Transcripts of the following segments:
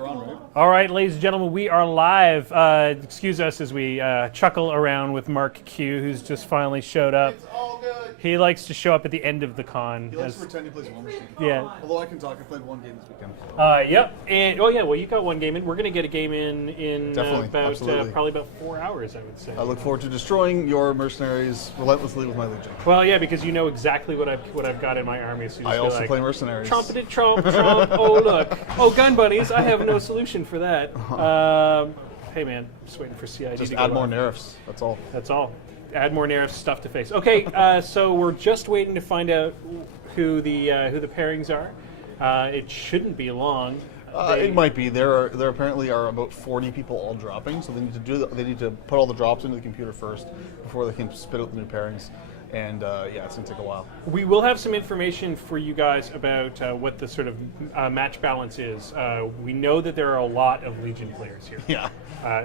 we're on, right? All right, ladies and gentlemen, we are live. Excuse us as we chuckle around with Mark Q, who's just finally showed up. It's all good. He likes to show up at the end of the con. He likes to pretend he plays one machine. Yeah. Although I can talk, I played one game this weekend. Yep. And well, you got one game in. We're going to get a game in Definitely, about absolutely. probably about 4 hours, I would say. I look forward to destroying your mercenaries relentlessly with my legion. Well, yeah, because you know exactly what I've got in my army. So you just I go also like, play mercenaries. Trumpet, tromp, tromp. Oh look. Oh, gun bunnies. I have no solution for that. Hey man, just waiting for CID Just to go add more on. nerfs. That's all. That's all. Add more narrative stuff to face. Okay, so we're just waiting to find out who the pairings are. It shouldn't be long. It might be. There apparently are about 40 people all dropping, so they need to put all the drops into the computer first before they can spit out the new pairings. And yeah, it's gonna take a while. We will have some information for you guys about what the sort of match balance is. We know that there are a lot of Legion players here. Yeah.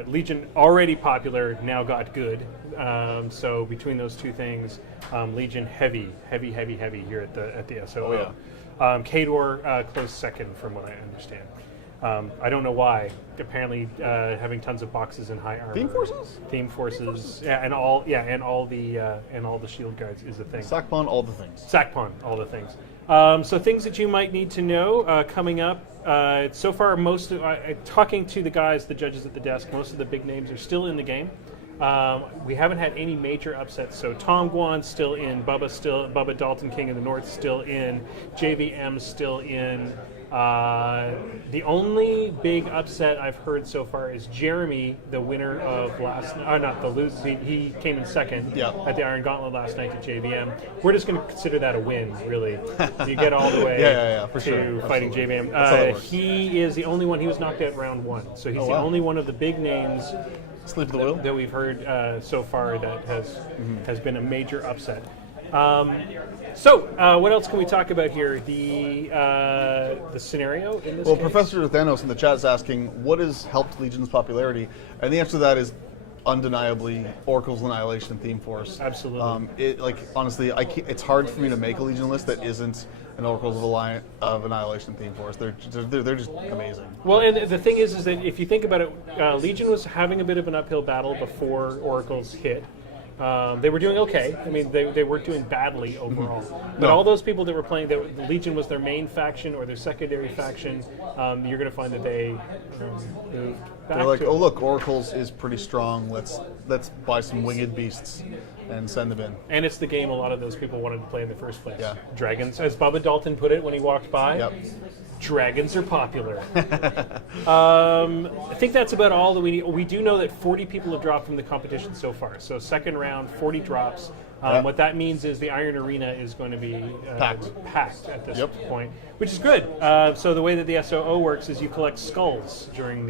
Legion already popular, now got good. So between those two things, Legion heavy here at the SOO. Oh, yeah. Khador close second from what I understand. I don't know why. Apparently, having tons of boxes and high armor. Theme forces, yeah, and all the shield guards is a thing. Sackpawn, all the things. Sackpawn, all the things. So things that you might need to know coming up. So far, talking to the guys, the judges at the desk, most of the big names are still in the game. We haven't had any major upsets. So Tom Guan's still in, Bubba Dalton King of the North still in, JVM still in. The only big upset I've heard so far is Jeremy, the winner of not the loser. He came in second at the Iron Gauntlet last night to JVM. We're just going to consider that a win, really. You get all the way for to sure. fighting Absolutely. JVM. He is the only one. He was knocked out round one, so he's the only one of the big names Sleep the wheel. that we've heard so far that has been a major upset. So, what else can we talk about here? The scenario in this case? Professor Thanos in the chat is asking, what has helped Legion's popularity? And the answer to that is undeniably Oracle's Annihilation theme force. Absolutely. Honestly, it's hard for me to make a Legion list that isn't an Oracle's of Annihilation theme force. They're just amazing. Well, and the thing is that if you think about it, Legion was having a bit of an uphill battle before Oracle's hit. They were doing okay. I mean, they weren't doing badly overall. But all those people that were playing, the Legion was their main faction or their secondary faction. You're going to find that they moved back. They're like, oh look, Oracle's is pretty strong. Let's buy some winged beasts and send them in. And it's the game a lot of those people wanted to play in the first place. Yeah. Dragons, as Bubba Dalton put it when he walked by. Yep. Dragons are popular. I think that's about all that we need. We do know that 40 people have dropped from the competition so far. So second round, 40 drops. What that means is the Iron Arena is going to be packed at this point, which is good. So the way that the SOO works is you collect skulls during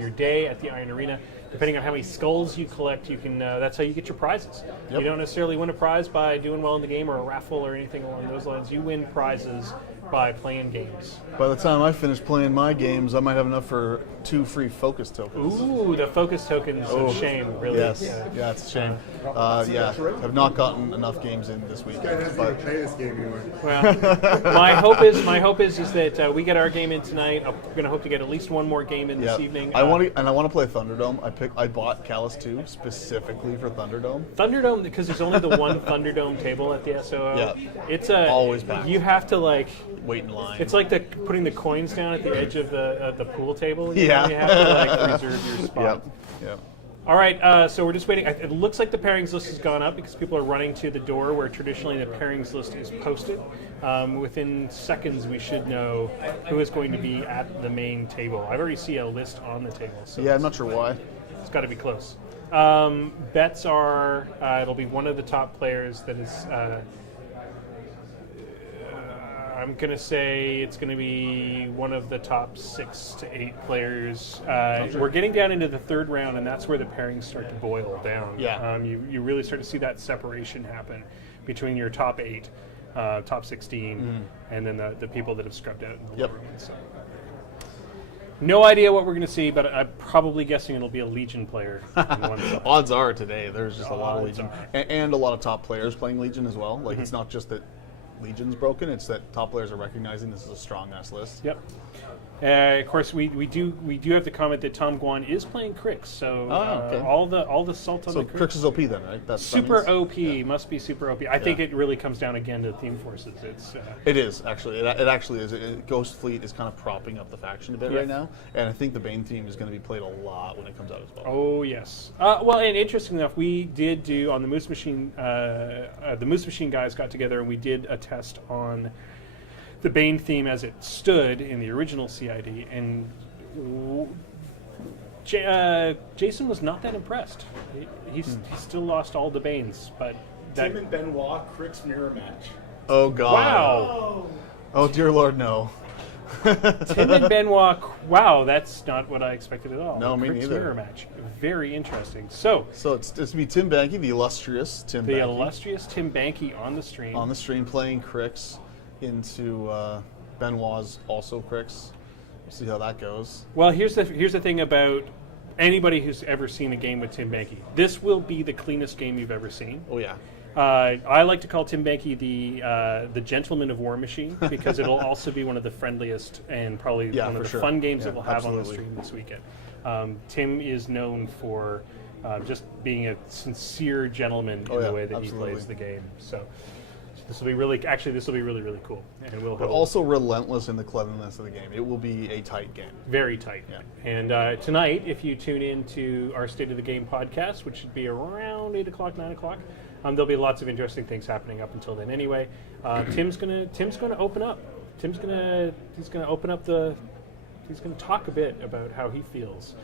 your day at the Iron Arena. Depending on how many skulls you collect, you can. That's how you get your prizes. You don't necessarily win a prize by doing well in the game or a raffle or anything along those lines. You win prizes by playing games. By the time I finish playing my games, I might have enough for 2 free focus tokens. Ooh, the focus tokens of shame, really. Yes, yeah, it's a shame. Have not gotten enough games in this week. Guy doesn't even play this game anymore. Well, my hope is that we get our game in tonight. I'm going to hope to get at least one more game in this evening. I want to play Thunderdome. I bought Callus 2 specifically for Thunderdome. Thunderdome, because there's only the one Thunderdome table at the SOO. Yeah. It's always packed. You have to wait in line. It's like putting the coins down at the edge of the pool table. You know? You have to reserve your spot. Yep. All right, so we're just waiting. It looks like the pairings list has gone up because people are running to the door where traditionally the pairings list is posted. Within seconds, we should know who is going to be at the main table. I already see a list on the table. So I'm not sure why. It's got to be close. Bets are, it'll be one of the top players that is... I'm going to say it's going to be one of the top 6 to 8 players. We're getting down into the third round, and that's where the pairings start to boil down. Yeah. You really start to see that separation happen between your top 8, top 16, and then the people that have scrubbed out in the lower ones. So. No idea what we're going to see, but I'm probably guessing it'll be a Legion player. Odds are today there's just a lot of Legion. And a lot of top players playing Legion as well. It's not just that Legion's broken, it's that top players are recognizing this is a strong-ass list. Yep. Of course, we do have to comment that Tom Guan is playing Crix, so okay. all the salt on So the Crix is OP then, right? super that means? OP must be super OP. I think it really comes down again to Theme Forces. It's It is actually. It actually is. Ghost Fleet is kind of propping up the faction a bit right now, and I think the Bane theme is going to be played a lot when it comes out as well. Oh yes. Well, and interesting enough, we did do on the Moosemachine. The Moosemachine guys got together and we did a test on the Bane theme as it stood in the original CID, and Jason was not that impressed. He still lost all the Banes, but Tim and Benoit, Crix mirror match. Oh God! Wow. Oh dear Lord, no. Tim and Benoit. Wow, that's not what I expected at all. No, me Crix neither. mirror match. Very interesting. So it's me, Tim Banky, the illustrious Tim the Banky, illustrious Tim Banky on the stream. on the stream playing Crix into Benoit's also Crix. We'll see how that goes. Well, here's the thing about anybody who's ever seen a game with Tim Banky. This will be the cleanest game you've ever seen. Oh yeah. I like to call Tim Banky the gentleman of War Machine because it'll also be one of the friendliest and probably one of the fun games that we'll have on the stream this weekend. Tim is known for just being a sincere gentleman in the way that he plays the game. So this will be really really cool, and we'll But also relentless in the cleverness of the game. It will be a tight game. very tight. Yeah. And tonight, if you tune in to our State of the Game podcast, which should be around 8 o'clock, 9 o'clock, there'll be lots of interesting things happening up until then. Anyway, Tim's gonna open up. He's gonna talk a bit about how he feels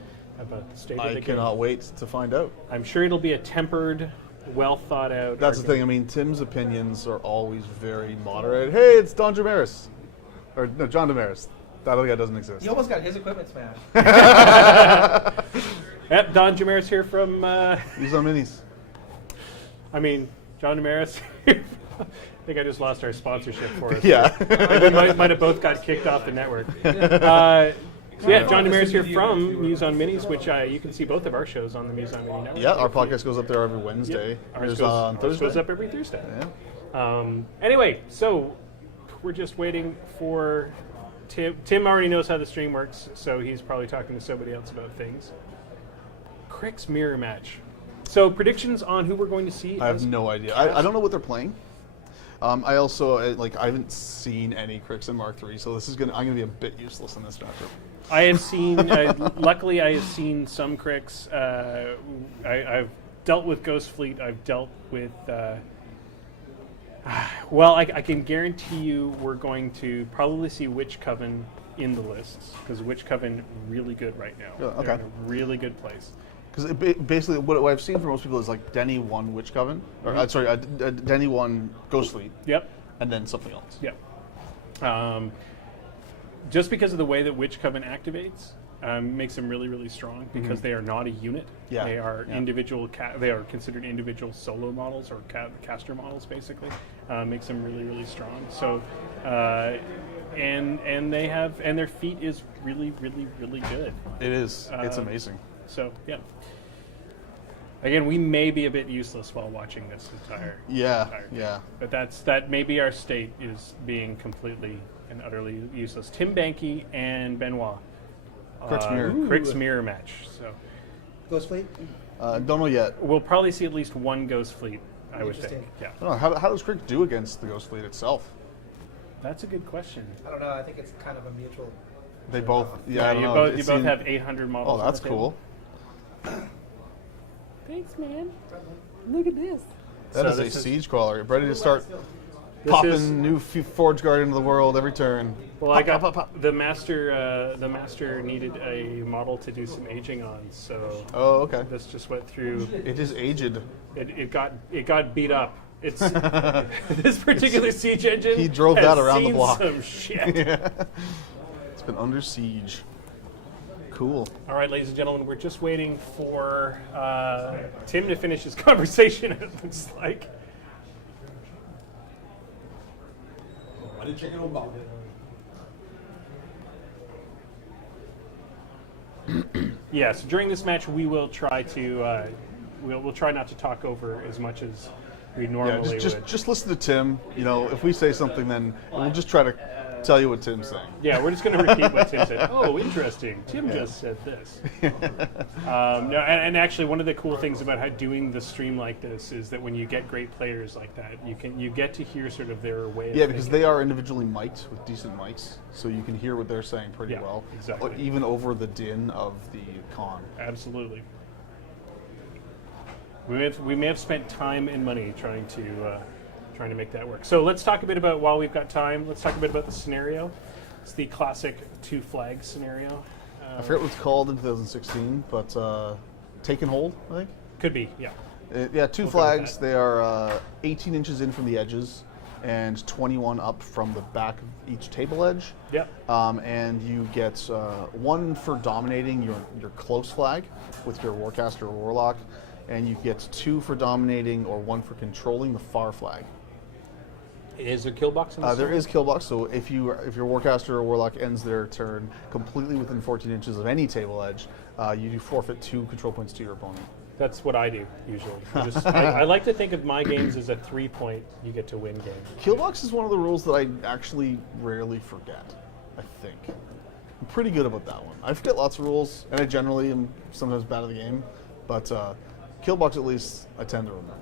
about the state of the game. I cannot wait to find out. I'm sure it'll be a tempered, well thought out. That's the thing. I mean, Tim's opinions are always very moderate. Hey, it's Don Damaris. Or no, John Damaris. That other guy doesn't exist. He almost got his equipment smashed. Yep, Don Jamaris here from. He's on minis. I mean, John Damaris. I think I just lost our sponsorship for us. Yeah. We might have both got kicked off the network. So yeah, John Damaris here from Muse on Minis, which you can see both of our shows on the Muse on Mini network. Yeah, our podcast goes up there every Wednesday. Yep. Ours Ours on Thursday. goes up every Thursday. Yeah. Anyway, so we're just waiting for Tim. Tim already knows how the stream works, so he's probably talking to somebody else about things. Crix mirror match. So predictions on who we're going to see? I have no idea. I don't know what they're playing. I also I haven't seen any Crix in Mark III, so I'm gonna be a bit useless in this matchup. I have seen. Luckily, I have seen some Crix. I've dealt with Ghost Fleet. I've dealt with. Well, I can guarantee you we're going to probably see Witch Coven in the lists because Witch Coven really good right now. Yeah, okay. They're in a really good place. Because basically, what I've seen from most people is like Denny won Witch Coven, or Denny won Ghost Fleet, Yep. and then something else. Yep. Just because of the way that Witch Coven activates makes them really, really strong because they are not a unit. Yeah. They are individual. They are considered individual solo models or caster models, basically. Makes them really, really strong. So, and their feat is really, really, really good. It is. It's amazing. So yeah. Again, we may be a bit useless while watching this entire. Yeah. game. Yeah. But that may be our state is being completely and utterly useless. Tim Banky and Benoit. Crix mirror. Mirror match. So Ghost Fleet? Don't know yet. we'll probably see at least one Ghost Fleet, I would think. Interesting. Yeah. I don't know. How does Crix do against the Ghost Fleet itself? That's a good question. I don't know. I think it's kind of a mutual. They both. Yeah, I don't you know. both It you both seemed- have 800 models. Oh, on that's the table. cool. Thanks, man. Look at this. That is a siege crawler. Ready to start popping is- new Forge Guard into the world every turn. Well, I got Pop, pop, pop. the master. The master needed a model to do some aging on, so Oh, okay. this just went through. It is aged. It got beat up. It's this particular siege engine. He drove has that around the seen block. Some shit. It's been under siege. Cool. All right, ladies and gentlemen, we're just waiting for Tim to finish his conversation. It looks like. I didn't check it on Bob. Yeah. So during this match, we will try to we'll try not to talk over as much as we Yeah, normally would. just listen to Tim. You know, if we say something, then we'll just try to tell you what Tim's saying. Yeah, we're just going to repeat what Tim said. Oh, interesting. Tim just said this. No, and actually, one of the cool things about doing the stream like this is that when you get great players like that, you get to hear sort of their way. Yeah, of because thinking. they are individually mic'd with decent mics, so you can hear what they're saying pretty Yeah, well, exactly. even over the din of the con. Absolutely. We may have spent time and money trying to make that work. So let's talk a bit about, while we've got time, let's talk a bit about the scenario. It's the classic 2 flag scenario. I forget what it's called in 2016, but Take and Hold, I think. Could be, yeah. Yeah, 2 We'll go with flags. that. They are 18 inches in from the edges and 21 up from the back of each table edge. Yep. And you get 1 for dominating your close flag with your Warcaster or Warlock, and you get 2 for dominating or 1 for controlling the far flag. Is there kill box in this? There is kill box, so if your Warcaster or Warlock ends their turn completely within 14 inches of any table edge, you do forfeit 2 control points to your opponent. That's what I do usually. I like to think of my games as a 3-point you get to win game. Kill box is one of the rules that I actually rarely forget, I think. I'm pretty good about that one. I forget lots of rules, and I generally am sometimes bad at the game, but kill box at least I tend to remember.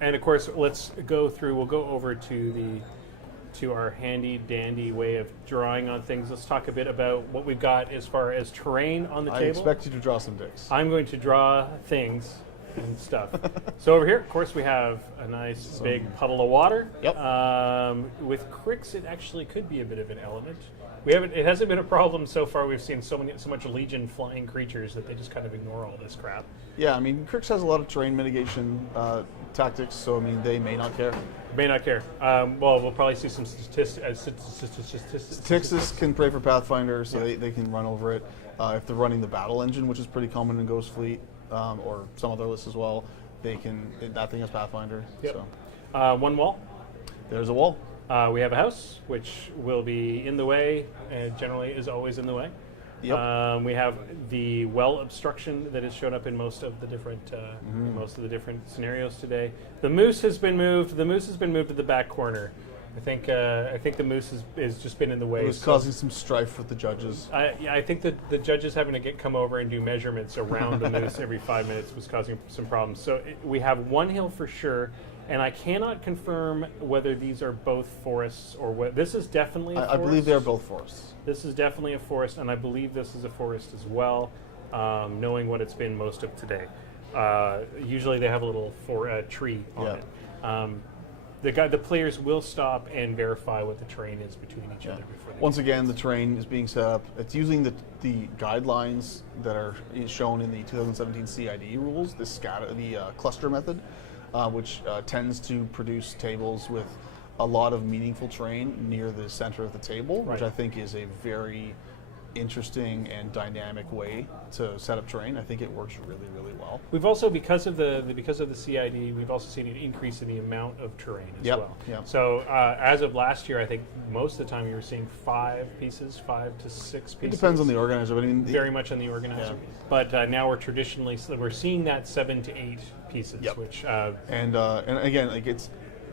And of course, let's go through. We'll go over to our handy dandy way of drawing on things. Let's talk a bit about what we've got as far as terrain on the I table. expect you to draw some dicks. I'm going to draw things and stuff. So over here, of course, we have a nice big puddle of water. Yep. With Cricks, it actually could be a bit of an element. It hasn't been a problem so far. We've seen so much Legion flying creatures that they just kind of ignore all this crap. Yeah, I mean, Crix has a lot of terrain mitigation tactics, so I mean, they may not care. May not care. Well, we'll probably see some statistics. Texas can pray for Pathfinder, so they can run over it. If they're running the battle engine, which is pretty common in Ghost Fleet, or some other lists as well, that thing has Pathfinder. Yep. So. 1 wall. There's a wall. We have a house, which will be in the way, and generally is always in the way. Yep. We have the well obstruction that has shown up in most of the different scenarios today. The moose has been moved. The moose has been moved to the back corner. I think the moose has just been in the way. It was causing some strife with the judges. I think that the judges having to come over and do measurements around the moose every 5 minutes was causing some problems. So we have 1 hill for sure. And I cannot confirm whether these are both forests or what. This is definitely a forest. I believe they are both forests. This is definitely a forest, and I believe this is a forest as well, knowing what it's been most of today. Usually they have a little tree on it. The players will stop and verify what the terrain is between each other before they Once again, the terrain is being set up. It's using the guidelines that are shown in the 2017 CID rules, the cluster method. Which tends to produce tables with a lot of meaningful terrain near the center of the table, which I think is a very interesting and dynamic way to set up terrain. I think it works really, really well. We've also, because of the CID, we've also seen an increase in the amount of terrain as well. Yep. So as of last year, I think most of the time you were seeing 5 to 6 pieces. It depends on the organizer, but I mean, very much on the organizer. Yeah. But now we're seeing that 7 to 8 pieces, which and again, like, it's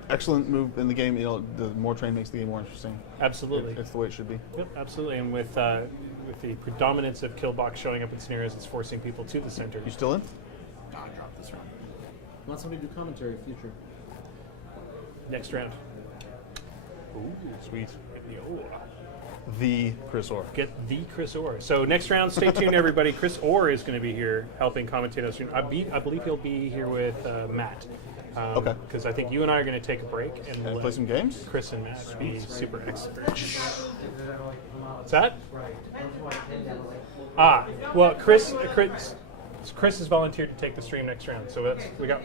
excellent move in the game. You know, the more terrain makes the game more interesting. absolutely. It's the way it should be. Yep, absolutely. And with the predominance of Killbox showing up in scenarios, it's forcing people to the center. You still in? God, drop this round. Want somebody to do commentary future? Next round. Ooh, sweet. Yo. The Chris Orr. Get the Chris Orr. So next round, stay tuned, everybody. Chris Orr is going to be here helping commentate us. I believe he'll be here with Matt. Okay. Because I think you and I are going to take a break and And play some games? Chris and Matt be super experts. What's that? Well, Chris has volunteered to take the stream next round. So we got.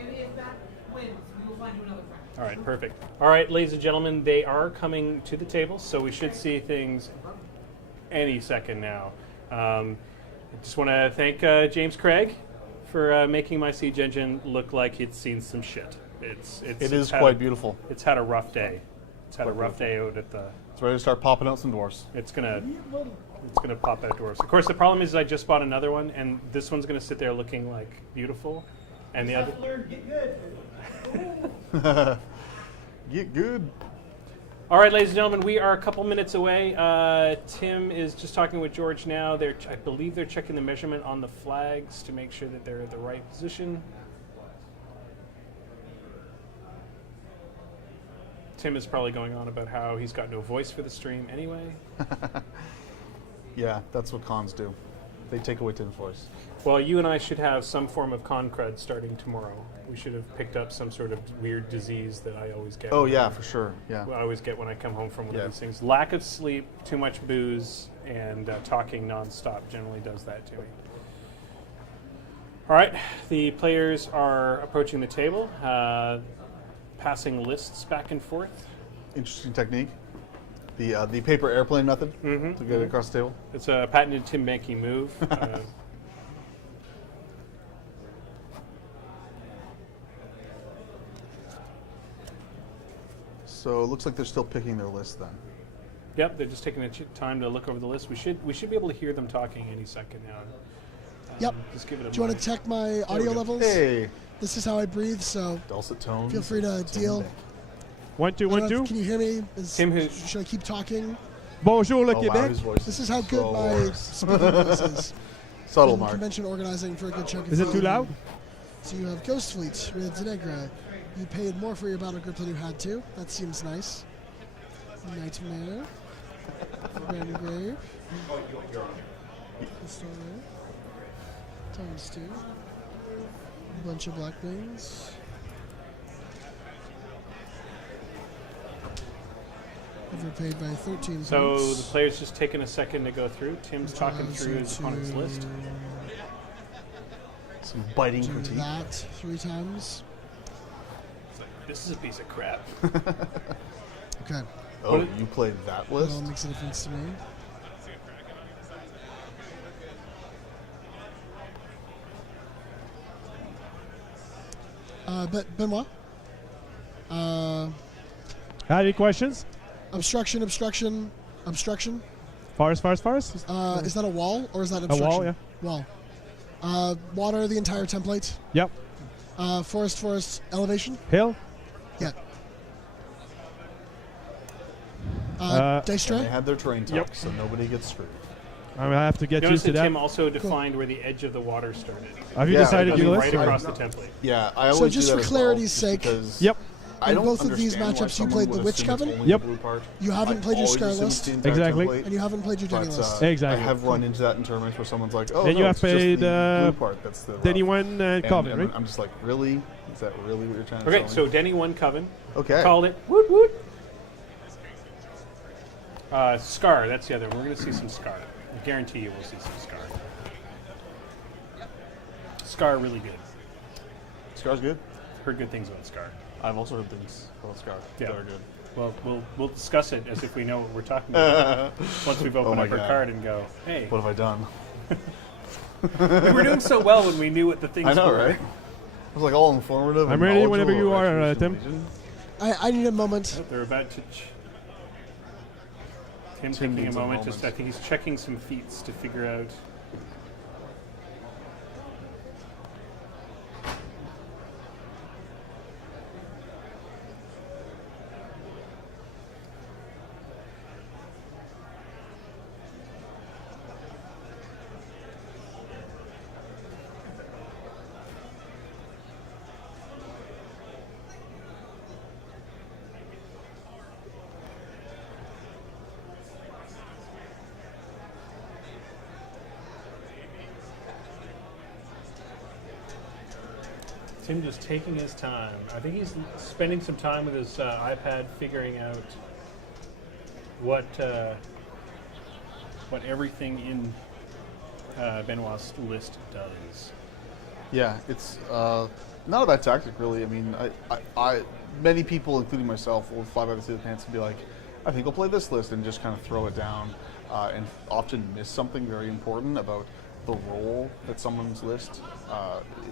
All right, perfect. All right, ladies and gentlemen, they are coming to the table, so we should see things any second now. I just want to thank James Craig for making my siege engine look like it's seen some shit. It is quite beautiful. It's had a rough day. It's had a rough day out at the. It's ready to start popping out some dwarfs. It's gonna pop out dwarfs. Of course, the problem is I just bought another one, and this one's gonna sit there looking like beautiful, and the other. Get good. All right, ladies and gentlemen, we are a couple minutes away. Tim is just talking with George now. I believe they're checking the measurement on the flags to make sure that they're at the right position. Tim is probably going on about how he's got no voice for the stream anyway. Yeah, that's what cons do. They take away Tim's voice. Well, you and I should have some form of con crud starting tomorrow. We should have picked up some sort of weird disease that I always get. Oh yeah, for sure. Yeah. I always get when I come home from one Yeah. of these things. Lack of sleep, too much booze, and talking nonstop generally does that to me. All right, the players are approaching the table, passing lists back and forth. Interesting technique. The paper airplane method to get it across the table. It's a patented Tim Banky move. So it looks like they're still picking their list then. Yep, they're just taking time to look over the list. We should be able to hear them talking any second now. Yep. Just give it a Do you want moment. to check my audio levels? Hey, This is how I breathe, so dulcet tones. feel free to deal. 1, 2, I 1, don't know 2. if- Can you hear me? Tim, who- Should I keep talking? Bonjour le Oh, wow, Québec. his voice This is how good so my speaking voice is. subtle, Been Mark. convention organizing for a good chunk of Is it time. too loud? So you have Ghost Fleet with Deneghra. You paid more for your battle group than you had to. That seems nice. Nightmare. Grave. Historian. Times 2. A bunch of black wings. Overpaid by 13 So the points. player's just taking a second to go through. Tim's talking Allows through you his to opponent's list. Some biting Do critique. that 3 times. This is a piece of crap. Okay. Oh, What- you played that That all list? makes a difference to me. But Benoit. Any questions? Obstruction. Forest. Is that a wall or is that obstruction? wall, yeah. Wall. Water, the entire template. Yep. Forest, elevation. Hill. Yeah. Dice And they tray. had their terrain talk, Yep. so nobody gets screwed. I'm gonna have to get Notice used to that that. Tim also defined where the edge of the water started. Have you Yeah, decided I your mean, list? Right or- across the template. Yeah, I always So do just that for as clarity's well, sake- because Yep. I In don't both of these understand why matchups, you someone played would the Witch assume it's Coven? only Yep. the blue part. You haven't I played your always Scar assume list? it's the entire Exactly. template, And you haven't played your Denny but, list. Exactly. I have run into that in tournaments where someone's like, "Oh, Then no, you it's have just played, the blue part. That's the Denny rough." 1 And- Coven, and right? I'm just like, really? Is that really what you're trying to Okay, tell so me? Denny won Coven. Okay. Called it. Woot woot. Scar, that's the other. We're going to see some Scar. I guarantee you we'll see some Scar. Scar, really good. Scar's good. Heard good things about Scar. I've also heard things about Scar Yeah. that are good. Well, we'll discuss it as if we know what we're talking about once we've opened my up our God. card and go, hey, What have I done? we were doing so well when we knew what the things I know, were. right? It was like all informative. I'm and ready whenever knowledgeable you of are, Retribution Tim. Legion. I need a moment. They're about to. Tim's Tim taking a needs a moment. Just I moment. think he's checking some feats to figure out. Tim just taking his time. I think he's spending some time with his iPad figuring out what everything in Benoit's list does. Yeah, it's not a bad tactic, really. I mean, I many people, including myself, will fly by the seat of the pants and be like, I think I'll play this list and just kind of throw it down and often miss something very important about the role that someone's list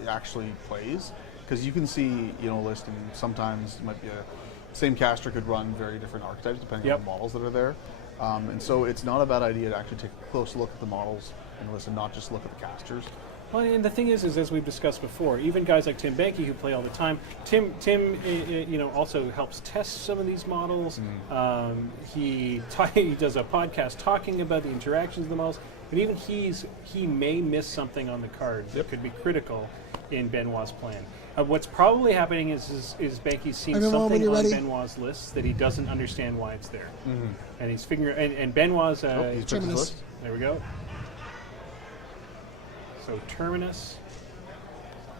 actually plays. Because you can see, a list, and sometimes it might be same caster could run very different archetypes depending on the models that are there. And so it's not a bad idea to actually take a close look at the models in the list and not just look at the casters. Well, and the thing is as we've discussed before, even guys like Tim Banky who play all the time, Tim, also helps test some of these models. He does a podcast talking about the interactions of the models, but even he may miss something on the cards that could be critical in Benoit's plan. What's probably happening is Banky's seen Everyone, when something you're on ready. Benoit's list that he doesn't understand why it's there, and he's figuring. And Benoit's He's picked his Terminus. list. there we go. So Terminus.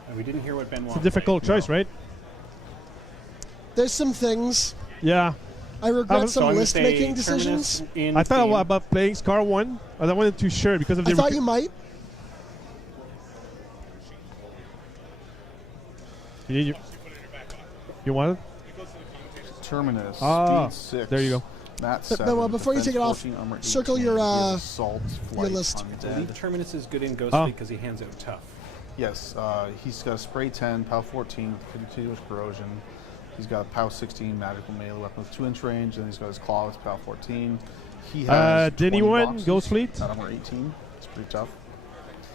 And we didn't hear what Benoit. It's a difficult played. choice, right? There's some things. Yeah. I regret So some I'm gonna list say making Terminus decisions. in I thought theme. about playing Scar 1, but I wasn't too sure because of I the. thought you might. You want it? Terminus, Ah, speed 6. there you go. Matt But 7. before you defense take it off, 14, armor circle 18. your, He has assault, flight, list. I believe undead. Terminus is good in Ghost Oh. Fleet because he hands out tough. Yes, he's got a spray 10, POW 14 with continuous corrosion. He's got a POW 16 magical melee weapon with 2-inch range, and he's got his claw with POW 14. He has Denny 20 one, boxes Ghost Fleet. at armor 18. It's pretty tough.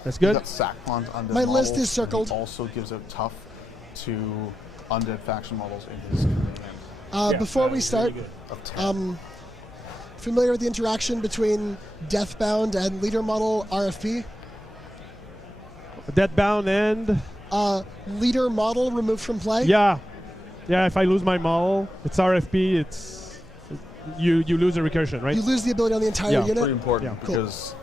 That's He's good. got Sackpons undead My models, list is circled. and he also gives out tough to undead faction models in his command Before we Really start, good. of 10. familiar with the interaction between Deathbound and leader model RFP? Deadbound and Leader model removed from play? yeah. If I lose my model, it's RFP. It's you lose a recursion, right? You lose the ability on the entire Yeah. Pretty unit. important Yeah. Cool. because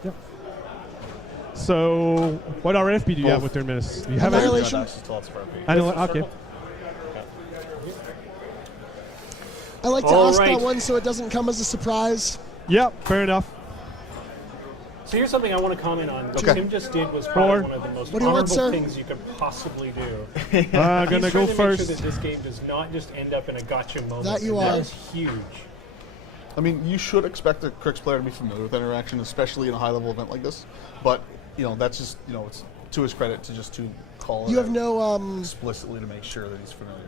So what RFP do you have Both. with Terminus? Do you have Annihilation. it? access to lots of RP. Okay. I like to All ask right. that one so it doesn't come as a surprise. Yeah, fair enough. So here's something I want to comment on. What Okay. Tim just did was probably one of the most What do you want, honorable sir? things you could possibly do. Gonna He's go trying to make sure first. that this game does not just end up in a gotcha moment. That you and are. That is huge. I mean, you should expect a Crix player to be familiar with interaction, especially in a high-level event like this. But that's just it's to his credit to call You it have out no explicitly to make sure that he's familiar.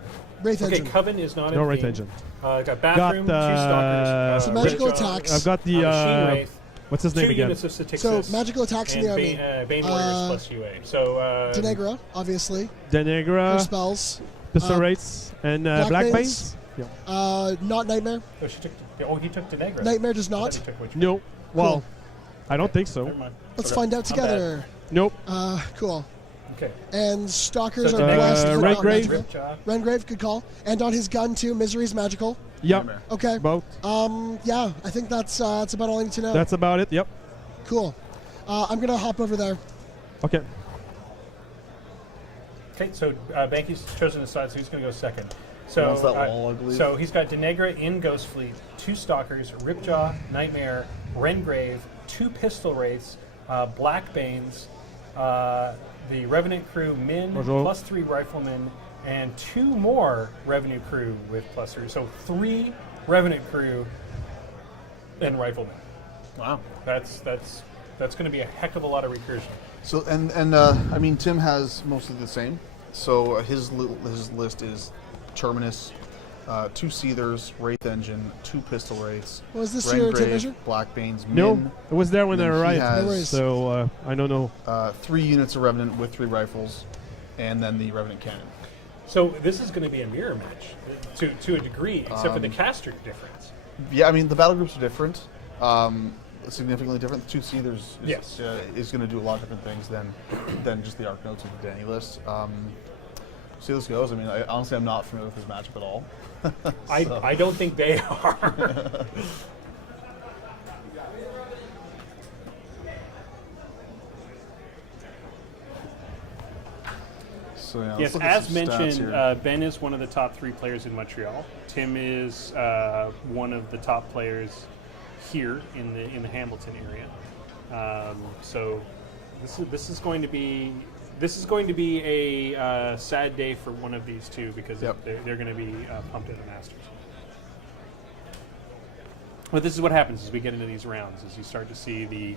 Wraith Okay, Engine. Coven is not No in Wraith theme. Engine. Got bathroom, Got, two stalkers, So magical Red Jaw, attacks. I've got the Machine Wraith, what's his name two again? units of Statixis, So magical attacks in and the army. Bane Warriors plus UA. So Deneghra, obviously. Deneghra, Her spells. Pistol uh, Rates, and Black Black Banes. Banes. Yeah. Not Nightmare. Oh, she took. He took Deneghra. Nightmare does I thought not. he took which No. Well, Cool. I don't think Never so. mind. Let's Okay. find out I'm together. Nope. Cool. bad. Okay. And Stalkers So are Deneghra, blessed, but not Rengrave. magical. Ripjaw. Rengrave, good call. And on his gun too, Misery's magical. Yep. Nightmare. Okay. Both. Yeah, I think that's about all I need to know. That's about it. Yep. Cool. I'm gonna hop over there. Okay. Okay, so Banky's chosen his side, so he's going to go second. So, Wants that wall, I believe. so he's got Deneghra in Ghost Fleet, two Stalkers, Ripjaw, Nightmare, Rengrave, two Pistol Wraiths, Black Banes, the Revenant Crew, Min, Bonjour. +3 Riflemen, and two more Revenue Crew with +3. So 3 Revenant Crew and Riflemen. Wow. That's going to be a heck of a lot of recursion. So I mean, Tim has mostly the same. So his list is Terminus, 2 Seethers, Wraith Engine, 2 Pistol Wraiths, Was this your tape Rengrave, measure? Black Banes, No, Min, it was there when I Then he arrived. has- No worries. So I don't know. 3 units of Revenant with 3 rifles, and then the Revenant Cannon. So this is going to be a mirror match to a degree, except for the caster difference. Yeah, I mean, the battle groups are different, significantly different. The 2 Seethers Yes. is going to do a lot of different things than just the Arc Notes of the Danny list. See how this goes. I mean, honestly, I'm not familiar with this matchup at all. I don't think they are. So yeah, Yes, let's look at as some stats mentioned, here. Ben is one of the top 3 players in Montreal. Tim is one of the top players here in the Hamilton area. So this is going to be a sad day for one of these two because Yep. they're going to be pumped at the Masters. But this is what happens as we get into these rounds, is you start to see the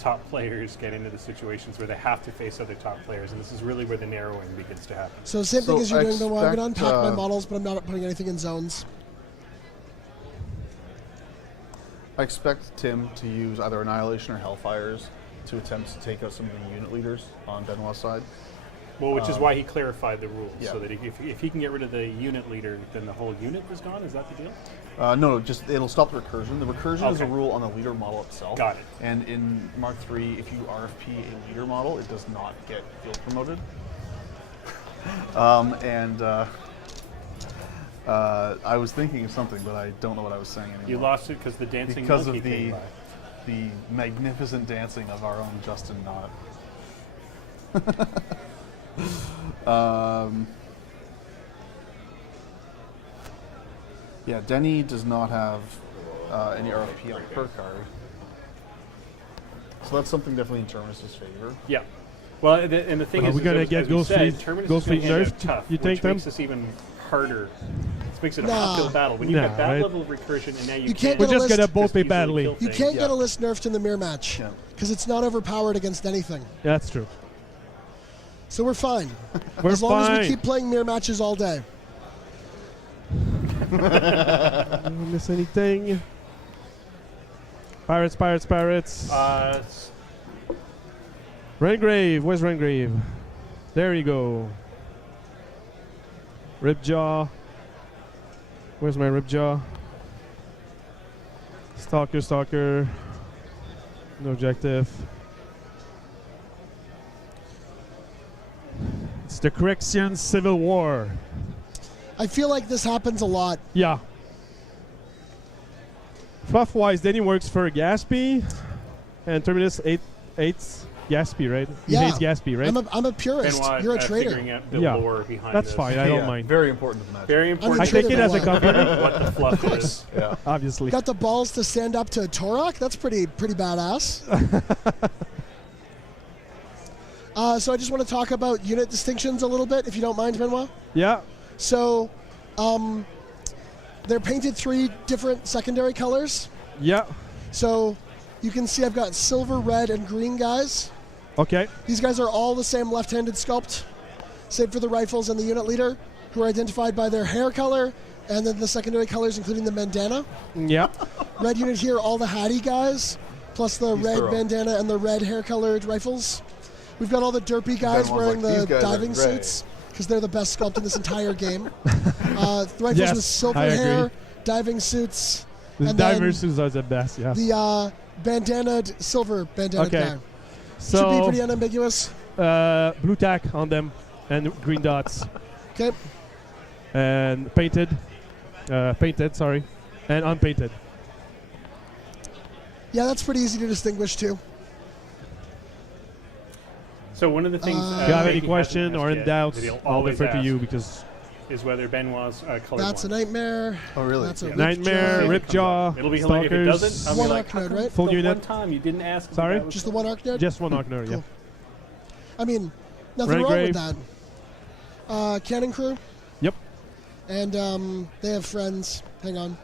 top players get into the situations where they have to face other top players, and this is really where the narrowing begins to happen. So same thing So as you're I doing, though. I'm gonna expect, unpack my models, but I'm not putting anything in zones. I expect Tim to use either Annihilation or Hellfires to attempt to take out some of the unit leaders on Benoit's side. Well, which is why he clarified the rules, yeah. so that if he can get rid of the unit leader, then the whole unit is gone. Is that the deal? No, just it'll stop the recursion. The recursion is a Okay. rule on the leader model itself. Got it. And in Mark III, if you RFP a leader model, it does not get field promoted. I was thinking of something, but I don't know what I was saying anymore. You lost it because the dancing because monkey of came by. the magnificent dancing of our own Justin Knott. Yeah, Denny does not have any RFP on per card. So that's something definitely in Terminus' favor. Yeah. Well, and the thing Well, is, we're gonna as get we said, Ghostfleet- Terminus Ghostfleet is gonna hand out nerfed. tough, You think which them? makes this even harder. This makes it a Nah. uphill battle. When you Nah, have that right? level of recursion, and now you You can't can't get We're a just list- gonna both just be easily badly. kill You things. can't Yeah. get a list nerfed in the mirror match Yeah. because it's not overpowered against anything. Yeah, that's true. So we're fine. We're as long as fine. we keep playing mirror matches all day. Didn't miss anything. Pirates, pirates, pirates. Rengrave, where's Rengrave? There you go. Ripjaw. Where's my Ripjaw? Stalker, stalker. No objective. It's the Correction Civil War. I feel like this happens a lot. Yeah. Fluff-wise, Denny works for Gatsby, and Terminus hates Gatsby, right? He Yeah. hates Gatsby, right? I'm a purist. Benoit, You're a figuring traitor. out the Yeah. lore behind That's this. fine. I don't mind. Very important to the match. Very important. I I take it as a Benoit. compliment, what the fluff is. Yeah. obviously. Got the balls to stand up to Torok? That's pretty badass. So I just want to talk about unit distinctions a little bit, if you don't mind, Benoit. Yeah. So they're painted 3 different secondary colors. Yeah. So you can see I've got silver, red, and green guys. Okay. These guys are all the same left-handed sculpt, save for the rifles and the unit leader, who are identified by their hair color, and then the secondary colors, including the bandana. Yeah. Red unit here, all the Hattie guys, plus the He's red thorough. bandana and the red hair-colored rifles. We've got all the derpy guys Benoit's wearing like, the "These guys are diving gray." suits, because they're the best sculpt in this entire game. The rifles Yes, with silver I agree. hair, diving suits, The and then diverses are the best, yeah. the bandanaed, silver bandanaed Okay. guy. Should be So, pretty unambiguous. blue tack on them, and green dots. Okay. And painted, sorry, and unpainted. Yeah, that's pretty easy to distinguish too. So one of the things. If you have any Banky question hasn't or asked in yet, doubt, that he'll I'll always defer to ask, you because is whether Benoit's colorblind. That's a nightmare. Oh, really? That's a Yeah. Nightmare, Ripjaw. Ripjaw, It'll be hilarious if it Stalkers. doesn't. I'll be One like, arc how node, come right? Full the unit. one time you didn't ask. if Sorry? that was Just the one arc node? just one Arkner, yeah. Cool. I mean, nothing wrong with Rengrave. that. Cannon crew. Yep. And they have friends. Hang on.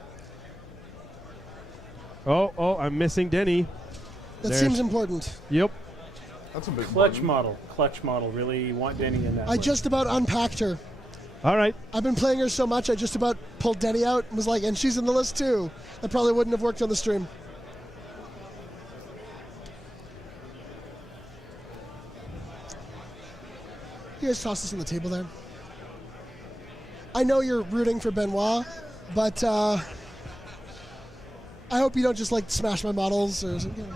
Oh, I'm missing Denny. That There's- seems important. Yep. That's a big Clutch button. model. Really you want Denny in that. I list. just about unpacked her. All right. I've been playing her so much, I just about pulled Denny out and was like, and she's in the list too. That probably wouldn't have worked on the stream. You guys toss this on the table there. I know you're rooting for Benoit, but I hope you don't just like smash my models or something.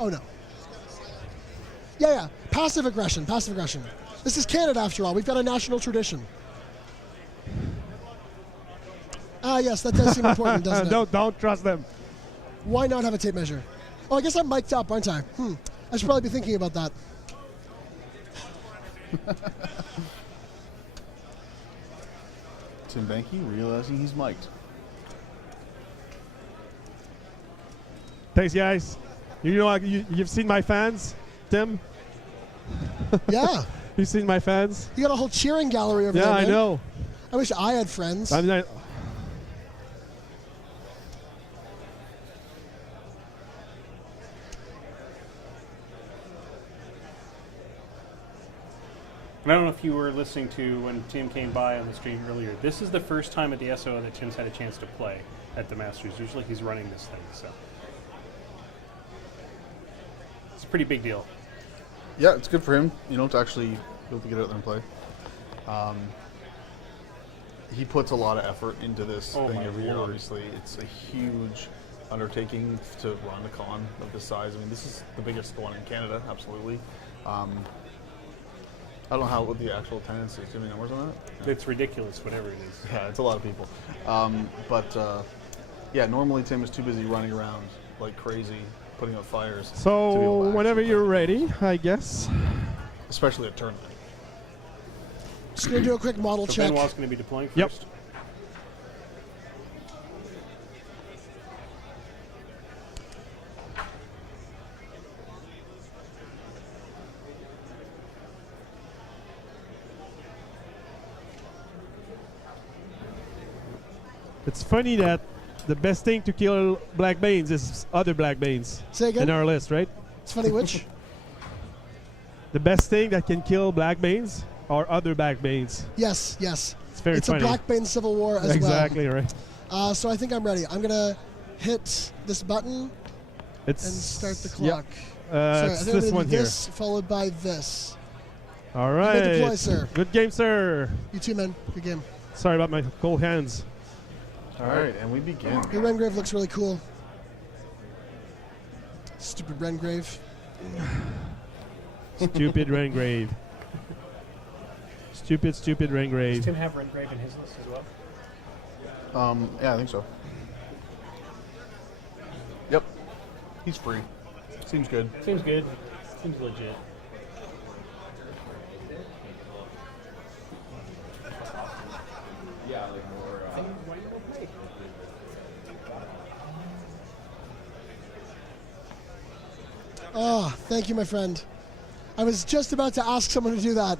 Oh no. Yeah. Passive aggression. This is Canada after all. We've got a national tradition. Ah, yes, that does seem important, doesn't it? Don't trust them. Why not have a tape measure? Oh, I guess I'm mic'd up, aren't I? I should probably be thinking about that. Tim Banky realizing he's mic'd. Thanks, guys. You know, you've seen my fans, Tim. Yeah. You've seen my fans. You got a whole cheering gallery over there, Yeah, man. I know. I wish I had friends. I'm not. And I don't know if you were listening to when Tim came by on the stream earlier. This is the first time at the SOO that Tim's had a chance to play at the Masters. Usually he's running this thing, so. pretty big deal. Yeah, it's good for him, you know, to actually be able to get out there and play. He puts a lot of effort into this Oh thing my every year. Lord. Obviously, it's a huge undertaking to run a con of this size. I mean, this is the biggest one in Canada, absolutely. I don't know what the actual attendance is. Do you have any numbers on that? It's ridiculous, whatever it is. Yeah, it's a lot of people. Yeah, normally Tim is too busy running around like crazy, putting out fires. to be So able to whenever actually you're play. ready, I guess. Especially at tournament. Just gonna do a quick model So check. Benoit's going to be deploying Yep. first. It's funny that the best thing to kill black banes is other black banes Say again. in our list, right? It's funny which. The best thing that can kill black banes are other black banes. Yes, yes. It's very It's funny. a Blackbane Civil War as exactly right. well. So I think I'm ready. I'm gonna hit this button It's and start the yeah. clock. Sorry, I It's think I'm this gonna one do here. this followed by this. All may right. deploy, sir. Good game, sir. You too, man. Good game. Sorry about my cold hands. All right, and we begin. Your Rengrave looks really cool. Stupid Rengrave. Stupid Rengrave. Stupid Does Rengrave. Tim have Rengrave in his list as well? Yeah, I think so. Yep, he's free. Seems good. Seems good. Seems legit. Oh, thank you, my friend. I was just about to ask someone to do that.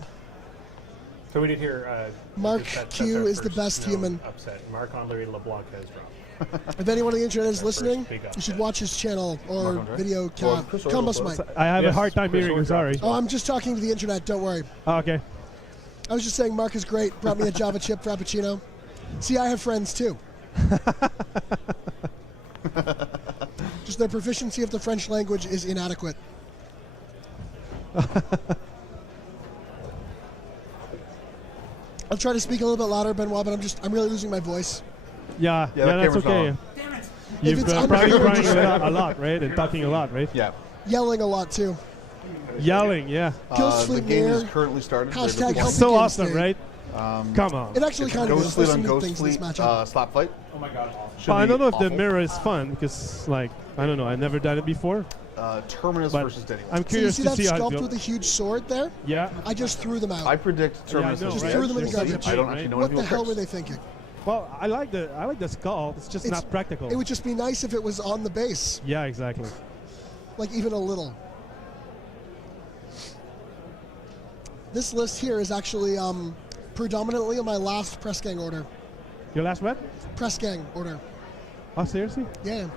So we did hear. Mark that's Q our is the first best known human. Upset. Mark Henri LeBlanc has dropped. If anyone on the internet is Our first listening, big you should upset. watch his channel or Mark Andre? video Well, cat. Chris Combos Orwell's mic. I have a Yes, hard time Chris hearing you. Orwell Sorry. dropped. Oh, I'm just talking to the internet. Don't worry. Oh, okay. I was just saying Mark is great. Brought me a Java chip frappuccino. See, I have friends too. Just their proficiency of the French language is inadequate. I'll try to speak a little bit louder, Benoit, but I'm really losing my voice. Yeah, Yeah, that that's camera's okay. on. You've it's probably unclear, crying just- a lot, right? And talking a lot, right? Yeah. Yelling a lot too. Yelling, yeah. Ghost The Fleet game near. is currently started. They're Hashtag deploying. healthy So games awesome, day. right? Come on. It actually kind of Ghost is. Fleet There's on some neat Ghost things in Fleet this matchup. slap fight. Oh my god, awesome. Should I be don't know if the awful. mirror is fun because, like, I don't know. I've never done it before. Terminus But versus Deneghra. I'm So you curious see to that see how it sculpt feels. with a huge sword there? Yeah. I just threw them out. I predict Terminus know, is Just right? threw them in the There's such a garbage. I don't cheat, actually right? know What anything the about hell were tricks. they thinking? Well, I like the skull. It's just not practical. It would just be nice if it was on the base, Yeah, exactly. like even a little. This list here is actually predominantly on my last press gang order. Your last what? Press gang order. Oh, seriously? Yeah.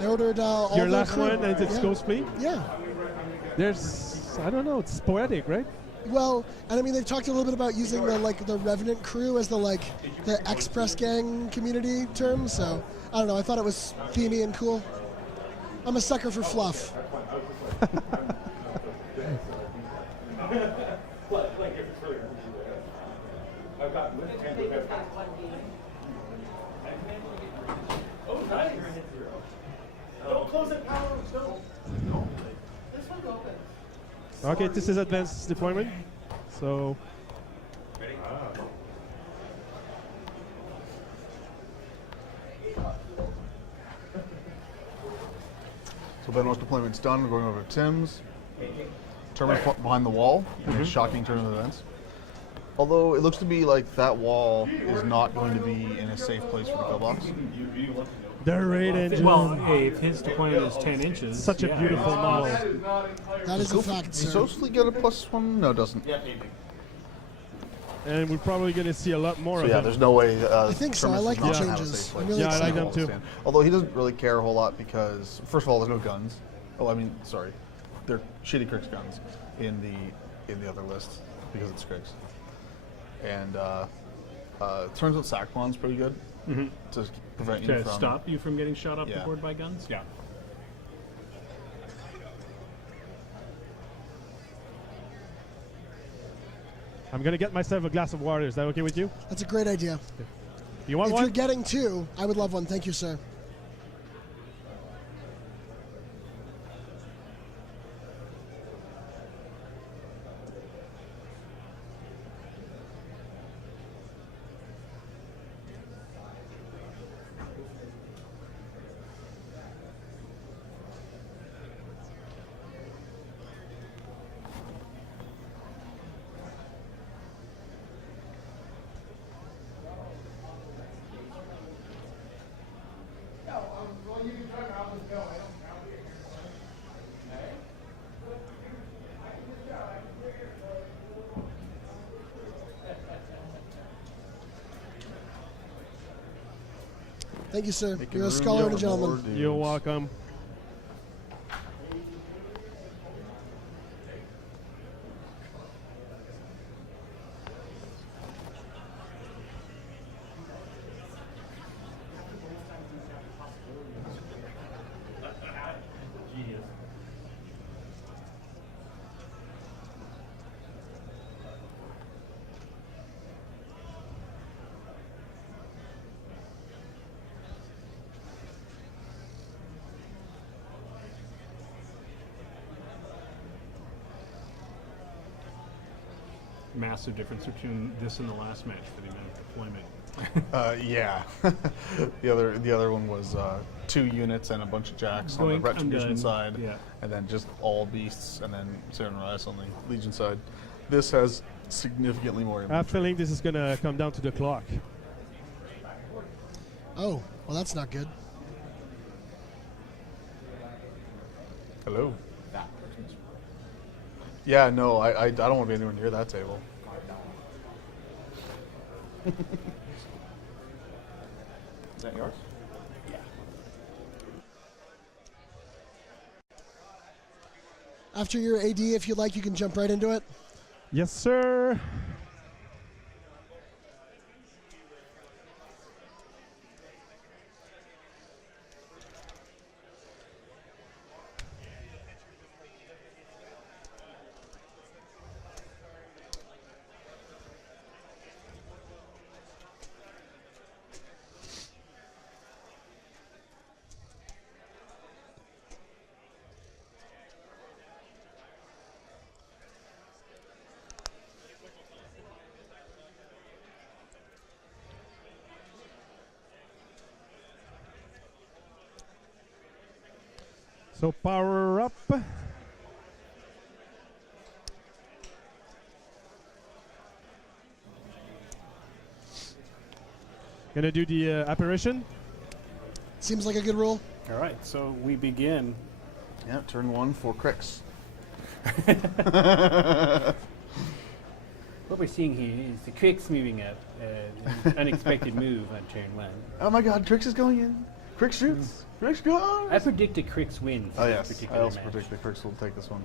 I ordered all Your the last crew. one and it's yeah. Ghost Fleet? Yeah. There's, I don't know, it's poetic, right? Well, and I mean they've talked a little bit about using the Revenant crew as the Express gang community term. So I don't know. I thought it was themey and cool. I'm a sucker for fluff. Okay, this is advanced deployment. So, So Benoit's deployment's done. We're going over to Tim's. Terminus behind the wall. Mm-hmm. Shocking turn of events. Although it looks to be like that wall is not going to be in a safe place for the kill box. the raid engine. Well, hey, if his deployment is 10 inches. Such a yeah. beautiful model. That is a fact, Does sir. Ghost Fleet get a +1? No, it doesn't. And we're probably going to see a lot more So of yeah, it. there's no way. I think so. I Terminus like does the not have a changes. safe I'm place really Yeah, I like excited. them too. stand. Although he doesn't really care a whole lot because, first of all, there's no guns. Oh, I mean, sorry, they're shitty Kriegs guns in the other list because it's Kriegs. And it turns out Sackmon's pretty good to prevent you To from stop you from getting shot up Yeah. the board by guns? Yeah. I'm gonna get myself a glass of water. Is that okay with you? That's a great idea. You want If one? you're getting two, I would love one. Thank you, sir. Thank you, sir. Making You're a room scholar and a for more gentleman. dudes. You're welcome. Massive difference between this and the last match for the amount of deployment. Yeah. the other one was 2 units and a bunch of jacks on the Doink, Retribution undone. side, Yeah. and then just all beasts, and then Samurai on the Legion side. This has significantly more. I have a feeling this is gonna come down to the clock. Oh, well, that's not good. Hello. Yeah, no, I don't want to be anywhere near that table. Is that yours? After your AD, if you'd like, you can jump right into it. Yes, sir. So power up. Gonna do the apparition. Seems like a good rule. All right, so we begin. Yeah, turn 1 for Crix. What we're seeing here is the Crix moving up, an unexpected move on turn 1. Oh my god, Crix is going in. Crix shoots. Crix goes. I predict a Crix wins. Oh this yes, I particular also match. predict that Crix will take this one.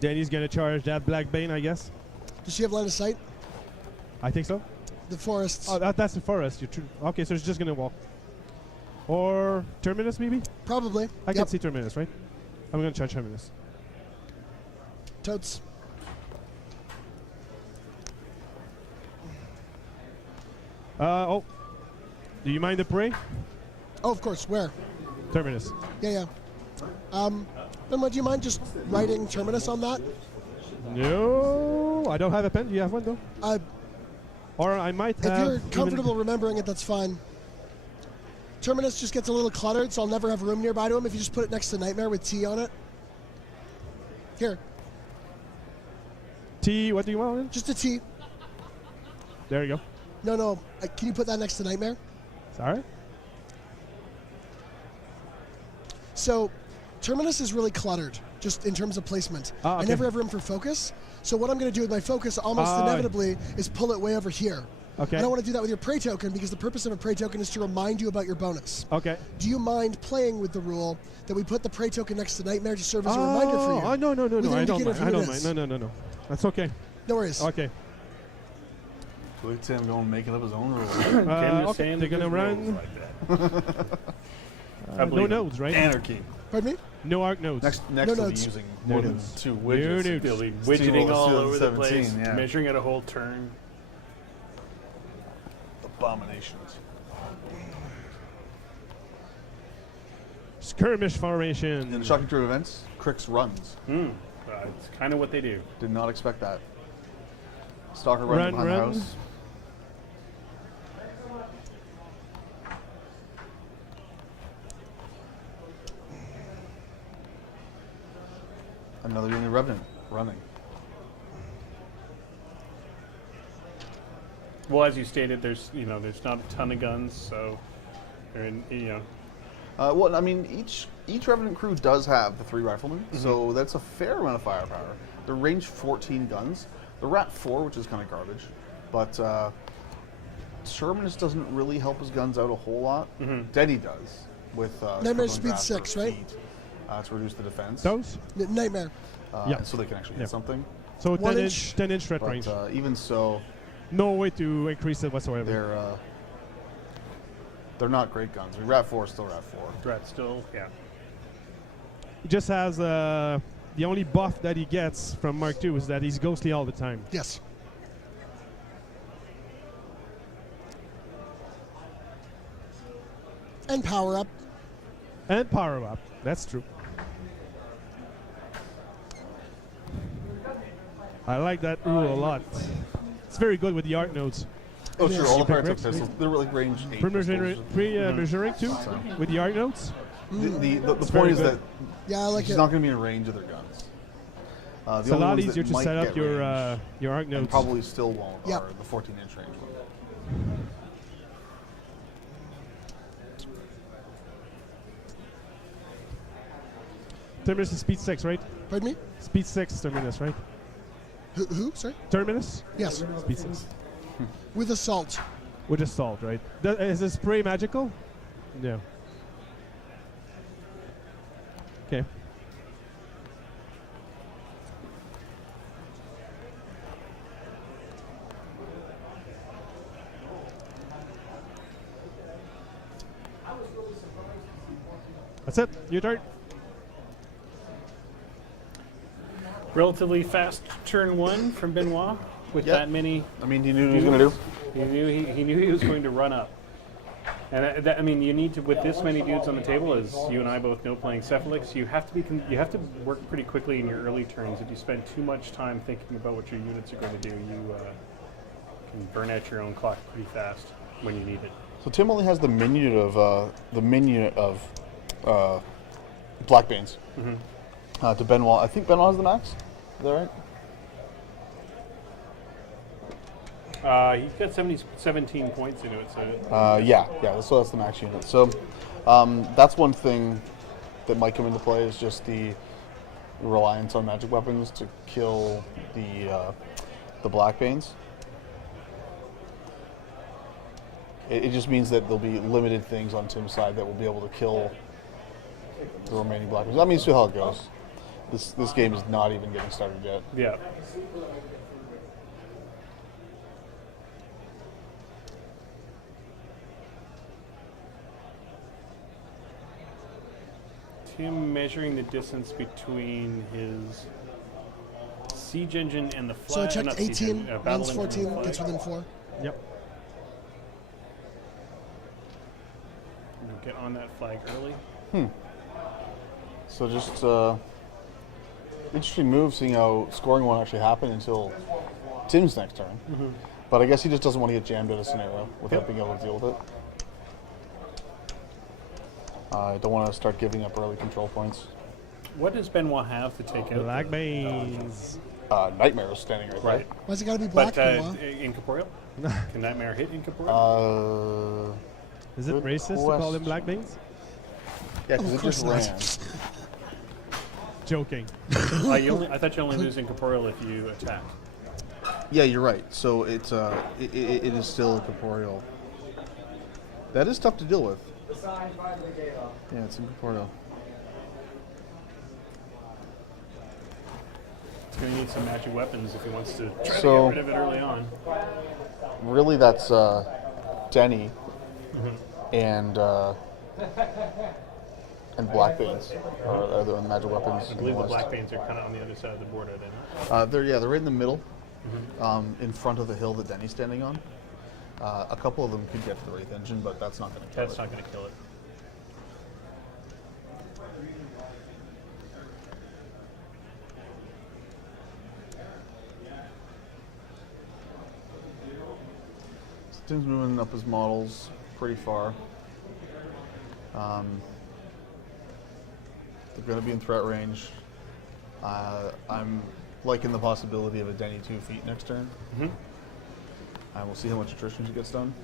Danny's gonna charge that Black Bane, I guess. Does she have line of sight? I think so. The forests. Oh, that's the forest. You're okay, so she's just gonna walk. Or Terminus, maybe? Probably. I can see Terminus, right? I'm gonna charge Terminus. Totes. Oh. Do you mind the prey? Oh, of course. Where? Terminus. Yeah. Benoit, do you mind just writing Terminus on that? No, I don't have a pen. Do you have one, though? Or I might If have... you're even- comfortable remembering it, that's fine. Terminus just gets a little cluttered, so I'll never have room nearby to him if you just put it next to Nightmare with T on it. Here, T, what do you want? just a T. There you go. No. Can you put that next to Nightmare? Sorry? So, Terminus is really cluttered, just in terms of placement. Ah, I okay. never have room for focus. So what I'm going to do with my focus almost Ah. inevitably is pull it way over here. Okay. I don't want to do that with your prey token because the purpose of a prey token is to remind you about your bonus. Okay. Do you mind playing with the rule that we put the prey token next to Nightmare to serve as a reminder for you? Oh, no. With an I don't indicator mind. of I who don't it mind. is. No. That's okay. No worries. Okay. Look at him going making up his own rules. Okay, they're gonna run. I no believe it. nodes, right? Anarchy. Pardon me? No arc nodes. Next No will be nodes. using No more than nodes. 2 No widgets. nodes. They'll be It's widgeting too all low, over the place, 17, yeah. measuring out a whole turn. Abominations. Skirmish formation. In the shocking true events, Crix runs. It's kind of what they do. Did not expect that. Stalker runs Run, behind run. the house. Another unit revenant running. Well, as you stated, there's not a ton of guns, so they're in, Well, I mean, each revenant crew does have the 3 riflemen, so that's a fair amount of firepower. They're range 14 guns. The Rat 4, which is kind of garbage, but Terminus doesn't really help his guns out a whole lot. Denny does with Nightmare Crippling speed Grasp 6, or right? Feet, to reduce the defense. Those? Nightmare. Yeah. So they can actually hit Yeah. something. So 1 10 inch. 10 threat range. But even so, No way to increase it whatsoever. they're not great guns. I mean, Rat 4 is still Rat 4. threat still, yeah. He just has the only buff that he gets from Mark II is that he's ghostly all the time. Yes. And power up. And power up. That's true. I like that rule a lot. It's very good with the arc nodes. Oh, sure, all the Super parts have Crix, pistols. They're like range 8 Pre-measuring pistols. too with the arc nodes. The very point is good. that Yeah, I like he's it. not going to be in range of their guns. The It's a only lot ones that easier to might set up get your range arc and nodes. probably still won't Yep. are the 14-inch range ones. Terminus is speed 6, right? Pardon me? Speed 6 Terminus, right? Who? Sorry? Terminus? Yes. Speed 6. With assault. With assault, right? Is the spray magical? No. Okay. That's it. Your turn. Relatively fast turn 1 from Benoit with Yep. that many. I mean, he knew what he was going to do. He knew he was going to run up. And I mean, you need to, with this many dudes on the table, as you and I both know, playing Cephalix, you have to work pretty quickly in your early turns. If you spend too much time thinking about what your units are going to do, you can burn out your own clock pretty fast when you need it. So Tim only has the minion of Blackbanes to Benoit. I think Benoit has the max. Is that right? He's got 17 points into it, so So that's the max unit. So that's one thing that might come into play is just the reliance on magic weapons to kill the Blackbanes. It just means that there'll be limited things on Tim's side that will be able to kill the remaining Blackbanes. That means see how it goes. This game is not even getting started yet. yeah. Tim measuring the distance between his siege engine and the So I flag. checked 18, battle runs engine and 14, flag. gets within 4. Yep. Get on that flag early. So just interesting move, seeing how scoring won't actually happen until Tim's next turn. But I guess he just doesn't want to get jammed in a scenario without being able to deal with it. I don't want to start giving up early control points. What does Benoit have to take out? Black Banes. Nightmare is standing right Right. Why's it got to be black? But Benoit? incorporeal? Can Nightmare hit incorporeal? there. Is it Good racist to call them question. Black Banes? Yeah, because Of it course just not. ran. Joking. I thought you only lose incorporeal if you attack. Yeah, you're right. So it is still incorporeal. That is tough to deal with. Yeah, it's incorporeal. He's going to need some magic weapons if he wants to try So- to get rid of it early on. Really, that's Denny and And black veins are the magic weapons. I believe the black veins are kind of on the other side of the board, are they not? They're right in the middle, in front of the hill that Denny's standing on. A couple of them could get to the Wraith Engine, but that's not going to kill it. That's not going to kill it. Tim's moving up his models pretty far. They're going to be in threat range. I'm liking the possibility of a Denny 2 feet next turn. We'll see how much attrition she gets done.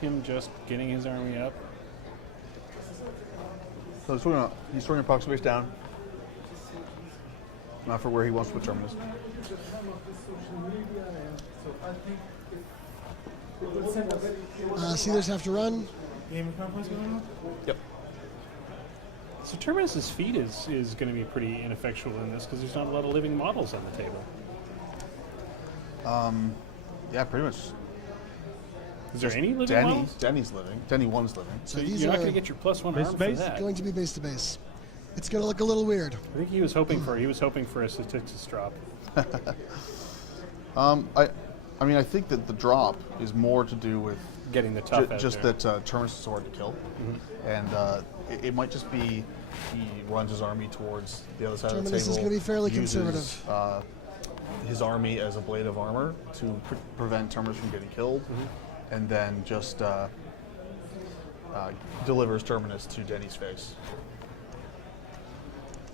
Him just getting his army up. So he's throwing a proxy base down. Not for where he wants to put Terminus. Sealers have to run. Yep. So Terminus's feat is going to be pretty ineffectual in this because there's not a lot of living models on the table. Yeah, pretty much. Is there any living models? Denny's living. Denny 1's living. So these you're not are going to get your +1 base arm to for base? that. going to be base to base. It's going to look a little weird. I think he was hoping for a statistics drop. I mean, I think that the drop is more to do with Getting the tough out just there. that Terminus is so hard to kill, and it might just be he runs his army towards the other side of the Terminus table. is gonna be fairly uses, conservative. His army as a blade of armor to prevent Terminus from getting killed, and then just delivers Terminus to Denny's face.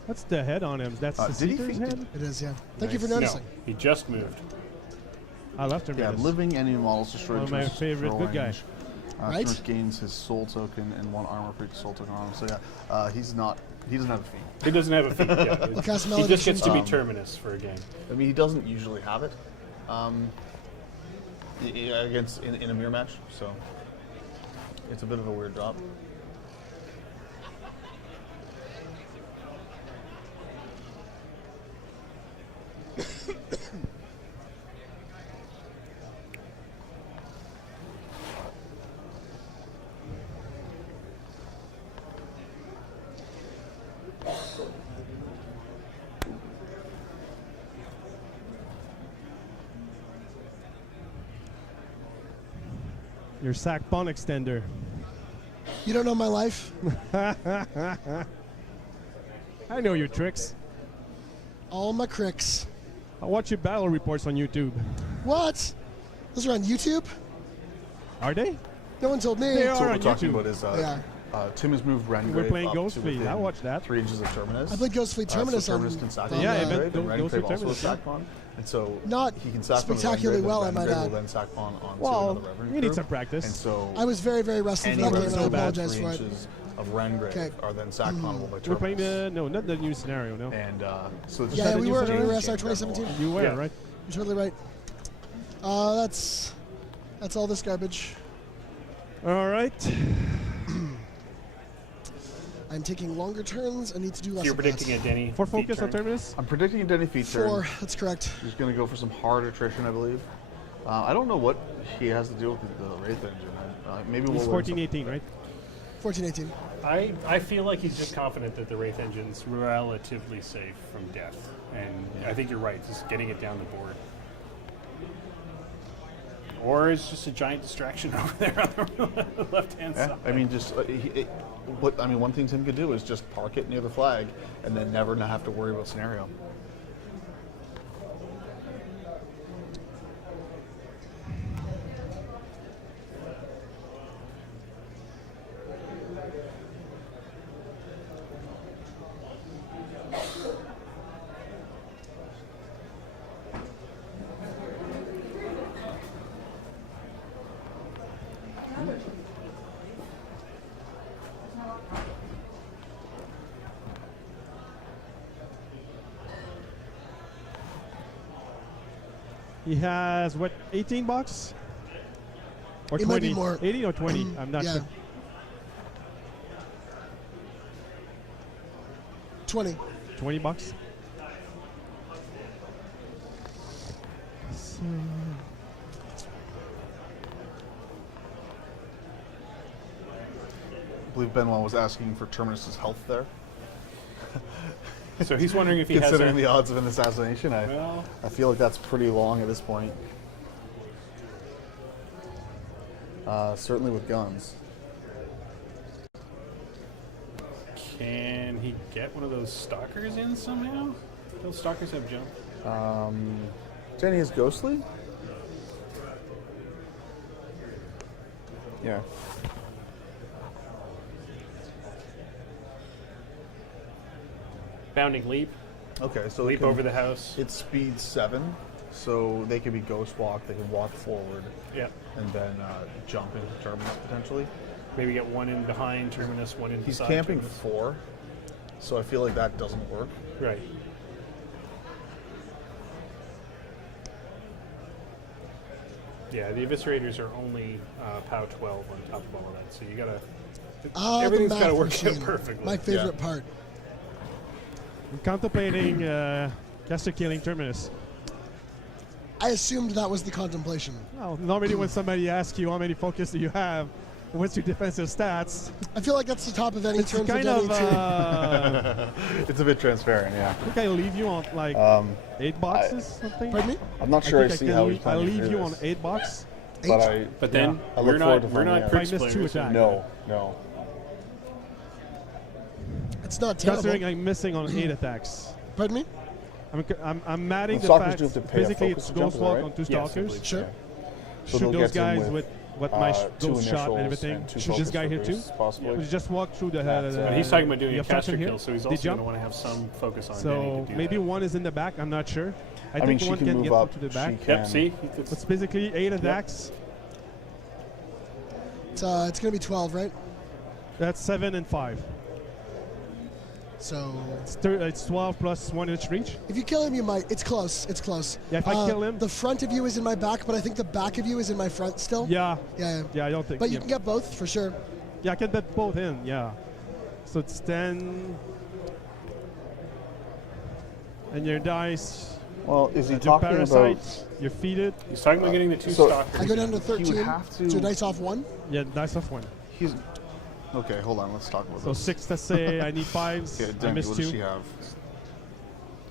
What's the head on him? That's the did he Seeker's feed- head? It is, yeah. Thank you for No, noticing. he just moved. I love Yeah, Terminus. living enemy models destroyed. One of my Terminus favorite for good guy. range. Right? Terminus gains his soul token and 1 armor for each soul token on him. So yeah, he doesn't have a feat. He doesn't have a feat yet. Cast He just gets to be Um, Terminus for a game. I mean, he doesn't usually have it against in a mirror match, so it's a bit of a weird drop. Your sack pawn extender. You don't know my life? I know your tricks. All my cricks. I watch your battle reports on YouTube. What? Those are on YouTube? Are they? No one told me. They So are what we're on talking YouTube. about is They are. Tim has moved Rengrave We're playing up Ghost to Fleet. within I watched that. 3 inches of Terminus. I played Ghost Fleet Terminus so on. Terminus can sack on, on Yeah, Rengrave, but and Ghost Fleet Rengrave also Terminus, has yeah. sack pawn. And so Not he can sack on the spectacularly Rengrave, well, I and might Rengrave add. will then sack pawn on Well, to another Reverend You need crew. some practice. And so I was very, very rusty for that game, and I so bad. apologize for it. inches of Rengrave Okay. are then sack pawnable by Terminus. We're playing the no, not the new scenario. No, And so it's Yeah, just we a were change SR game 2017. you were Yeah. right. You're totally right. That's all this garbage. All right. I'm taking longer turns. I need to do less. So you're of that. predicting a Denny. For feat focus on turn. Terminus. I'm predicting a Denny feature. 4. That's correct. He's going to go for some hard attrition, I believe. I don't know what he has to do with the Wraith Engine. Maybe we'll He's learn 14-18, right? 14-18. I feel like he's just confident that the Wraith Engine's relatively safe from death. And I think you're right, just getting it down the board. Or it's just a giant distraction over there on the left-hand Yeah, side. I mean, just one thing Tim could do is just park it near the flag, and then never have to worry about scenario. He has what, 18 bucks? Or It 20? might be more. 80 or 20? I'm not Yeah. sure. 20. 20 bucks. So, I believe Benoit was asking for Terminus's health there. So he's wondering if he has Considering a, the odds of an assassination, well, I feel like that's pretty long at this point. Certainly with guns. can he get one of those stalkers in somehow? Those stalkers have jump. Jenny is ghostly? Yeah. Bounding leap, Okay, so leap over the house. It's speed 7, so they could be ghost walk, they can walk forward, Yeah. and then jump into Terminus potentially. Maybe get one in behind Terminus, one in He's beside camping Terminus. 4, so I feel like that doesn't work. Right. Yeah, the eviscerators are only POW 12 on top of all of that, so you gotta. The Everything's gotta math work machine. out perfectly. My favorite part. I'm contemplating caster killing Terminus. I assumed that was the contemplation. Well, normally when somebody asks you how many focus do you have, what's your defensive stats, I feel like that's the top of any it's terms kind of of. any It's a bit transparent, yeah. I think I leave you on like 8 boxes, something. Pardon me? I'm not sure I, think see can how leave- he's planning to leave do you this, on 8 box. but I But then I we're look forward to not finding out. pricks If I miss 2 players. attacks. No. It's not Considering terrible. I'm missing on 8 attacks. Pardon me? I'm adding Well, the stalkers fact do have to pay a physically focus it's to jump ghost though, walk right? on 2 Yes, I stalkers. believe Sure. So Shoot they'll those get him guys with what my 2 ghost shot and initials everything. and 2 Shoot this focus guy here for too. boosts, possibly. We just walk through the. But he's talking about doing the a caster obstruction here. kill, so he's They also going jump. to want to have some focus on Denny So to do maybe that. one is in the back. I'm not sure. I mean, think she one can can move get up. to the She back. can- Yep, see? It's basically 8 attacks. It's going to be 12, right? That's 7 and 5. So It's 12 plus 1 inch reach. if you kill him, you might. It's close. It's close. Yeah, if I kill him- the front of you is in my back, but I think the back of you is in my front still. Yeah. Yeah. Yeah, I don't think. But you yeah. can get both for sure. Yeah, I can bet both in. Yeah. So it's 10. And your dice. Well, is he Your talking parasite. about? You're feeded. He's talking about getting the 2 so- stalkers. I go down to He would 13. have to- So dice off 1. Yeah, dice off 1. He's okay. Hold on. Let's talk about So this. 6 to say I need 5s. Okay, I Denny, missed what does 2. she have?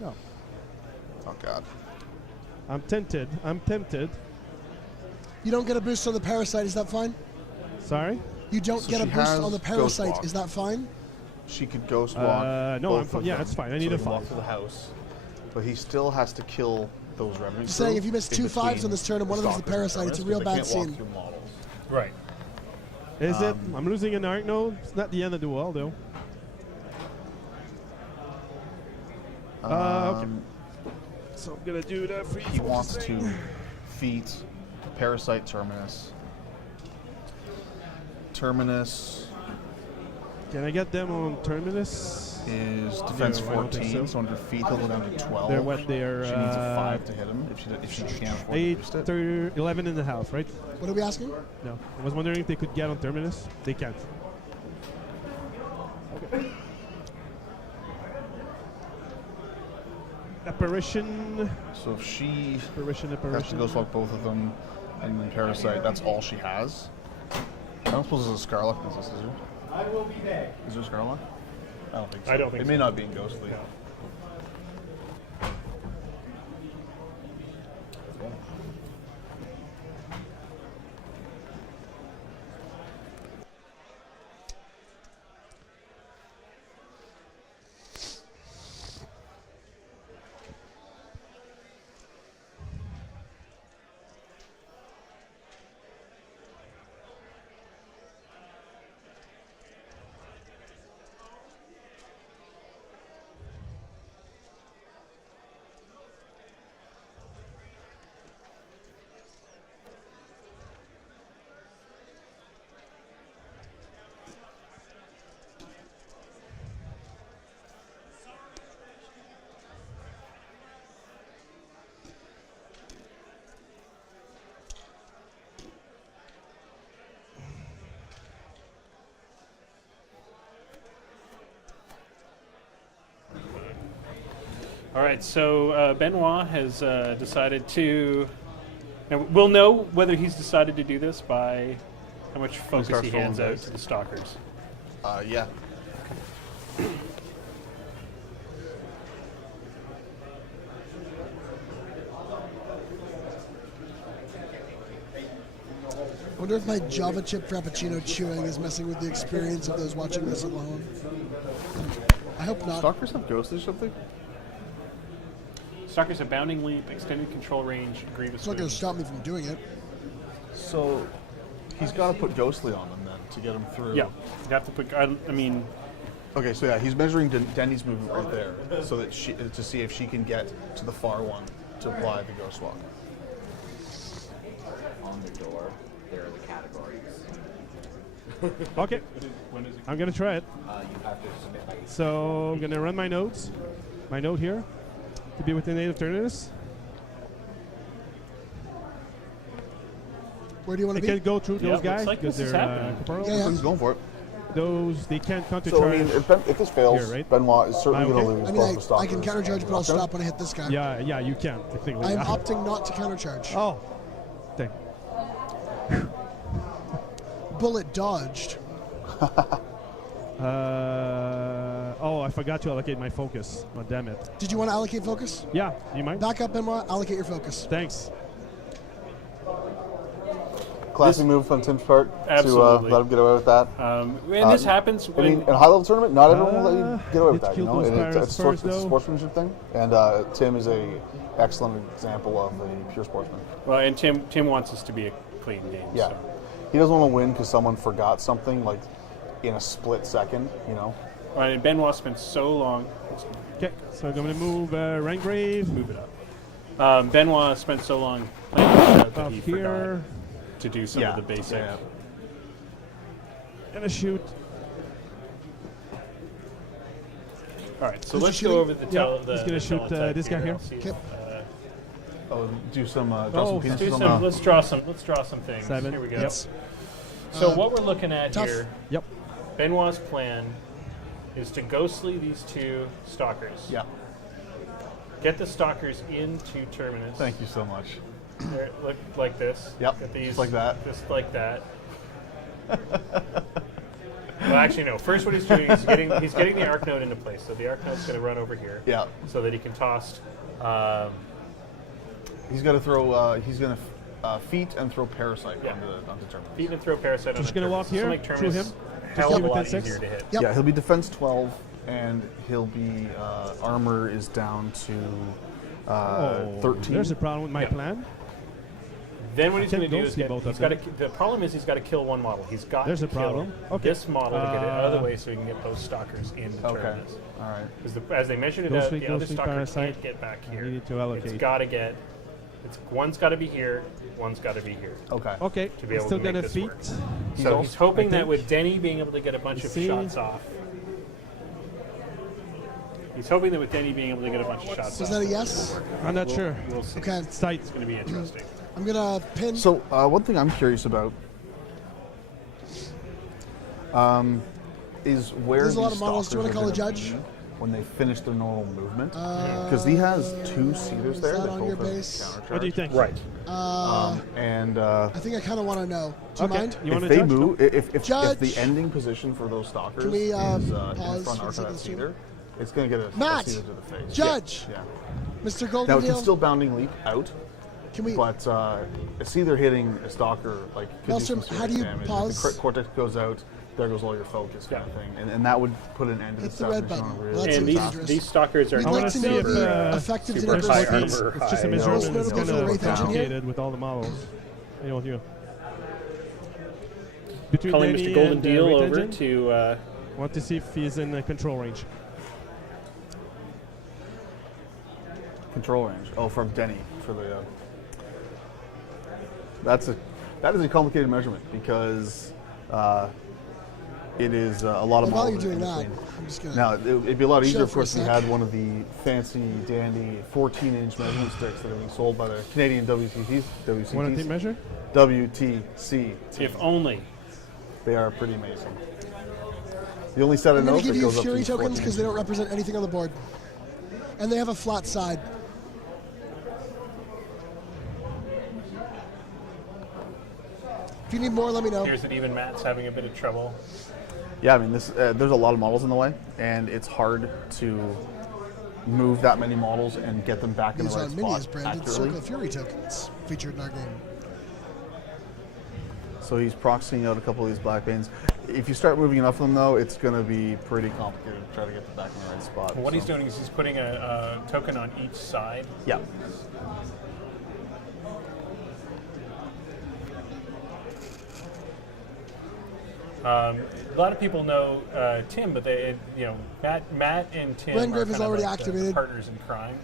Oh. Oh God. I'm tempted. You don't get a boost on the parasite. Is that fine? Sorry? You don't So get a she boost has on the Ghost parasite. Walk. Is that fine? She could ghost walk. No, both I'm fine. of Yeah, them, that's fine. I so need they a can walk 5. to the house, but he still has to kill those revenant. Just saying, crew if you miss in 2 5s between on this turn and one of them's the stalkers and parasite, it's a terrorists, real 'cause they bad can't scene. walk through models. Right. Is it? I'm losing an arc node. It's not the end of the world, though. Okay. So I'm gonna do that for He wants to feat parasite Terminus. Terminus Can I get them on Terminus? is defense No, I don't think 14, so. so under feet he'll go down to 12. They're what? They're She needs a 5 to hit him if she can't afford to 8, boost it. 11 and a half, right? What are we asking? No. I was wondering if they could get on Terminus. They can't. Apparition. So if she Apparition, has to apparition. ghost walk both of them and then parasite, that's all she has. I don't suppose there's a Scarlock in this, is there? I will be back. Is there a Scarlock? I don't think so. I don't think it so. may not be in Ghostly. All right, so Benoit has decided to. And we'll know whether he's decided to do this by how much focus start he throwing hands out dice. to the stalkers. Yeah. I wonder if my Java chip Frappuccino chewing is messing with the experience of those watching this at home. I hope not. Stalkers have ghosts or something? Stalkers have bounding leap, extended control range, grievous. It's not going to wound. stop me from doing it. So he's got to put ghostly on them then to get him through. Yeah, you have to put. I mean, Okay, so yeah, he's measuring Denny's movement right there, so that she to see if she can get to the far one to apply the ghost walk. On the door, there are the categories. Okay. I'm gonna try it. You have to submit by So I'm gonna run my notes. My note here to be within 8 of Terminus. Where do you want I to can be? go through those looks guys like because this is they're happening. corporal. Yeah, yeah. Who's going for it? Those they can't So I countercharge. mean, if this fails, Here, right? Benoit is certainly Okay. going to lose I both mean, the stalkers. I can countercharge, but I'll stop when I hit this guy. Yeah, you can technically. I'm yeah. opting not to countercharge. Oh, dang. Bullet dodged. Oh, I forgot to allocate my focus. Oh, damn it. Did you want to allocate focus? Yeah, you mind? Back up, Benoit. Allocate your focus. Thanks. Classy move on Tim's part Absolutely. to let him get away with that. and this happens I when mean, in a high-level tournament, not everyone will let you get away with let's that. You kill know, those and pirates it's first, a though. sportsmanship thing. And Tim is a excellent example of a pure sportsman. well, and Tim wants us to be a clean game. Yeah, So. he doesn't want to win because someone forgot something like in a split second. You know. And Benoit spent so long. Okay, so I'm gonna move Rangrave Move it up. Benoit spent so long playing without that up he here. forgot to do some of the basic. Yeah. Gonna shoot. All right, so Who's let's shooting? go over the he's gonna shoot, this guy here. I'll see if, Okay. Oh, do some draw Oh, some let's do penises on some. the. Let's draw some. Let's draw some things. 7. Here we go. Yep. So what we're looking at tough. here, Yep. Benoit's plan is to ghostly these two stalkers. Yeah. Get the stalkers into Terminus. Thank you so much. They're- Look like this. Yep, Get these just like that. Just like that. Well, actually, no. First, what he's doing is he's getting the arc node into place. So the arc node's going to run over here. Yeah. So that he can toss. He's got to throw. He's going to feet and throw parasite Yeah. onto Terminus. Feet and throw parasite. Just on gonna the walk Terminus. here, This will make through Terminus him. hell Just of a lot within 6. easier to hit. Yep. Yeah, he'll be defense 12, and he'll be armor is down to Oh, 13. there's a problem with my Yeah. plan. Then what he's Can't going to do is ghostly get, both he's of got to. them. The problem is he's got to kill one model. He's got There's to a kill problem. Okay. this model to get it out of the Uh, way so he can get those stalkers into Okay. Terminus. All right. Because as they measured it out, Ghostly, the other ghostly stalker parasite. can't get back here. You need to allocate. It's got to get. One's got to be here. One's got to be here. Okay. Okay, To be able still to make gonna this feet. work. He's So also- he's hoping I that think- with Denny being able to get a bunch of See. shots off. He's hoping that with Denny being able to get a bunch of shots Was off. that a yes? I'm not sure. We'll see. Okay. It's tight. It's going to be interesting. I'm going to pin. So one thing I'm curious about is where There's a lot these of models. Do you stalkers wanna are call a gonna judge? be when they finish their normal movement. Because he has 2 seeders there that that on go your for base? countercharge. What do you think? Right. I think I kind of want to know. Do you Okay. mind? You If want they to judge? move, if Judge. the ending position for those stalkers Can we, is pause in for front a arc of second, that Stu? cedar, it's going to get a Matt! cedar to the face. Judge! Yeah. Mr. Now Golden it can Deal? still bounding leap out, Can we? but it's either hitting a stalker like could do some Maelstrom, serious how do you damage. If pause? the cortex goes out, there goes all your focus kind of thing, and that would put an end to Hit the the red session if you button. wanna Well, really that And seems these, dangerous. these stalkers are We'd I like wanna to see know if, the effective super Deneghra high speeds. armor. It's just a High. measurement. Let's It's go through the kind Wraith of engine here. complicated with all the models. You know, you. Between calling Danny Mr. Golden and, Deal Wraith over Engine, to. want to see if he's in control range. control range. Oh, from Denny for the. That is a complicated measurement because it is a lot of Well, while models you're in doing that, between. I'm just going Now, it'd be a lot easier, Chill of for a course, if we sec. had one of the fancy, dandy 14-inch measurement sticks that are being sold by the Canadian WTCs. Want a tape measure? WTC. If only. They are pretty amazing. The only set of I'm going notes to that give you goes up Fury to tokens 14 because they don't represent anything on the board. And they have a flat side. If you need more, let me know. Here's that even Matt's having a bit of trouble. Yeah, I mean, this there's a lot of models in the way, and it's hard to move that many models and get them back in These the are right Mini's spot branded accurately. Circle of Fury tokens featured in our game. So he's proxying out a couple of these black veins. If you start moving enough of them, though, it's going to be pretty complicated to try to get them back in the right spot. What he's so. doing is he's putting a token on each side. Yeah. A lot of people know Tim, but they, Matt and Tim Rengrave are is kind of already like the activated. partners in crime.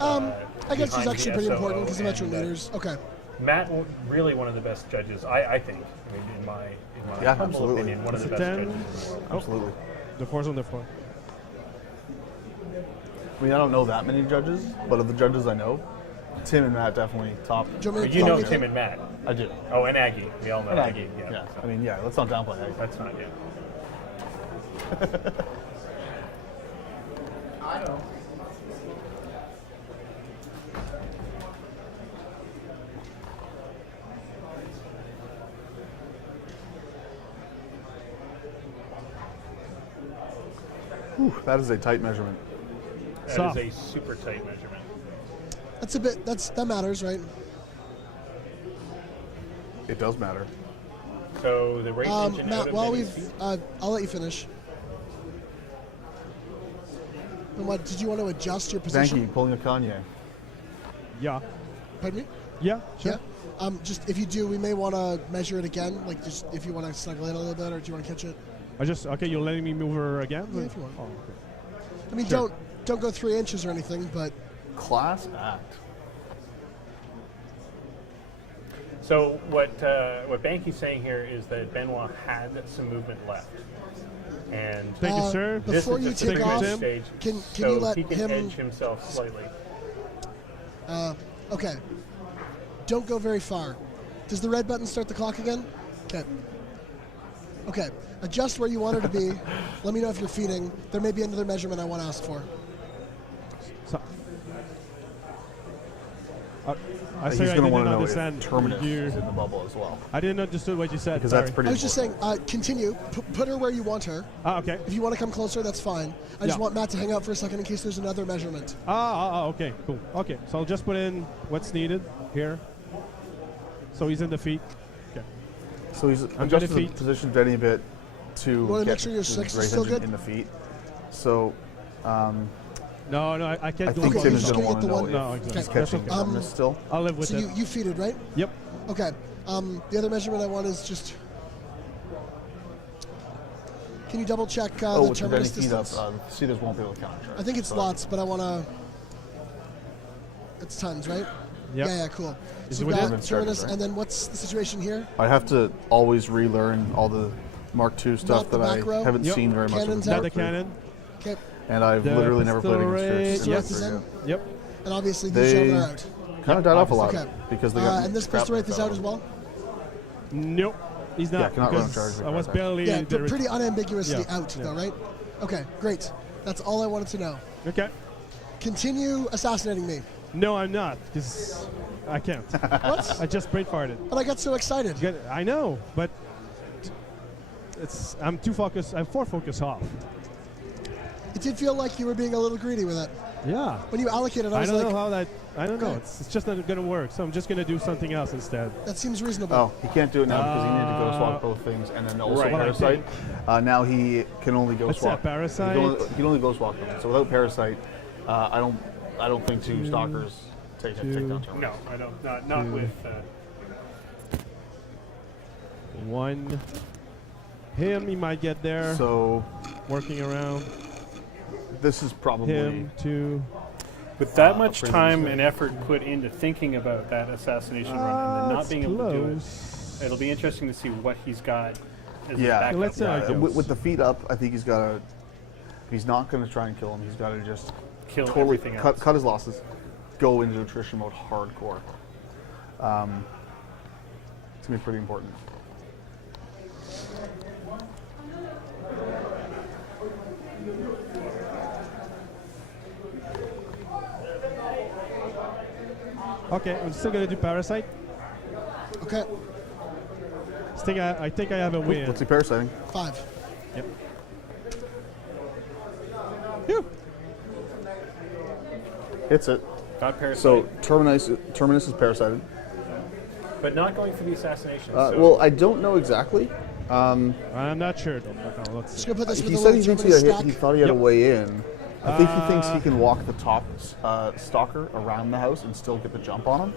I guess it's behind actually the pretty SOO important because of and, metro meters. Okay. Matt, really one of the best judges, I think. I mean, in my Yeah, humble absolutely. opinion, one of the It's best a 10. judges in the world. Absolutely. The 4's on the floor. I mean, I don't know that many judges, but of the judges I know, Tim and Matt definitely top. Do you want me But to you tell know me Tim and Matt. I do. Oh, and Aggie. We all know And Aggie. Aggie, Yeah. I mean, yeah, let's not downplay Aggie. That's not it. Whew, that is a tight measurement. That Soft. is a super tight measurement. That's a bit. That matters, right? It does matter. So the rate engine out Matt, of while Benny's we've, feet. I'll let you finish. And what did you want to adjust your position? Banky pulling a Kanye. Yeah. Pardon me? Yeah, sure. Yeah. Just if you do, we may want to measure it again. Like just if you want to snuggle in a little bit, or do you want to catch it? Okay, you're letting me move her again? Yeah, if you want. Oh, okay. I mean, Sure. don't go 3 inches or anything, but Class act. So what Banky's saying here is that Benoit had some movement left, and Thank you, sir. this before is you the take figure off, stage, can so you let he can him? edge himself slightly. Okay. Don't go very far. Does the red button start the clock again? Okay. Okay. Adjust where you want her to be. Let me know if you're feeding. There may be another measurement I want to ask for. So, I He's say I going to didn't want to know if understand. Terminus You- is in the bubble as well. I didn't understand what you said. Because sorry. that's pretty I was just important. saying, continue. Put her where you want her. Okay. If you want to come closer, that's fine. I just Yeah. want Matt to hang out for a second in case there's another measurement. Okay, cool. Okay, so I'll just put in what's needed here. So he's in the feet. Okay. So he's gonna adjusted the feet. position of Denny a bit to wanna get make sure your the 6 is race still engine good? in the feet. So No, I can't I go think Okay, Tim you're is just going to gonna want get to the know one- if No, he's exactly. catching That's okay. Terminus still. I'll live with So it. you feeded, right? Yep. Okay. The other measurement I want is just. Can you double check the With the Denny terminus feet up, distance? Cedars won't be able to counter. I think it's lots, but I want to. It's tons, right? Yep. Yeah, cool. Is So it we've within? got terminus, Right? and then what's the situation here? I have to always relearn all the Mark II stuff Not the that I back row? haven't Yep. seen very much Cannons of. out? Not the cannon. Okay. And I've The literally never played pistol against array, churches. yes. Yes. Yep. And obviously these They gentlemen are out. kind of died off a lot Okay. because they got And this scrapped pistol wraith by is out fellow. as well? Nope. He's not. Yeah, cannot run because charge with I was right back. barely. Yeah, the pretty unambiguously Yeah, out, yeah. though, right? Okay, great. That's all I wanted to know. Okay. Continue assassinating me. No, I'm not, because I can't. What? I just brain farted. But I got so excited. I know, but I'm too focused. I'm 4 focus off. It did feel like you were being a little greedy with it. Yeah. When you allocated, I I was don't like, know how that. I don't know. Okay. It's just not going to work. So I'm just going to do something else instead. that seems reasonable. Oh, he can't do it now because he needed to go swap both things and then also Right. Parasite. Now he can only go What's swap. that, Parasite? He can only go swap them. So without Parasite, I don't think two stalkers take down Terminus. No, I don't. Not with. 1. Him, he might get there. So Working around. this is probably Him, 2. With that much pretty time much. and effort put into thinking about that assassination run and then not It's being able to do close. it, it'll be interesting to see what he's got as his Yeah. backup. Let's see how it Yeah, goes. with the feet up. I think he's got to. He's not going to try and kill him. He's got to just Kill totally everything else. cut his losses, go into attrition mode hardcore. It's gonna be pretty important. Okay, I'm still gonna do Parasite. Okay, I think I have a win. What's he parasiting? 5. Yep. Phew. Hits it. Got Parasite, So Terminus is parasited. but not going for the assassination. Well, I don't know exactly. I'm not sure though. But let's Just see. gonna put this with He a said he little thinks he, had Terminus a hit, he stack. thought he had a Yep. way in. I think he thinks he can walk the top stalker around the house and still get the jump on him.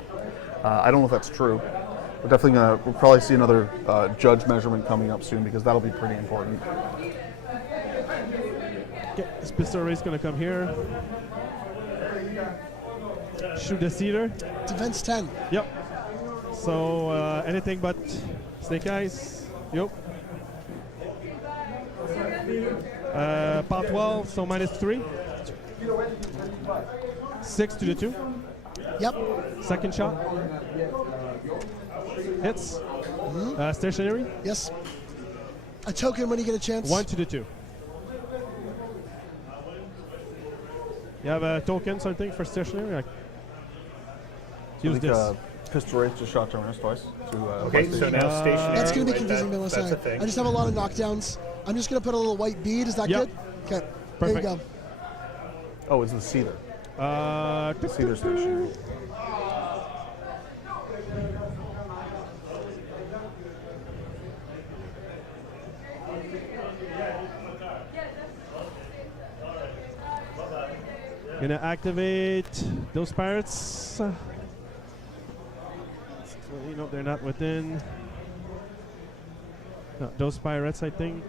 I don't know if that's true. We're definitely we'll probably see another judge measurement coming up soon because that'll be pretty important. Okay, this pistol race gonna come here. Shoot the cedar. Defense 10. Yep. So anything but snake eyes. Yep. Part 12, so -3. 6 to the 2. Yep. Second shot. Hits. Stationary. Yes. A token when you get a chance. 1 to the 2. You have a token, something for stationary? I Use think, this. Pistol Wraith just shot Terminus twice. okay, so now stationary. That's going to be right, confusing, Benoit. that's a Sorry. thing. I just have a lot of knockdowns. I'm just going to put a little white bead. Is that Yep. good? Okay. There Perfect. you go. Oh, it's the Cedar. Cedar Station. Gonna activate those pirates. No, they're not within. No, those pirates, I think.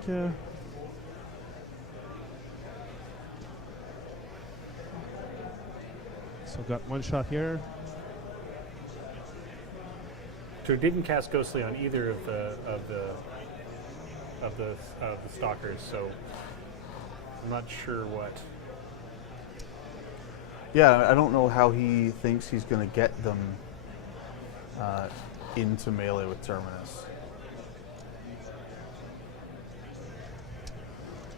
So got one shot here. So it didn't cast Ghostly on either of the stalkers, so I'm not sure what. Yeah, I don't know how he thinks he's going to get them into melee with Terminus.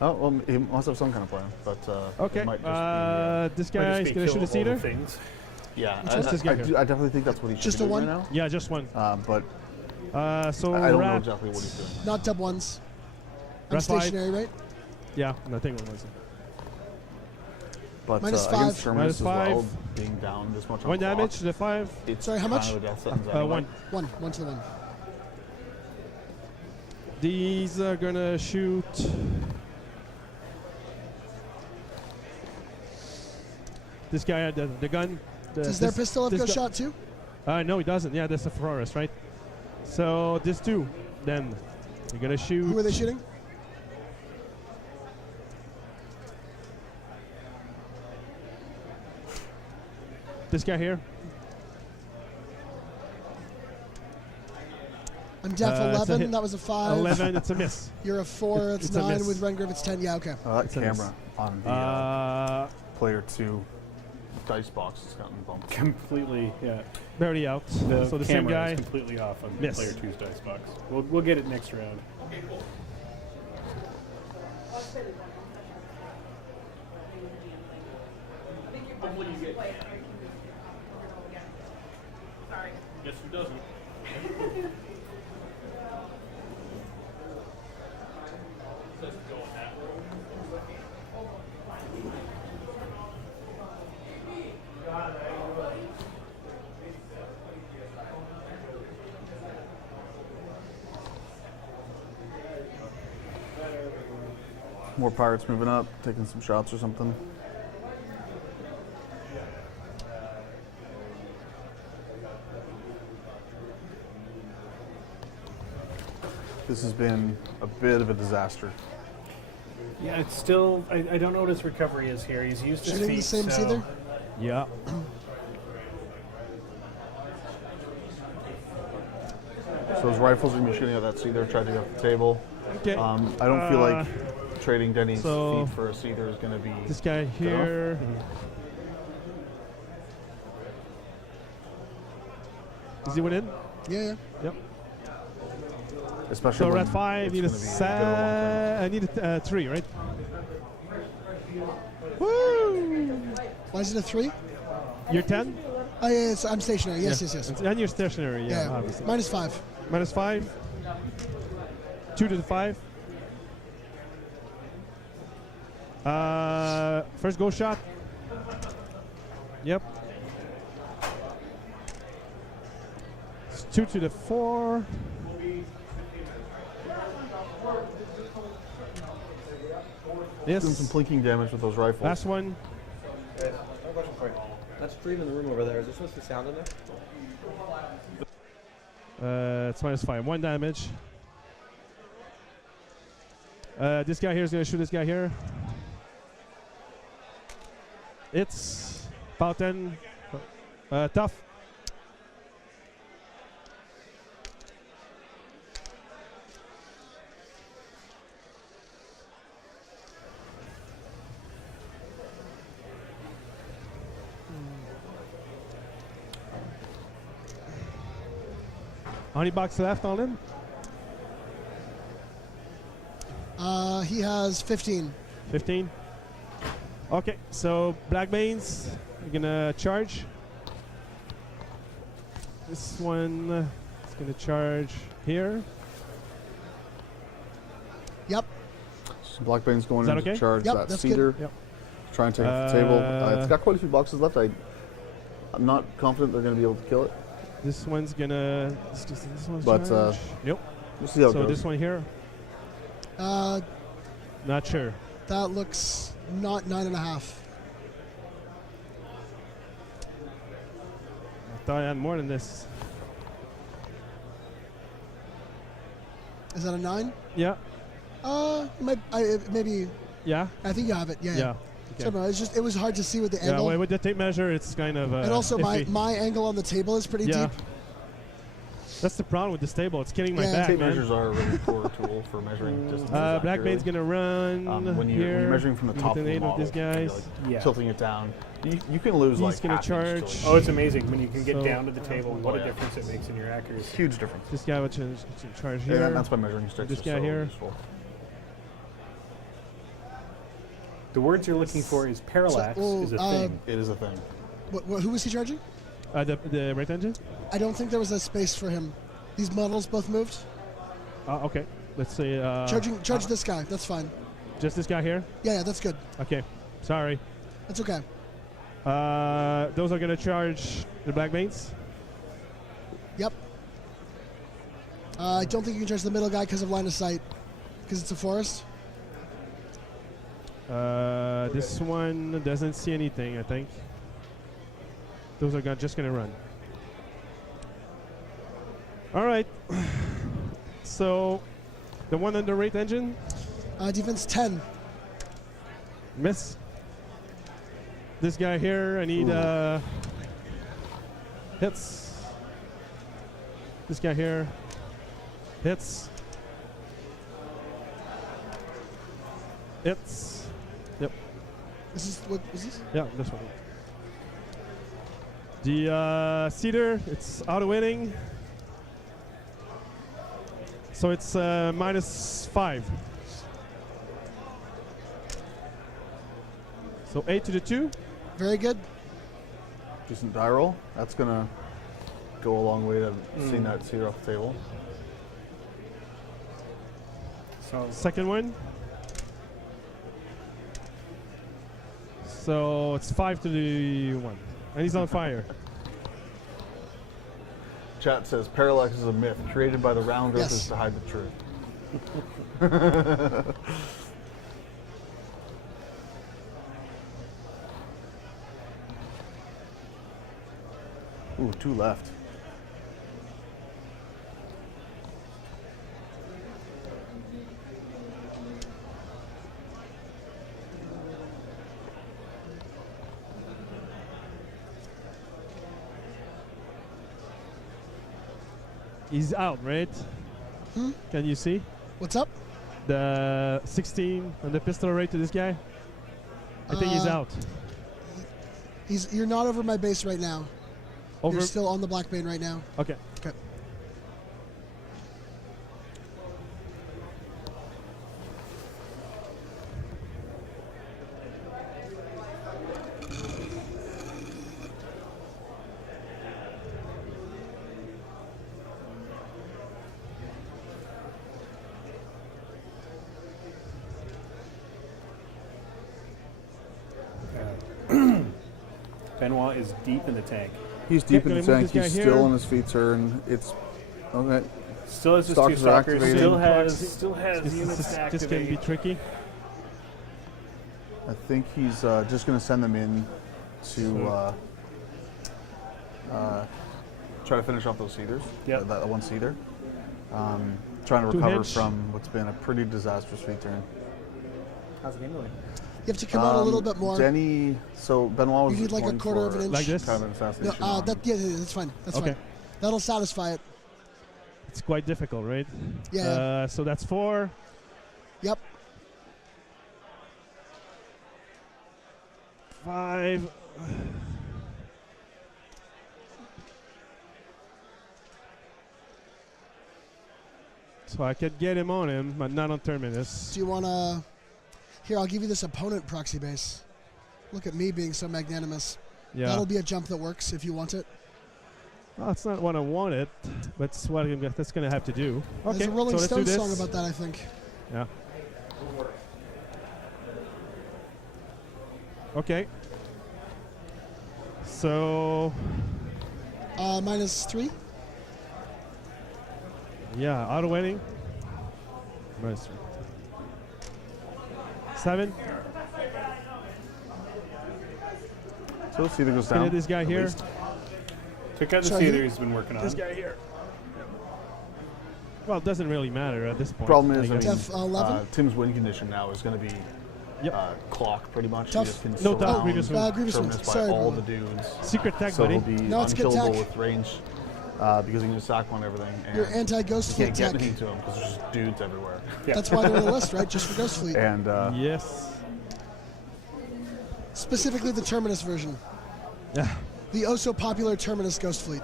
Oh, well, he must have some kind of plan, but Okay. it might just This Might guy just is be gonna kill shoot a all the cedar. things. be, yeah, What's this guy here? I definitely think that's what he should Just be a doing one? right Yeah, just one. now. But So I don't know rat- exactly what he's doing. Not dub ones. I'm Rat five. stationary, right? Yeah, nothing was. But Minus against 5. Terminus as Minus well, 5. being down this much on One the clock, damage to the 5. it's Sorry, how kind much? of a death sentence anyway. 1. 1 to the 1. These are gonna shoot. This guy had the gun. Does their pistol have this go guy- shot too? No, he doesn't. Yeah, that's a forest, right? So this two, then you're gonna shoot. Who are they shooting? This guy here. I'm def It's a 11. hit. That was a 5. 11. It's a miss. You're a 4. It's It's a 9 miss. with Rengrave. It's 10. Yeah, okay. That It's a miss. camera on the player 2 dice box has gotten bumped. Completely, yeah. Barely out. The So the same camera guy. is completely off on Miss. player 2's dice box. We'll get it next round. Yes, who doesn't? More pirates moving up, taking some shots or something. This has been a bit of a disaster. Yeah, it's still. I don't know what his recovery is here. He's used his Shooting feet. the same so Seether? Yeah. So his rifles are going to be shooting at that Seether, tried to get off the table. Okay. I don't feel like trading Denny's so feet for a Seether is going to be This guy enough. here. Is he within? Yeah, yeah. Yep. Especially So when we're at 5. it's Need a gonna be a bit of a long time. I need a 3, right? Woo! Why is it a 3? You're 10. Oh, yeah, yes, I'm stationary. Yes, yes, yes. And you're stationary, yeah, obviously. -5. -5. 2 to the 5. First go shot. Yep. It's 2 to the 4. Doing some Yes. plinking damage with those rifles. Last one. I have a question for you. That stream in the room over there, is there supposed to be sound in there? It's -5. 1 damage. This guy here is going to shoot this guy here. It's about 10. Tough. How many bucks left on him? He has 15. 15. Okay, so Black Banes, you're gonna charge. This one is gonna charge here. Yep. So Blackbane's going Is that in to okay? charge Yep, that that's cedar. Yep. Try and take it off the table. It's got quite a few boxes left. I'm not confident they're going to be able to kill it. This one's gonna. This one's But, charge. Yep. We'll see how it So goes. this one here, not sure. That looks not 9.5. I thought I had more than this. Is that a 9? Yeah. Maybe. Yeah. I think you have it. Yeah. Yeah. So no, it's just it was hard to see with the Yeah. angle. Well, with the tape measure, it's kind of. And also iffy. my angle on the table is pretty Yeah. deep. That's the problem with this table. It's killing my Yeah. back, Tape man. measures are a really poor tool for measuring distances. Black accurately. Bane's gonna run when here. you're measuring from the with top of an the 8 model, of these guys. like Yeah. tilting it down, you can lose He's like gonna half an inch charge. to Oh, it's amazing when you can get So- down to the table. What yeah. a difference it makes in your accuracy. huge difference. This guy would charge Yeah, here. that's why measuring sticks This are guy so here. useful. The words you're looking for is parallax So, is a thing. It is a thing. Who was he charging? The right engine. I don't think there was a space for him. These models both moved. Okay. Let's see. Charge this guy. That's fine. Just this guy here. Yeah, that's good. Okay. Sorry. That's okay. Those are gonna charge the Black Banes. Yep. I don't think you can charge the middle guy because of line of sight, because it's a forest. This one doesn't see anything, I think. Those are just gonna run. All right. So, the one on the right engine, Defense 10. miss. This guy here, I need hits. This guy here, hits. Hits. Yep. This is what is this? Yeah, this one. The cedar, it's auto winning. So it's -5. So 8 to the 2. Very good. Decent die roll. That's gonna go a long way to seeing that cedar off the table. So Second one. So it's 5 to the 1. And he's on fire. Chat says parallax is a myth created by the round earthers Yes. to hide the truth. Ooh, 2 left. He's out, right? Can you see? What's up? The 16 and the pistol rate to this guy? I think he's out. You're not over my base right now. Over. You're still on the Black Bane right now. Okay. Okay. Benoit is deep in the tank. He's deep in gonna the move tank. this guy He's here. still on his feet turn. It's okay. Still has his Stalkers two are stalkers. activating. Still has This units to can be activate. tricky. I think he's just going to send them in to try to finish off those seeders. Yep. That one seeder. Trying to Two recover hits. from what's been a pretty disastrous feed turn. How's the game going? You have to come out a little bit more. Denny, so Benoit was You need like a going quarter of for an inch. Like this? kind of an No, assassination. on- yeah, that's fine. That's Okay. fine. That'll satisfy it. It's quite difficult, right? Yeah. So that's 4. Yep. 5. So I could get him on him, but not on Terminus. Do you want to... Here, I'll give you this opponent proxy base. Look at me being so magnanimous. Yeah. That'll be a jump that works if you want it. Well, it's not what I wanted, but it's what that's going to have to do. Okay, There's a Rolling so let's do Stones this. song about that, I think. Yeah. Okay. So, -3. yeah, auto winning. -3. 7. So let's see if it goes Can I down. hit this guy at here? least. Took out the Sorry, seeder he's been working on. This guy here. Well, it doesn't really matter at this point. Problem is, I I guess. mean, F11? Tim's win condition now is going to be Yep. clock pretty much. Tough. He just can No, tough. surround Grievous win. Grievous win. Terminus by Sorry, all Benoit. the dudes. Secret tech, So buddy. he'll be No, it's good unkillable tech. with range because he can just sack on everything. And Your anti-Ghost you Fleet can't get tech. anything to him because there's just dudes everywhere. Yeah. That's why they're on the list, right? Just for Ghost Fleet. And Yes. Specifically the Terminus version. Yeah. The oh so popular Terminus Ghost Fleet.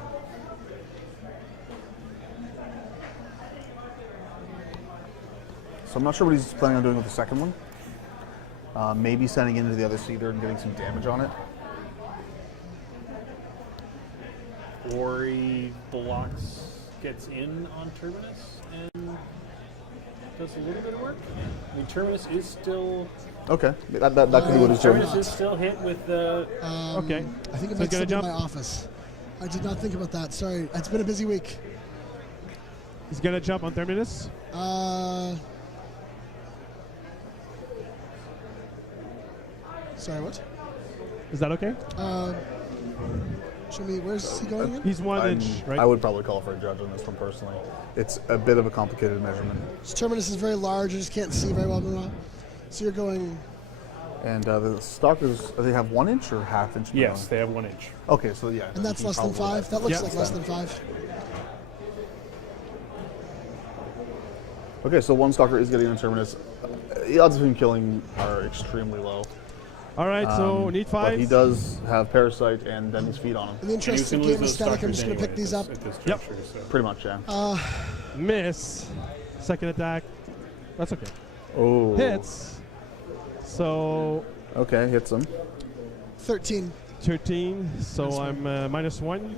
so I'm not sure what he's planning on doing with the second one. Maybe sending into the other seeder and getting some damage on it. Or he gets in on Terminus and does a little bit of work. I mean, Terminus is still Okay, that could be what he's doing. Terminus is still hit with the. Okay. I think it So makes gonna it in jump? my office. I did not think about that. Sorry. It's been a busy week. He's going to jump on Terminus. Sorry, what? Is that okay? Show me, where's he going again? He's 1 inch, right? I would probably call for a judge on this one personally. It's a bit of a complicated measurement. This Terminus is very large. I just can't see very well. Benoit. So you're going... And the stalkers, they have 1 inch or half inch? Yes, Benoit? they have 1 inch. Okay, so yeah. And that's he less than probably- 5? That looks Yeah. like less than 5. Okay, so one stalker is getting on Terminus. The odds of him killing are extremely low. All right, so need 5. But he does have Parasite and then his feet on him. In the And he was interest of going to lose game those aesthetic, I'm stalkers just going to anyway pick these up. at this Yep. juncture, so. Pretty much, yeah. Miss. Second attack. That's okay. Oh. Hits. So Okay, hits him. 13. 13. So I'm -1.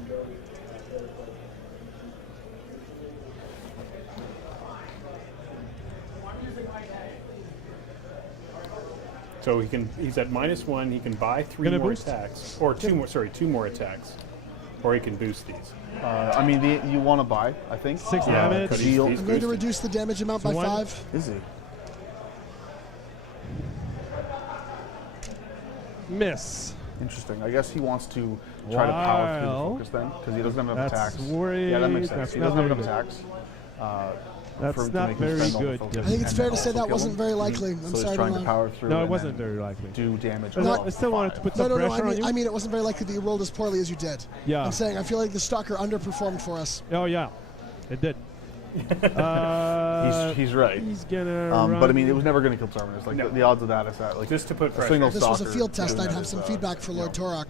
So he's at -1. He can buy 3 Gonna more boost? attacks, or 2 more. Sorry, 2 more attacks, or he can boost these. I mean, you want to buy, I think. 6 damage. But Shield. he's I'm going to boosted. reduce the damage amount by So 5. Is he? Miss. Interesting. I guess he wants to try to power through the Wow. focus then, because he doesn't have enough That's attacks. worried. Yeah, that makes sense. That's He not doesn't have very enough good. attacks. That's for him to not make him very spend all the good. focus I think it's and fair to then say also that kill wasn't him. very likely. I'm So he's sorry, trying to Benoit. power through. No, it and wasn't then very likely. do damage. I on want- all I still wanted to 5. put No, some no, no. pressure on you. I mean, it wasn't very likely that you rolled as poorly as you did. Yeah. I'm saying I feel like the Stalker underperformed for us. Oh yeah, it did. He's right. He's gonna. But I run- mean, it was never going to kill Terminus. Like No. the odds of that is that like Just to put a pressure. single If this was a stalker field test, doing I'd that have is, some feedback for Lord Torok.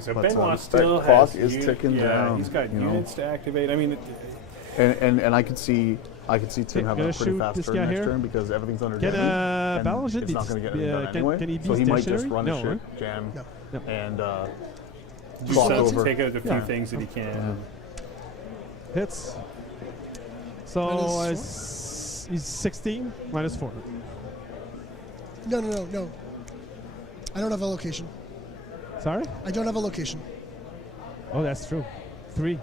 So But, Benoit that still clock has is ticking down, he's got you know. units to activate. I mean, And I could see Tim having gonna a pretty shoot fast this turn guy next here? turn because everything's under Can Denny, and Balance it's not going to get anything done can anyway. he be So he might just stationary? run No, his shit, right? jam, No. and just clock to over. take out a few Yeah. things that he can. Hits. So Minus he's 16 minus 4. No. I don't have a location. Sorry? I don't have a location. Oh, that's true. 3.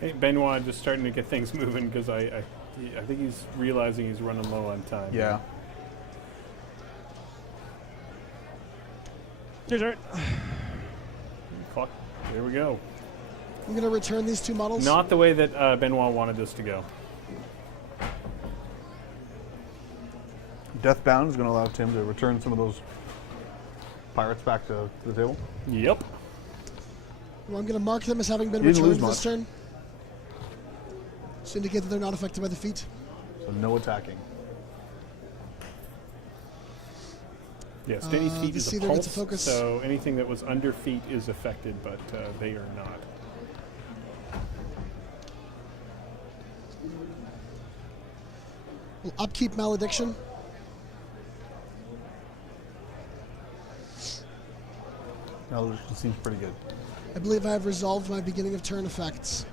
Hey, Benoit just starting to get things moving because I think he's realizing he's running low on time. Yeah. Your turn. Clock. There we go. I'm going to return these 2 models. Not the way that Benoit wanted this to go. Deathbound is going to allow Tim to return some of those pirates back to the table. Yep. Well, I'm going to mark them as having been You didn't returned lose this turn. To indicate that they're not affected by the feat. So no attacking. Yes, Denny's feet the is a Seether gets pulse, a focus. so anything that was under feet is affected, but they are not. We'll upkeep Malediction. Malediction seems pretty good. I believe I have resolved my beginning of turn effects.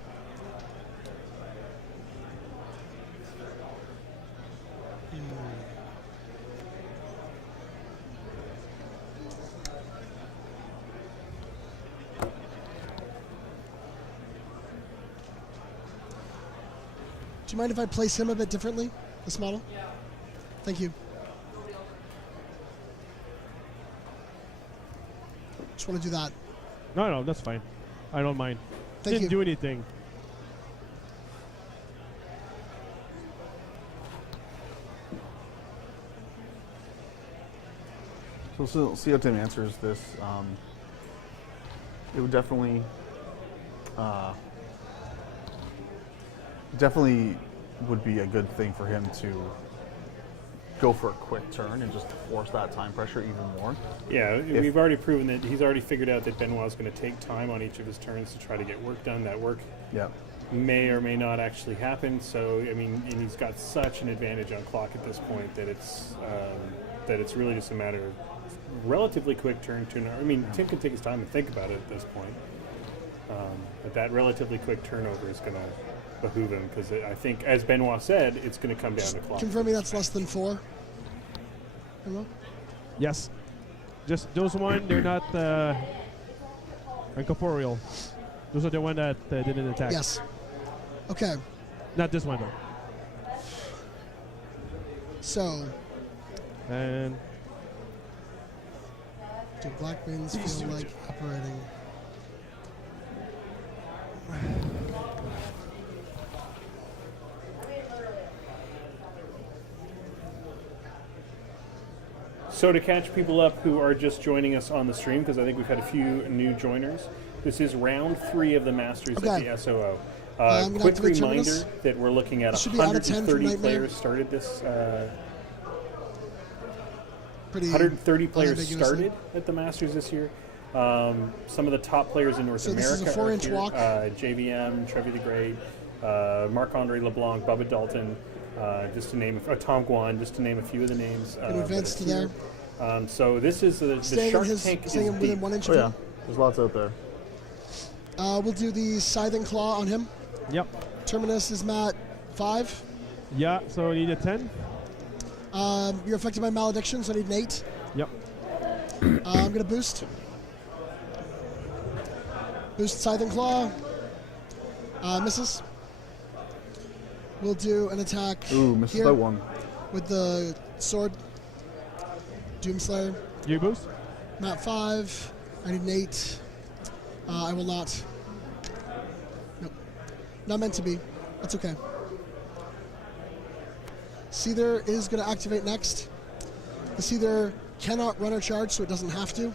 Do you mind if I place him a bit differently, this model? Thank you. Just want to do that. No, that's fine. I don't mind. Thank Didn't you. do anything. So see how Tim answers this. It would definitely would be a good thing for him to go for a quick turn and just force that time pressure even more. Yeah, we've already proven that he's already figured out that Benoit's going to take time on each of his turns to try to get work done. That work Yeah. may or may not actually happen. So, I mean, and he's got such an advantage on clock at this point that it's really just a matter of relatively quick turn to. I mean, Tim can take his time and think about it at this point. But that relatively quick turnover is going to behoove him because I think, as Benoit said, it's going to come down to clock. Confirming that's less than 4. Hello? Yes. Just those one, they're not incorporeal. Those are the one that didn't attack. Yes. Okay. Not this one though. So, And do Black Beans feel like operating? So to catch people up who are just joining us on the stream, because I think we've had a few new joiners, this is round 3 of the Masters Okay. at the SOO. I'm gonna Quick activate reminder Terminus. that we're looking at This should be out of 10 from 130 Nightmare. players started this. Pretty 130 players unambiguously. started at the Masters this year. Some of the top players in North So this is a America 4-inch are here. walk. JVM, Trevi the Great, Marc-Andre LeBlanc, Bubba Dalton, just to name Tom Guan, just to name a few of the names. Gonna advance that to are there. here. So this is the Staying in Shark his, Tank is staying within deep. 1 inch Oh of yeah. him. There's lots out there. We'll do the Scything Claw on him. yep. Terminus is Matt 5. Yeah, so I need a 10. You're affected by Malediction, so I need an 8. Yep. I'm going to boost. Boost Scything Claw. Misses. We'll do an attack Ooh, misses here by 1. with the sword. Doomslayer. You boost? Matt 5. I need an 8. I will not. Nope. Not meant to be. That's okay. Seether is going to activate next. The Seether cannot run or charge, so it doesn't have to.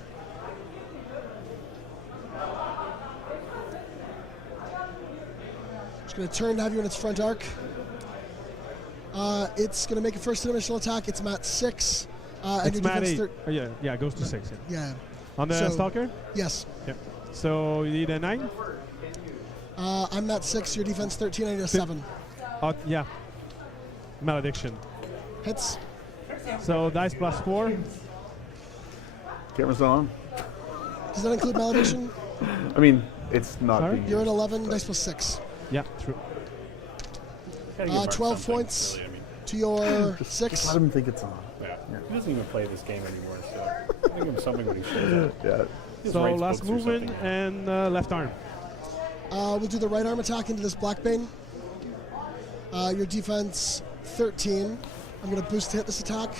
It's going to turn to have you in its front arc. It's going to make a first initial attack. It's mat 6. And It's your mat defense 8. Yeah, it goes to 6. Yeah. Yeah. On the So- Stalker? Yes. Yeah. So you need a 9? I'm mat 6. Your defense 13. I need a 7. Yeah. Malediction. Hits. So dice plus 4. Camera's not on. Does that include malediction? I mean, it's not Sorry? being You're at used. 11. Dice plus 6. Yeah, true. Gotta give Mark 12 something, points really, I mean, to your Just 6. let him think it's on. yeah. He doesn't even play this game anymore, so I think of something when he shows up. Yeah. He just So writes last books or movement something. and left arm. We'll do the right arm attack into this Blackbane. Your defense 13. I'm going to boost to hit this attack.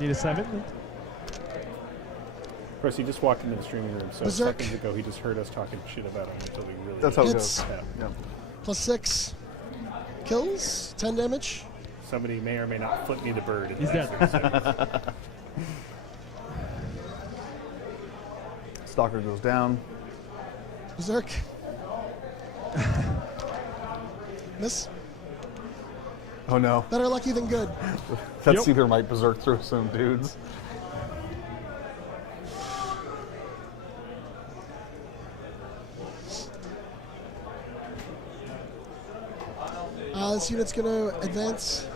Need a 7. Of course, he just walked into the streaming room, so Berserk. seconds ago he just heard us talking shit about him until we really. That's how it Hits. goes. Yeah. Yeah. Plus 6. Kills. 10 damage. Somebody may or may not flip me the bird. He's dead. Stalker goes down. Berserk. Miss. Oh no. Better lucky than good. That Yep. Seether might berserk through some dudes. This unit's going to advance.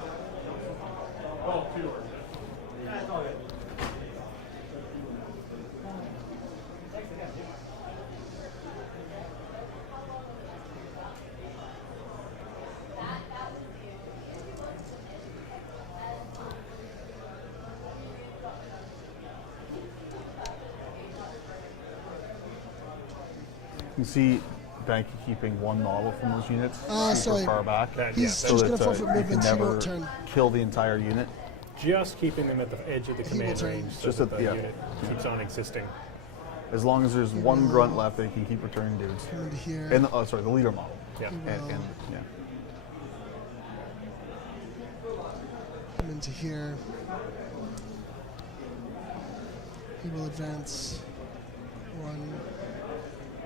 You can see Banky keeping one model from those units super sorry. far back. He's so just going that to forfeit you can movement, so he never won't turn. kill the entire unit. Just keeping them at the edge of the will command turn. range, so Just that at- the yeah. unit keeps on existing. As long as there's one grunt left, they can keep returning dudes. Come into here. And the leader model. Yeah. And yeah. Come into here. He will advance 1,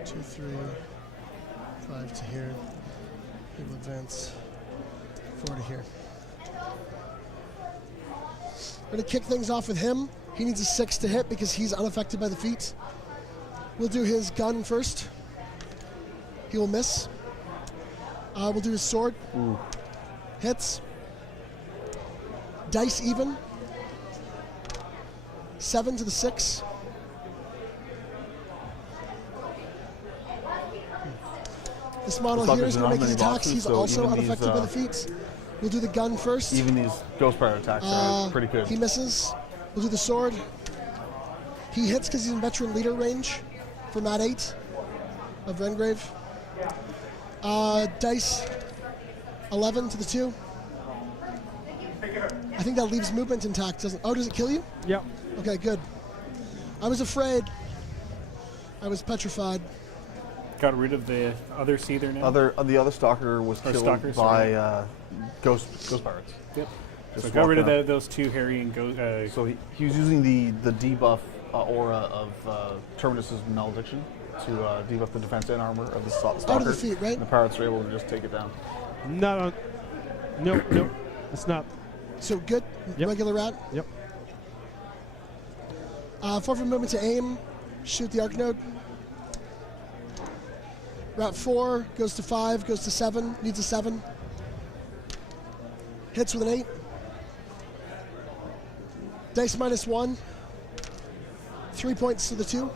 2, 3, 5 to here. He will advance 4 to here. We're going to kick things off with him. He needs a 6 to hit because he's unaffected by the feat. We'll do his gun first. He will miss. We'll do his sword. Ooh. Hits. Dice even. 7 to the 6. This model Looks like here is there's going not to make his many attacks. boxes, He's so also even these, unaffected by the feats. We'll do the gun first. Even these Ghost Pirate attacks are pretty good. He misses. We'll do the sword. He hits because he's in veteran leader range for mat 8 of Rengrave. Dice 11 to the 2. I think that leaves movement intact. Doesn't? Oh, does it kill you? Yeah. Okay, good. I was afraid. I was petrified. Got rid of the other Seether now. The other Stalker was Or killed Stalker, by sorry. Ghost Pirates. Yep. Just So got rid of walking up. those two harrying So he was using the debuff aura of Terminus's malediction to debuff the defense and armor of the Stalker. Out of the feet, right? And the pirates were able to just take it down. No, it's not. So good. Yep. Regular rat. Yep. Forward movement to aim. Shoot the arc node. Rat 4 goes to 5, goes to 7. Needs a 7. Hits with an 8. Dice minus 1. 3 points to the 2.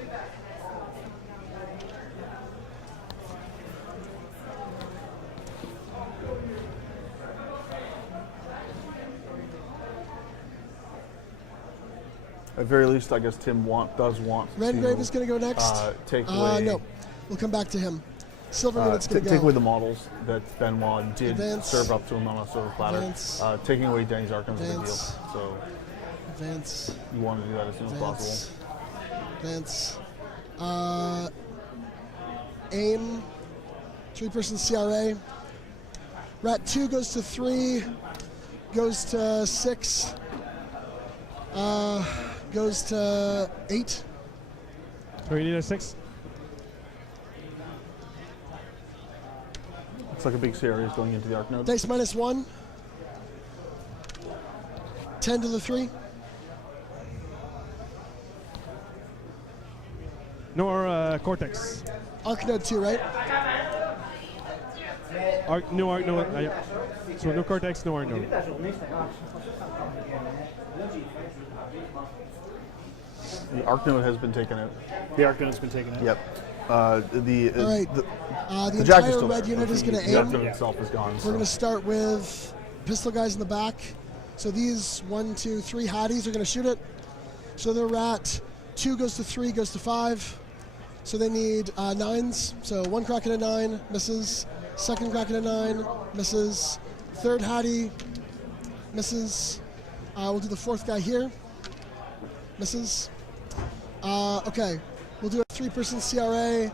At very least, I guess Tim does want Redgrave to is going to go next. take away. No. We'll come back to him. Silver Minute's going to go. take away the models that Benoit did Advance. serve up to him on a silver platter. Advance. Taking away Denny's Arkham is a big deal. Advance. So Advance. you want to do that as soon as Advance. possible. Advance. Aim. 3-person CRA. Rat 2 goes to 3. Goes to 6. Goes to 8. So you need a 6. Looks like a big series going into the arc node. Dice -1. 10 to the 3. No Cortex. Arc node 2, right? No Arc, no. Yeah. So no Cortex, no Arc, no. The arc node has been taken out. The arc node's been taken out. Yep. All right. The jack is entire still red there. unit is going to The arc aim. node itself is gone. We're going to start with pistol guys in the back. So these 1, 2, 3 hotties are going to shoot it. So the rat 2 goes to 3, goes to 5. So they need 9s. So 1 crack at a 9, misses. 2nd crack at a 9, misses. 3rd hottie, misses. We'll do the 4th guy here, misses. Okay, we'll do a 3-person CRA.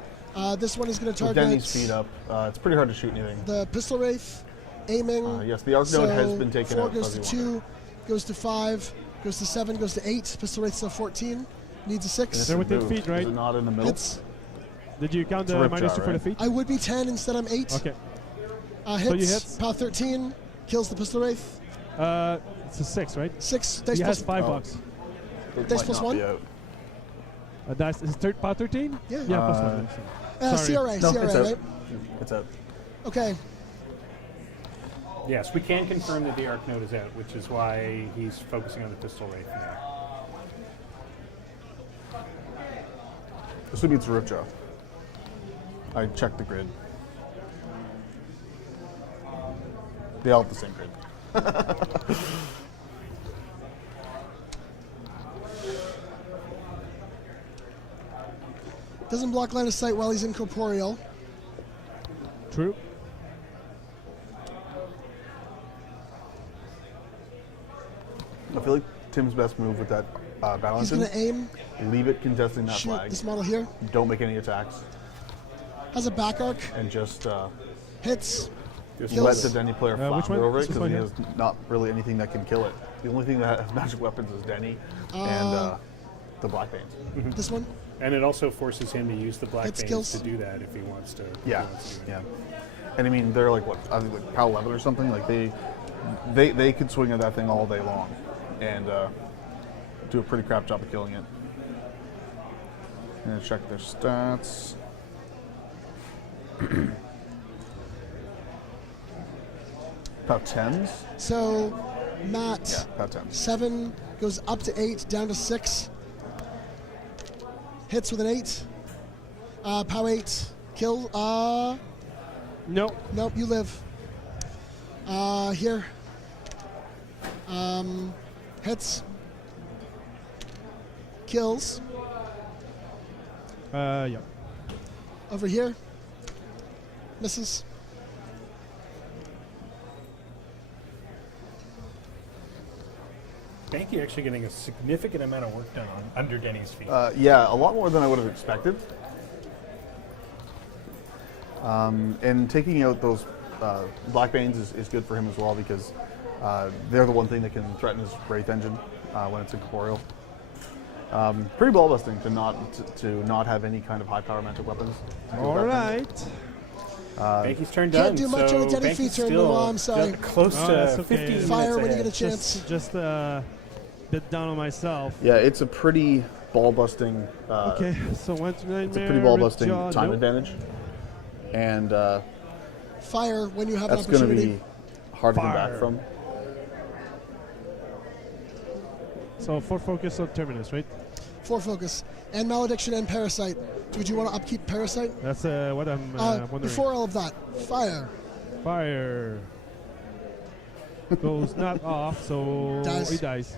This one is going to With target Denny's speed up, it's pretty hard to shoot anything. the pistol wraith, aiming. Yes, the arc node has been taken 4 out. goes to Fuzzy 2, goes to 5, goes to 7, goes to 8. Pistol wraith's still 14, needs a 6. They're within Move. feet, right? Is it not in the middle? Hits. Did you count a the rip -2 jar, for the right? feet? I would be 10, instead I'm 8. Okay. Hits. you hit? Power 13, kills the pistol wraith. It's a 6, right? 6, dice He has plus 5 bucks. It Dice might plus not one? be out. That's is power 13? Yeah. Yeah, plus 1. Sorry. CRA, No, CRA, it's out. right? It's out. Okay. Yes, we can confirm that the arc node is out, which is why he's focusing on the pistol wraith now. Assuming it's a rip jar. I checked the grid. They all have the same grid. Doesn't block line of sight while he's incorporeal. True. I feel like Tim's best move with that battle He's engine, going to aim, leave it contesting that shoot flag. this model here. Don't make any attacks, Has a back arc, and just hits, let kills. the Denny player which flounder one? over it This because one he here? has not really anything that can kill it. The only thing that has magic weapons is Denny and the Black Veins. This one. And it also forces him to use the black Hit veins skills. to do that if he wants to. if he Yeah, wants to do it. yeah. And I mean, they're like what? I think like PAL 11 or something. Like they could swing at that thing all day long, and do a pretty crap job of killing it. And check their stats. About 10s. So, Matt, Yeah, about 10s. 7 goes up to 8, down to 6. Hits with an 8. Pow 8. Kill. No. Nope, you live. Here. Hits. Kills. Yeah. Over here. Misses. Banky actually getting a significant amount of work done under Denny's feet. Yeah, a lot more than I would have expected. And taking out those Black Veins is good for him as well because they're the one thing that can threaten his Wraith engine when it's incorporeal. Pretty ball busting to not have any kind of high power magic weapons. to do All that thing. right. Banky's turn done. Can't do much so on a Denny Banky's feature, still, no, I'm sorry. still close Oh, to that's okay. 15 minutes Fire when you ahead. get a chance. Just bit down on myself. Yeah, it's a pretty ball busting. Okay, so went to It's a pretty ball busting time advantage, and Fire when you have an that's going to opportunity. be hard to come Fire. back from. So for focus on Terminus, right? 4 focus. And Malediction and Parasite. Would you want to upkeep Parasite? That's what I'm wondering. Before all of that, Fire. Fire goes not off, so Dies. he dies.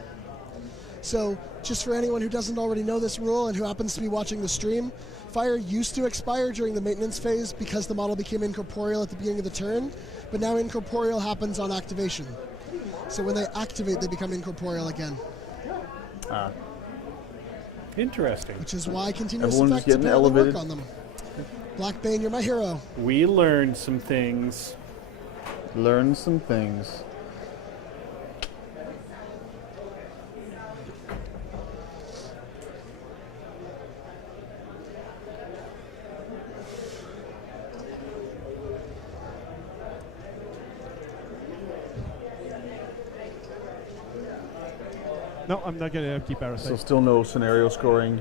So, just for anyone who doesn't already know this rule and who happens to be watching the stream, Fire used to expire during the maintenance phase because the model became incorporeal at the beginning of the turn, but now incorporeal happens on activation. So when they activate, they become incorporeal again, Interesting. which is why continuous Everyone's effects getting apparently work elevated. on them. Blackbane, you're my hero. We learned some things. Learn some things. No, I'm not gonna keep So Parasite. still no scenario scoring.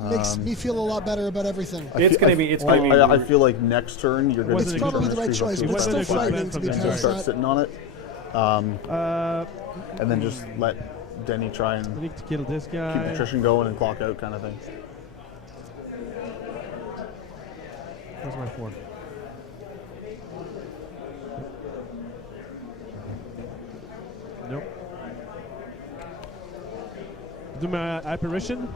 Makes me feel a lot better about everything. It's gonna be. It's gonna be. I feel like next turn you're going to Wasn't see a good Probably the right Terminus choice, trees but up it's to still 25 frightening to be and just start Parasite. sitting on it, and then just let Denny try I and need to kill this guy. keep attrition going and clock out kind of thing. Where's my 4? Nope. Do my apparition.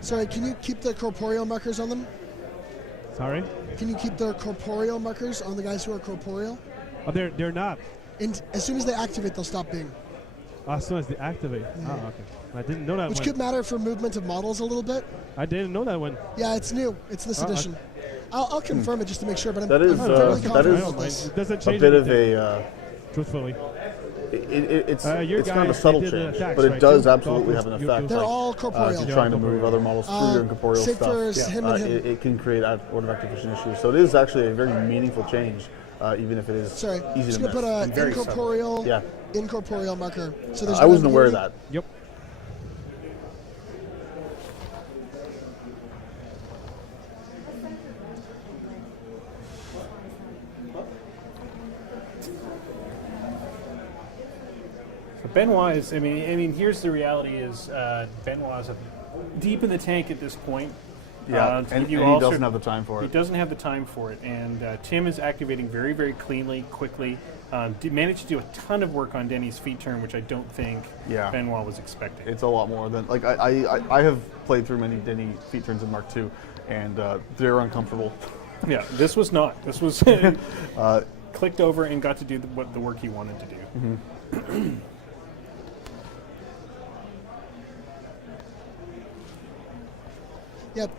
Sorry, can you keep the corporeal markers on them? Sorry. Can you keep the corporeal markers on the guys who are corporeal? Oh, they're not. And as soon as they activate, they'll stop being. As soon as they activate. Oh, okay. I didn't know that Which one. could matter for movement of models a little bit. I didn't know that one. Yeah, it's new. It's this edition. I'll confirm it just to make sure, but I'm, That is, I'm fairly that confident is- about this. It doesn't A change bit of anything, a truthfully. it's Your it's kind of a guys, subtle they did change, attacks, but it right, does too? absolutely have an Dolphins, effect. They're like, all if corporeal. you're trying to move corporeal. other models through your incorporeal save for stuff, him and him. it can create artifact efficient issues. So it is actually a very meaningful change, even if it is Sorry, easy just to gonna miss. put a And very subtle. incorporeal, Yeah. incorporeal marker. So there's I no wasn't aware of ambiguity. that. Yep. Benoit is. I mean, here's the reality: is Benoit is deep in the tank at this point. Yeah, to and give you he all doesn't sort- have the time for He it. doesn't have the time for it, and Tim is activating very, very cleanly, quickly. Managed to do a ton of work on Denny's feet turn, which I don't think Yeah. Benoit was expecting. It's a lot more than like I have played through many Denny feet turns in Mark II, and they're uncomfortable. Yeah, this was not. This was clicked over and got to do the work he wanted to do. Yep.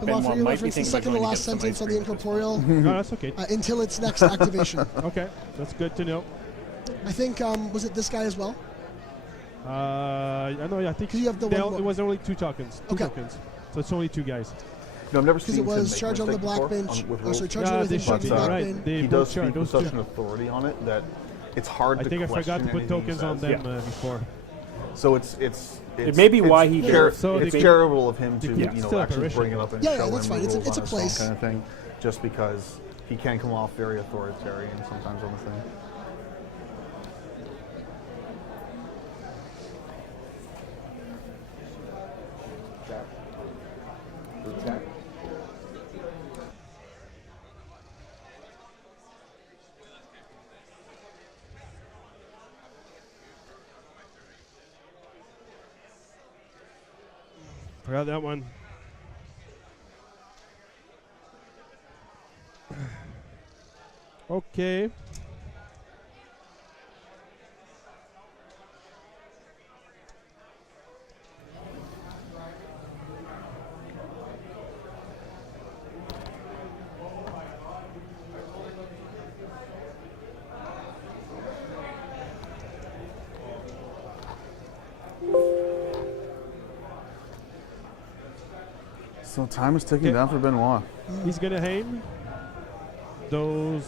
Benoit For your might be reference, the thinking about second to going to last get some sentence ice on the cream. incorporeal No, that's okay. until its next activation. Okay, that's good to know. I think, was it this guy as well? I know. I think 'Cause you have the they one all- more- it was only 2 tokens. Two Okay. tokens. So it's only 2 guys. No, I've never Because seen it Tim was make charge a on the mistake black before bench. with Oh, rules. sorry, charge Yeah, on they the should be black right. bench. They He both does speak charge. with Those such two. an authority on it that it's hard I to think I question forgot to put anything he tokens on says. them Yeah. before. So it's It may be why he char- So it's they- charitable of him to they could still actually apparition. bring it up and Yeah, show that's him fine. the It's a- rules it's a on his own place. kind of thing, just because he can come off very authoritarian sometimes on the thing. Forgot that one. Okay. So time is ticking down for Benoit. He's gonna aim. The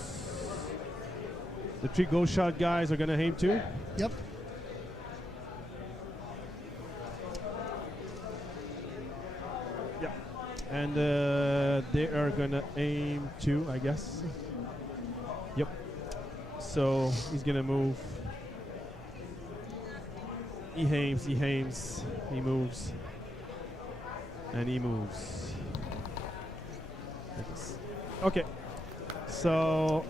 3 ghost shot guys are gonna aim too. Yep. Yeah. And they are gonna aim too, I guess. Yep. So he's gonna move. He aims, he moves. And he moves. Okay. So,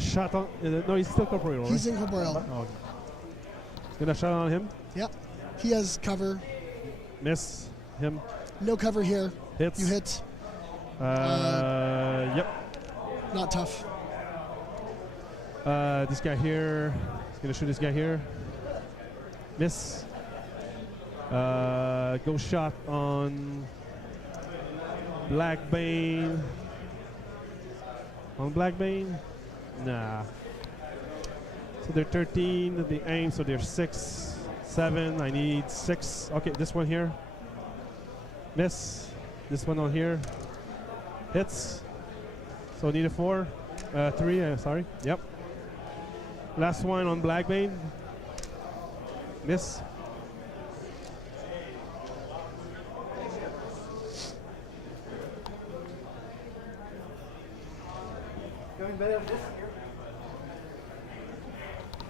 shot on. No, he's still corporeal, right? He's incorporeal. Oh. Gonna shot on him. Yep. He has cover. Miss him. No cover here. Hits. You hit. Yep. Not tough. This guy here. He's gonna shoot this guy here. Miss. Go shot on Blackbane. On Blackbane? Nah. So they're 13, they aim, so they're 6, 7. I need 6. Okay, this one here. Miss. This one on here. Hits. So I need a 4. 3, sorry. Yep. Last one on Blackbane. Miss.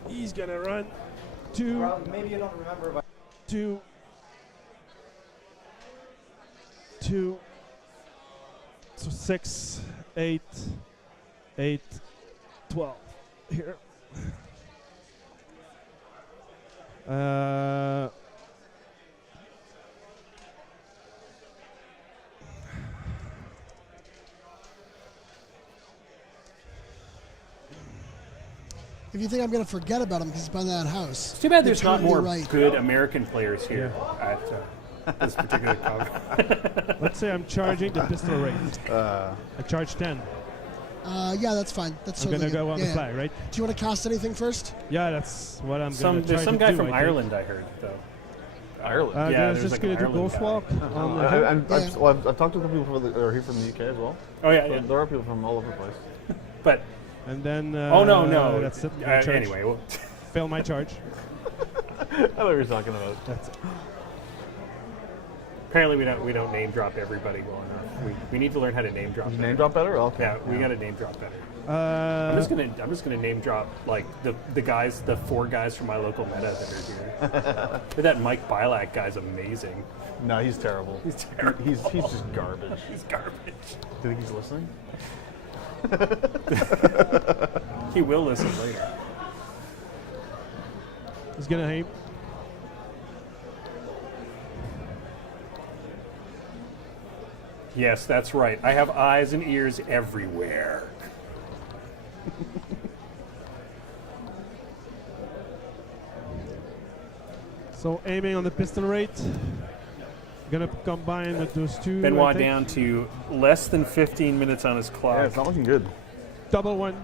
He's gonna run 2. Well, maybe you don't remember, but 2. 2. So 6, 8, 8, 12. Here. If you think I'm going to forget about him because he's by that house. It's too bad you're there's not totally more right. good American players here at this particular con. Let's say I'm charging the pistol rate. I charge 10. Yeah, that's fine. That's I'm totally gonna go good. on Yeah, the fly, right? Do you want to cast anything first? Yeah, that's what I'm gonna try There's some to guy do, from I think. Ireland I heard though. Ireland. Yeah, I was there's just like an gonna do Ireland Ghost guy. Walk on the I've talked to the people that are here from the UK as well. Oh yeah. There are people from all over the place. But and then oh no. that's it. Anyway, well, Fail my charge. I know what you're talking about. That's it. apparently we don't name drop everybody well enough. We need to learn how to name drop. Name better. drop better? Okay. Yeah, we got to name drop better. I'm just gonna name drop like the 4 guys from my local meta that are here. That Mike Bilak guy's amazing. No, he's terrible. He's terrible. He's just garbage. He's garbage. Do you think he's listening? He will listen later. He's gonna aim. Yes, that's right. I have eyes and ears everywhere. So aiming on the pistol rate. Gonna combine with those two. Benoit I think. down to less than 15 minutes on his clock. Yeah, it's not looking good. Double one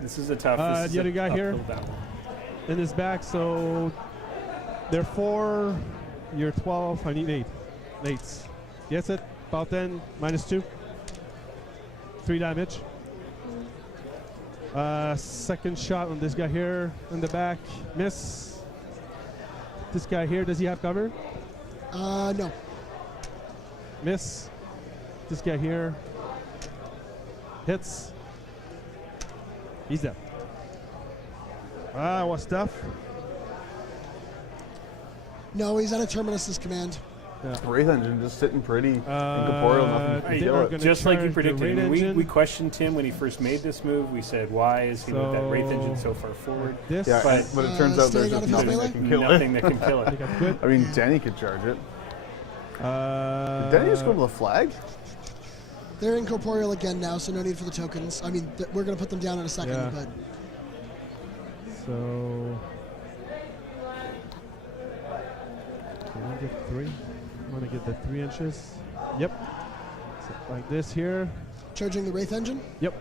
This is a tough. This is the other a guy here? uphill battle. in his back. So they're 4. You're 12. I need 8. 8s. Gets it. About 10. -2. 3 damage. Second shot on this guy here in the back. Miss. This guy here, does he have cover? No. Miss. This guy here. Hits. He's dead. Was tough. No, he's at a Terminus's command. Wraith Engine just sitting pretty incorporeal, nothing to they kill are it. gonna Just like you charge the predicted. Wraith We engine. questioned Tim when he first made this move. We said, why is he with that Wraith engine so far forward? This. Yeah, But- but it turns out there's staying out just of his nothing melee? that can kill Nothing it. that can kill I it. think I'm good. I mean, Danny could charge it. Did Danny just go to the flag? They're incorporeal again now, so no need for the tokens. I mean, we're going to put them down in a second, Yeah. but So. I want to get 3. I want to get the 3 inches. Yep. So like this here. charging the Wraith engine. Yep.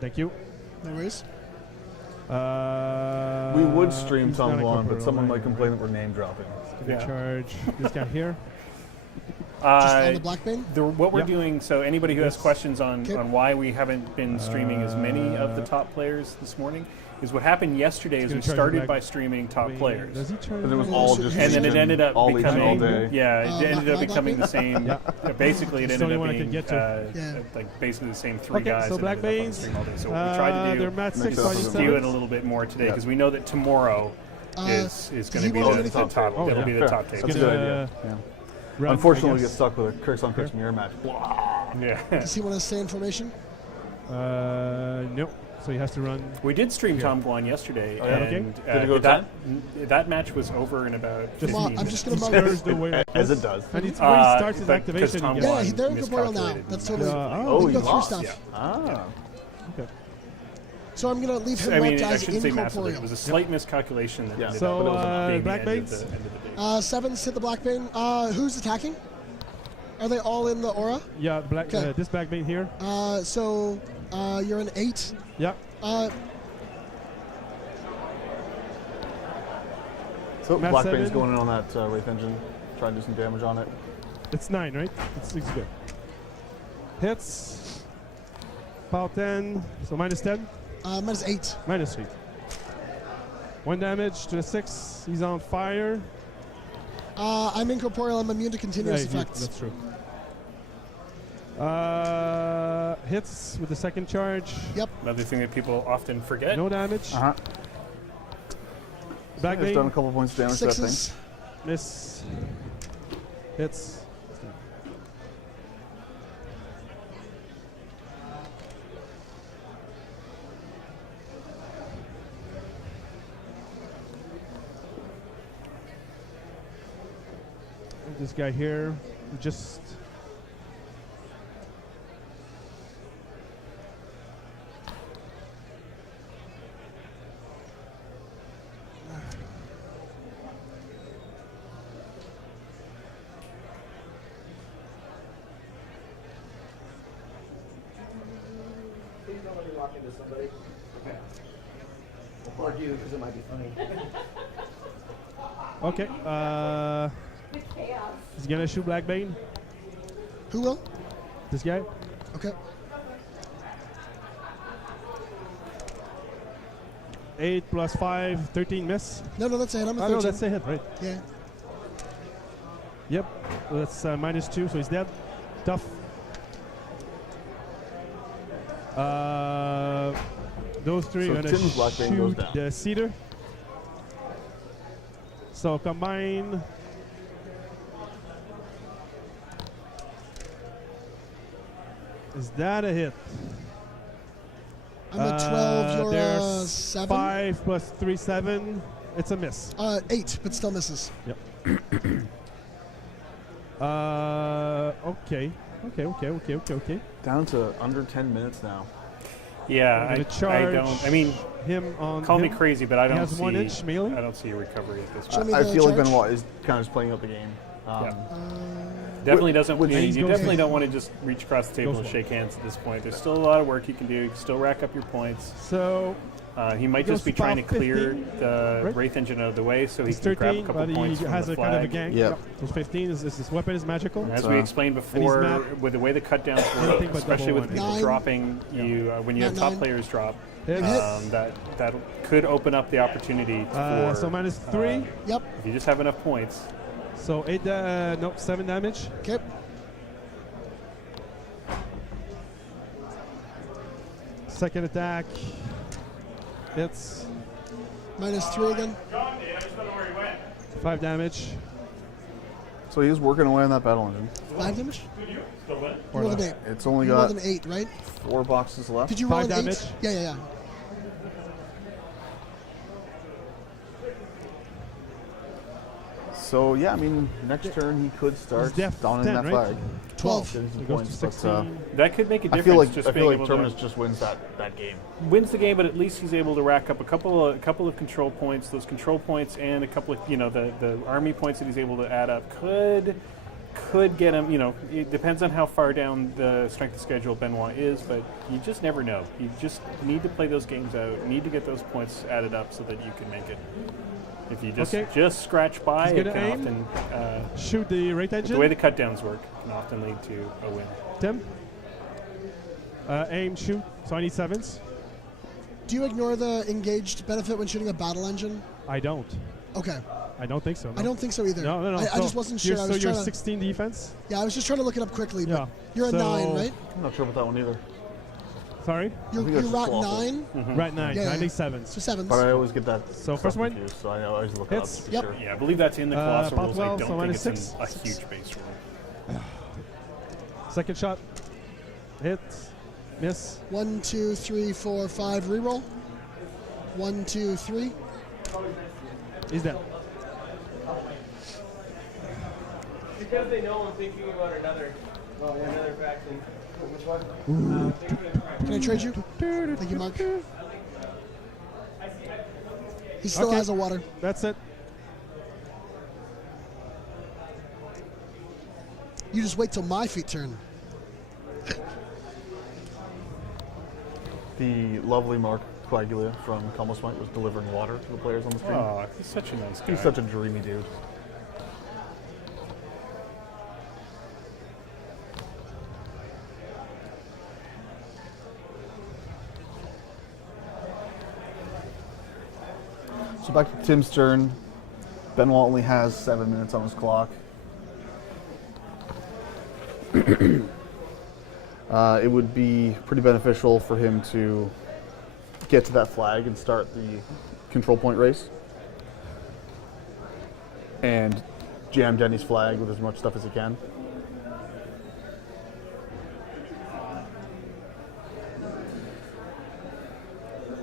Thank you. No worries. We would stream he's Tom not Blonde, but incorporeal, someone right, might complain that we're name dropping. Gonna Yeah. charge this guy here. Just on the Blackbane. What we're Yep. doing, so anybody who has Yes. questions on Okay. why we haven't been streaming as many of the top players this morning, is what happened yesterday is gonna we charge started back. by streaming top Wait, players. Does he charge? And it was Yeah, all so- just And then it legion, ended up all legion all becoming, day. yeah, it ended up my becoming the Blackbane? same. Basically, it It's the ended only up one I could being get to. Yeah. like basically the same 3 Okay, guys. so that ended up on the Blackbanes, stream all day. So what we tried to they're do mat Mix 6 it up a is little skew bit. it a little bit more today Yeah. because we know that tomorrow is does going he to be want the to do anything? top. Oh, It'll yeah. be the Fair. top That's table. a good idea. Yeah. Run, Unfortunately, I we get guess. stuck with a Kirk's on Kirk's mirror match. Yeah. Does he want to stay in formation? No. So he has to run. We did stream Tom Guan yesterday, Oh, yeah? and Okay. Did it go that match was over in about 15 Well, I'm minutes. just going to There's the way. As it does. And it's when he starts his but activation. 'cause Tom he Yeah, gets- Guan they're incorporeal now. miscalculated. That's totally. Oh, we he can go through lost. stuff. Yeah. Ah. Okay. So I'm going to leave him I mean, left I as shouldn't say massively. incorporeal. It was a slight miscalculation that Yeah. ended So, up being the end of Blackbanes? the day. Sevens hit the Blackbane. Who's attacking? Are they all in the aura? Yeah, black. Okay. This Blackbane here. So you're an 8. Yeah. Uh, So Matt Black Bane's 7. going in on that Wraith Engine, trying to do some damage on it. It's 9, right? It's good. Hits. Power 10. So minus 10. Minus 8. Minus 3. 1 damage to the 6. He's on fire. I'm incorporeal. I'm immune to continuous effects. That's true. Hits with the second charge. Yep. Another thing that people often forget. No damage. Uh-huh. Black He's Bane. done a couple points of damage to that thing. 6s. Miss. Hits. This guy here, just Please don't let me walk into somebody. Okay. Or you, because it might be funny. okay. He's gonna shoot Black Bane. Who will? This guy. Okay. 8 plus 5, 13 miss. No, that's it. I'm a 13. No, that's a hit, right? Yeah. Yep. That's minus 2, so he's dead. Tough. Those three So are gonna Tim's Black Bane goes shoot down. the cedar. So combine. Is that a hit? I'm at 12. You're there's 7. 5 plus 3, 7. It's a miss. 8, but still misses. Yep. Okay. Okay. Down to under 10 minutes now. Yeah, I'm I gonna don't. I mean, Him on. call me him. crazy, but I He don't has see. 1 inch melee. I don't see a recovery at this Show point. me I the feel like charge. Benoit is kind of just playing up the game. Definitely doesn't. Which- You, And he's you going definitely for- don't want to just reach across the table Goes and for shake hands at this point. There's still a lot of work you can do. You can still rack up your points. So He might He just be goes to trying to about clear 15, the right? Wraith Engine out of the way so he he's can grab a 13, couple but he points from has the a kind of a flag. gang. Yep. So 15 is his weapon is magical. As So- we explained before, map- with the way the cut downs Anything work, but especially double with one. people 9. dropping, you when you have Not top 9. players drop, Hits. that could open up the opportunity for. So minus 3. Yep. If you just have enough points, So 7 damage. Okay. Second attack. Hits. Minus 3 again. 5 damage. So he's working away on that battle engine. 5 damage? Or You rolled an less. 8. It's only You got rolled an 8, right? 4 boxes left. Did you roll 5 an 8? damage? Yeah. So yeah, I mean, next turn he could start He's def dominating 10, that right? flag. 12. Getting some It goes points, to but, 16. that could make a difference. I feel like just being able Terminus to just wins that game. wins the game, but at least he's able to rack up a couple of control points. Those control points and a couple of the army points that he's able to add up could get him. It depends on how far down the strength of schedule Benoit is, but you just never know. You just need to play those games out. Need to get those points added up so that you can make it. If you just scratch by, He's it gonna can aim. often. Shoot the right engine. The way the cut downs work can often lead to a win. Tim. Aim, shoot. So I need 7s. Do you ignore the engaged benefit when shooting a battle engine? I don't. Okay. I don't think so. No. I don't think so either. No. I just wasn't sure. I was you're trying to, 16 defense. yeah, I was just trying to look it up quickly. But Yeah. you're a So- 9, right? I'm not sure about that one either. Sorry. You're think that's at just awful. 9, Right 9. Yeah, I yeah. need 7s. so 7s. But I always get that So stuff first one? confused, so I always look Hits. it up to be Yep. sure. Yeah, I believe that's in the colossal pop rules. 12, I don't so think minus it's 6. in a huge base rule. Second shot. Hit. Miss. 1, 2, 3, 4, 5. Reroll. 1, 2, 3. He's dead. Because they know I'm thinking about another faction. Which one? Can I trade you? Thank you, Mark. He still Okay. has a water. That's it. You just wait till my feet turn. The lovely Mark Coagula from Moosemachine was delivering water to the players on the stream. Oh, he's such a nice guy. He's such a dreamy dude. So back to Tim's turn. Benoit only has 7 minutes on his clock. It would be pretty beneficial for him to get to that flag and start the control point race. And jam Denny's flag with as much stuff as he can.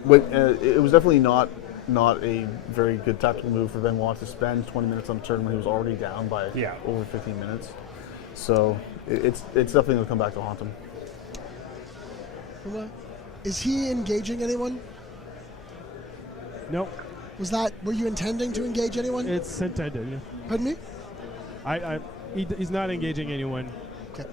It was definitely not a very good tactical move for Benoit to spend 20 minutes on a turn when he was already down by over 15 minutes. So it's definitely going to come back to haunt him. Is he engaging anyone? No, Were you intending to engage anyone? it's intended. Yeah. Pardon me? He's not engaging anyone. Okay.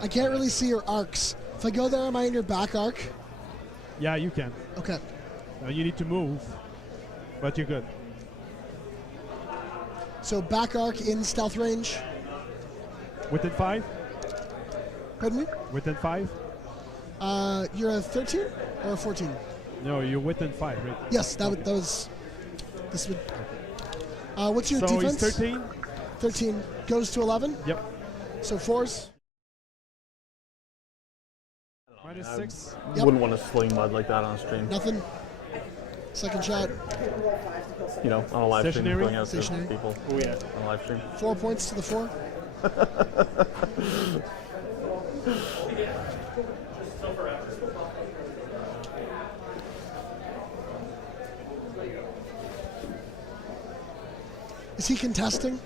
I can't really see your arcs. If I go there, am I in your back arc? Yeah, you can. Okay. You need to move, but you're good. So back arc in stealth range. Within 5? Pardon me? Within 5? You're a 13 or a 14? No, you're within 5, right? Yes, that was. This would. What's your So defense? he's 13? 13 goes to 11. Yep. So 4s. Minus 6. Yep. Wouldn't want to sling mud like that on a stream. Nothing. Second shot. You know, on a live Stationary? stream, going out to Stationary. people Oh, yeah. on a live stream. 4 points to the 4. Is he contesting?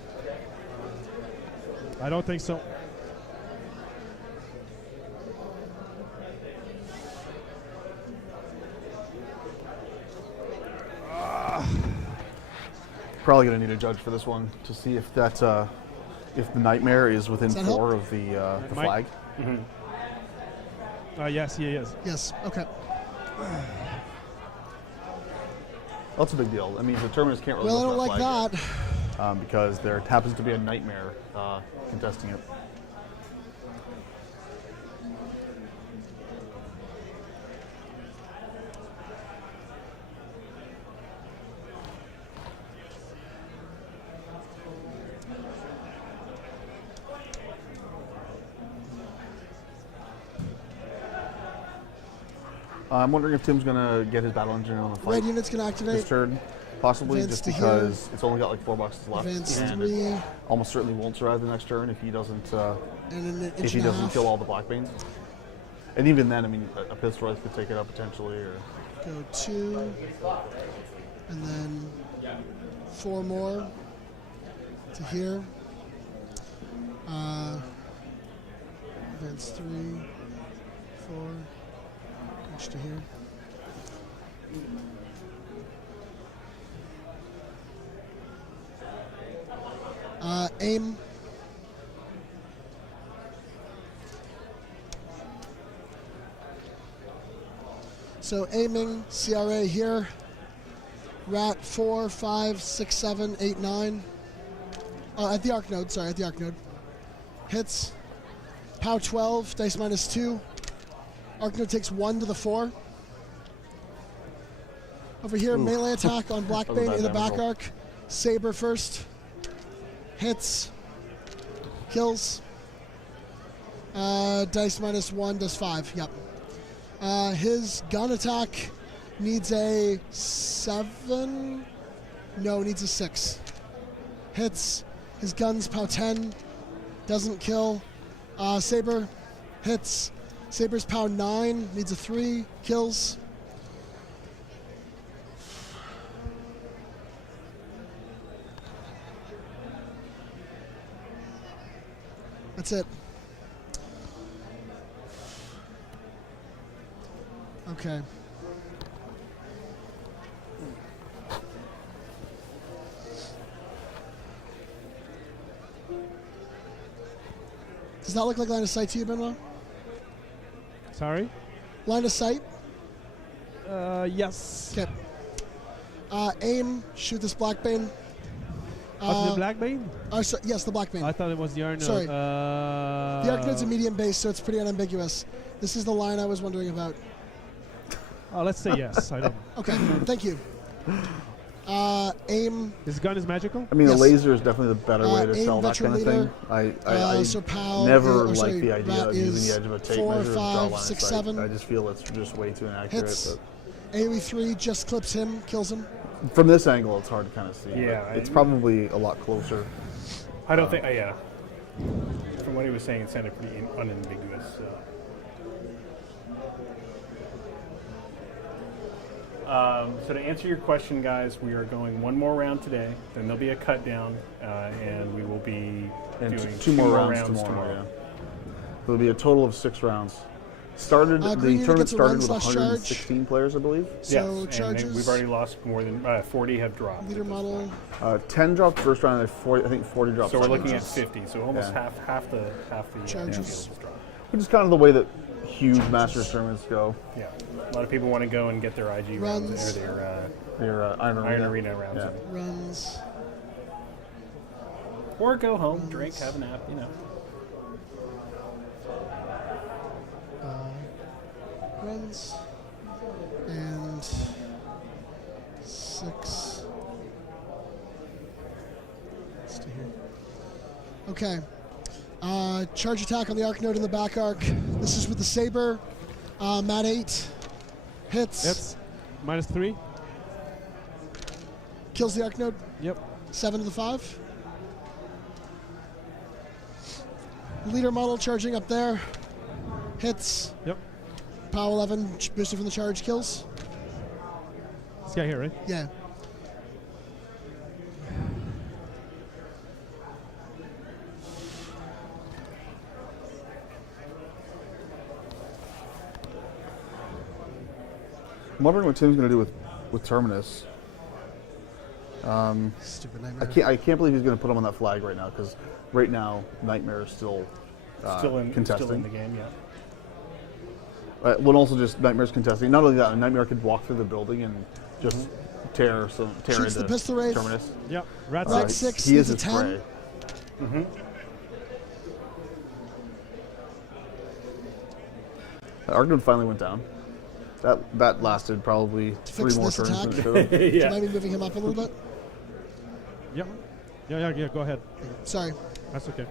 I don't think so. Probably going to need a judge for this one to see if that if the nightmare is within that 4 help? of the Might- flag. Yes, he is. Yes. Okay. That's a big deal. I mean, the Terminus can't really Well, I go don't for like flag that. yet, because there happens to be a nightmare contesting it. I'm wondering if Tim's gonna get his battle engine on the fight Red unit's gonna this activate. turn, possibly Advance just to because it's only got like 4 boxes left, Advance and 3. it almost certainly won't survive the next turn if he doesn't And an if inch he and a doesn't half. kill all the black banes. And even then, I mean, a pistol could take it up potentially, or Go 2. And then 4 more to here. Advance 3, 4, inch to here. Aim. So aiming, CRA here. Rat 4, 5, 6, 7, 8, 9. At the arc node, sorry, at the arc node. Hits. POW 12, dice minus 2. Arc node takes 1 to the 4. Over here, melee attack on Black That was a Bane bad in the damage back roll. arc. Saber first. Hits. Kills. Dice minus 1 does 5, yep. His gun attack needs a 7. No, needs a 6. Hits. His guns POW 10. Doesn't kill. Saber hits. Saber's power 9, needs a 3, kills. That's it. Okay. Does that look like line of sight to you, Benoit? Sorry? Line of sight? Yes. Okay. Aim, shoot this Blackbane. What's the Blackbane? Yes, the Blackbane. I thought it was the Arnode. Sorry. The Arcanode's a medium base, so it's pretty unambiguous. This is the line I was wondering about. Oh, let's say yes. I don't know. Okay, thank you. Aim. His gun is magical? I mean, Yes. a laser is definitely the better way to Aim sell that kind of veteran thing. I Sir Pal, never or like sorry, the idea Rat of using is the edge of a tape 4, measure to draw 5, line 6, of sight. 7. I just feel it's just way too inaccurate. Hits. AoE 3 just clips him, kills him. But from this angle, it's hard to kind of see. Yeah, but it's probably a lot closer. I don't think. Yeah. From what he was saying, it sounded pretty unambiguous. So to answer your question, guys, we are going one more round today. Then there'll be a cut down, and we will be And doing two more rounds tomorrow. Yeah. There'll be a total of 6 rounds. Green The unit tournament gets a started run with slash 116 players, I believe. So yes, and charges. we've already lost more than 40 have dropped. Leader model. 10 dropped first round, and 40, I think 40 dropped. So we're second looking at round. 50. So almost Yeah. half the Charges. field has dropped. Which is kind of the way that huge Masters tournaments go. Yeah, a lot of people want to go and get their IG rounds Runs. or their Their Iron Iron Arena. Arena rounds, Yeah. Runs. or go home, drink, have a nap. You know. Runs. And 6. Let's do here. Okay. Charge attack on the Arc Node in the back arc. This is with the Saber. Mat 8. Hits. Hits. -3. Kills the Arc Node. Yep. 7 to the 5. Leader model charging up there. Hits. Yep. Power 11 boosted from the charge. Kills. This guy here, right? Yeah. I'm wondering what Tim's going to do with Terminus. Stupid I nightmare. can't believe he's going to put him on that flag right now, because right now Nightmare is still contesting. Still in the game, yeah. Well, also just Nightmare's contesting. Not only that, Nightmare could walk through the building and just tear Shoots into the pistol wraith. Terminus. Yep. Rat Rat 6. 6 He is needs a his 10. prey. The Argonauts finally went down. That lasted probably To 3 fix more this turns attack. than it should have. Do you mind me moving him up a little bit? Yep. Yeah, go ahead. Sorry. That's okay.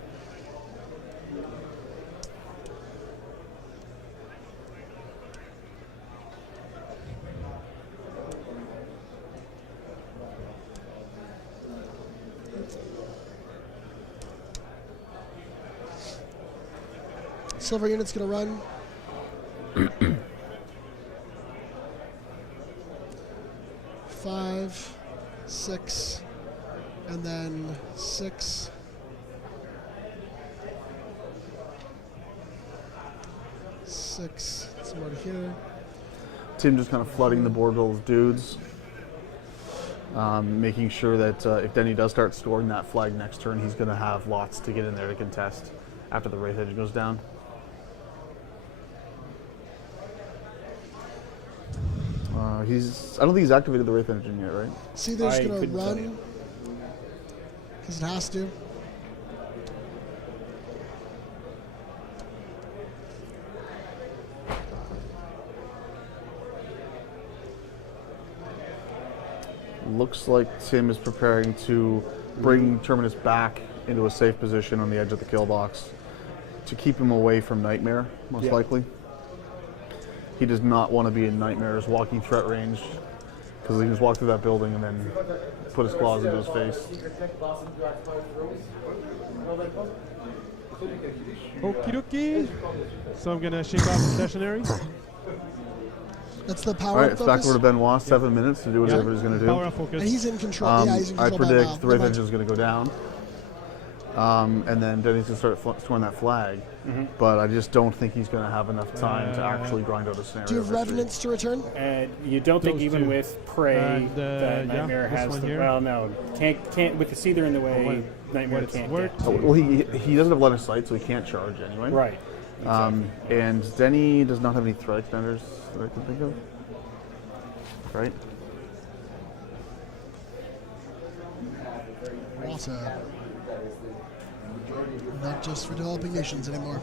Silver unit's gonna run. Five, 6, and then 6. Six. Some more to here. Tim just kind of flooding the board with dudes, making sure that if Denny does start scoring that flag next turn, he's going to have lots to get in there to contest after the Wraith Engine goes down. I don't think he's activated the Wraith Engine yet, right? See, they're just I gonna couldn't tell run you. because it has to. Looks like Tim is preparing to bring Terminus back into a safe position on the edge of the kill box to keep him away from Nightmare, most likely. He does not want to be in Nightmare's walking threat range, because he can just walk through that building and then put his claws into his face. Okie dokie. So I'm gonna shake off the stationary. That's the All power right, it's back focus. over to Benoit. 7 minutes to do whatever he's going to Power do. of focus. And he's in control. Yeah, he's in I control by a predict mile. the Wraith Never Engine is going to go down. And then Denny's going to start storing that flag. But I just don't think he's going to have enough time to actually grind out a scenario. Do you have victory. Revenants to return? And you don't think Those even two. with Prey And, that yeah, Nightmare this has one the, here. well no can't with the Seether in the way Nightmare What it's can't worth. get. Well, he doesn't have line of sight, so he can't charge anyway. Right. And Denny does not have any threat extenders that I can think of. Right? Water. Not just for developing nations anymore.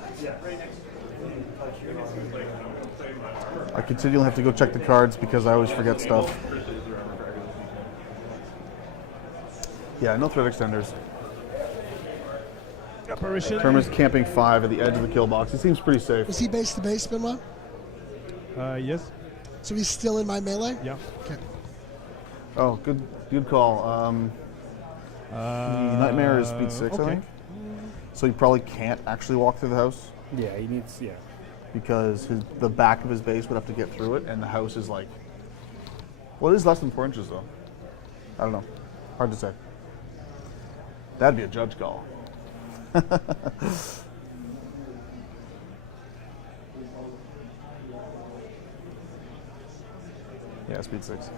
I continually have to go check the cards because I always forget stuff. Yeah, no threat extenders. Apparition. Terminus camping 5 at the edge of the kill box. He seems pretty safe. Was he base to base, Benoit? Yes. So he's still in my melee? Yeah. Okay. Oh, good call. The Nightmare is speed 6, I okay. think. So he probably can't actually walk through the house Yeah, he needs because the back of his base would have to get through it, and the house is like, well, it is less than 4 inches though. I don't know. Hard to say. That'd be a judge call. Yeah, speed 6.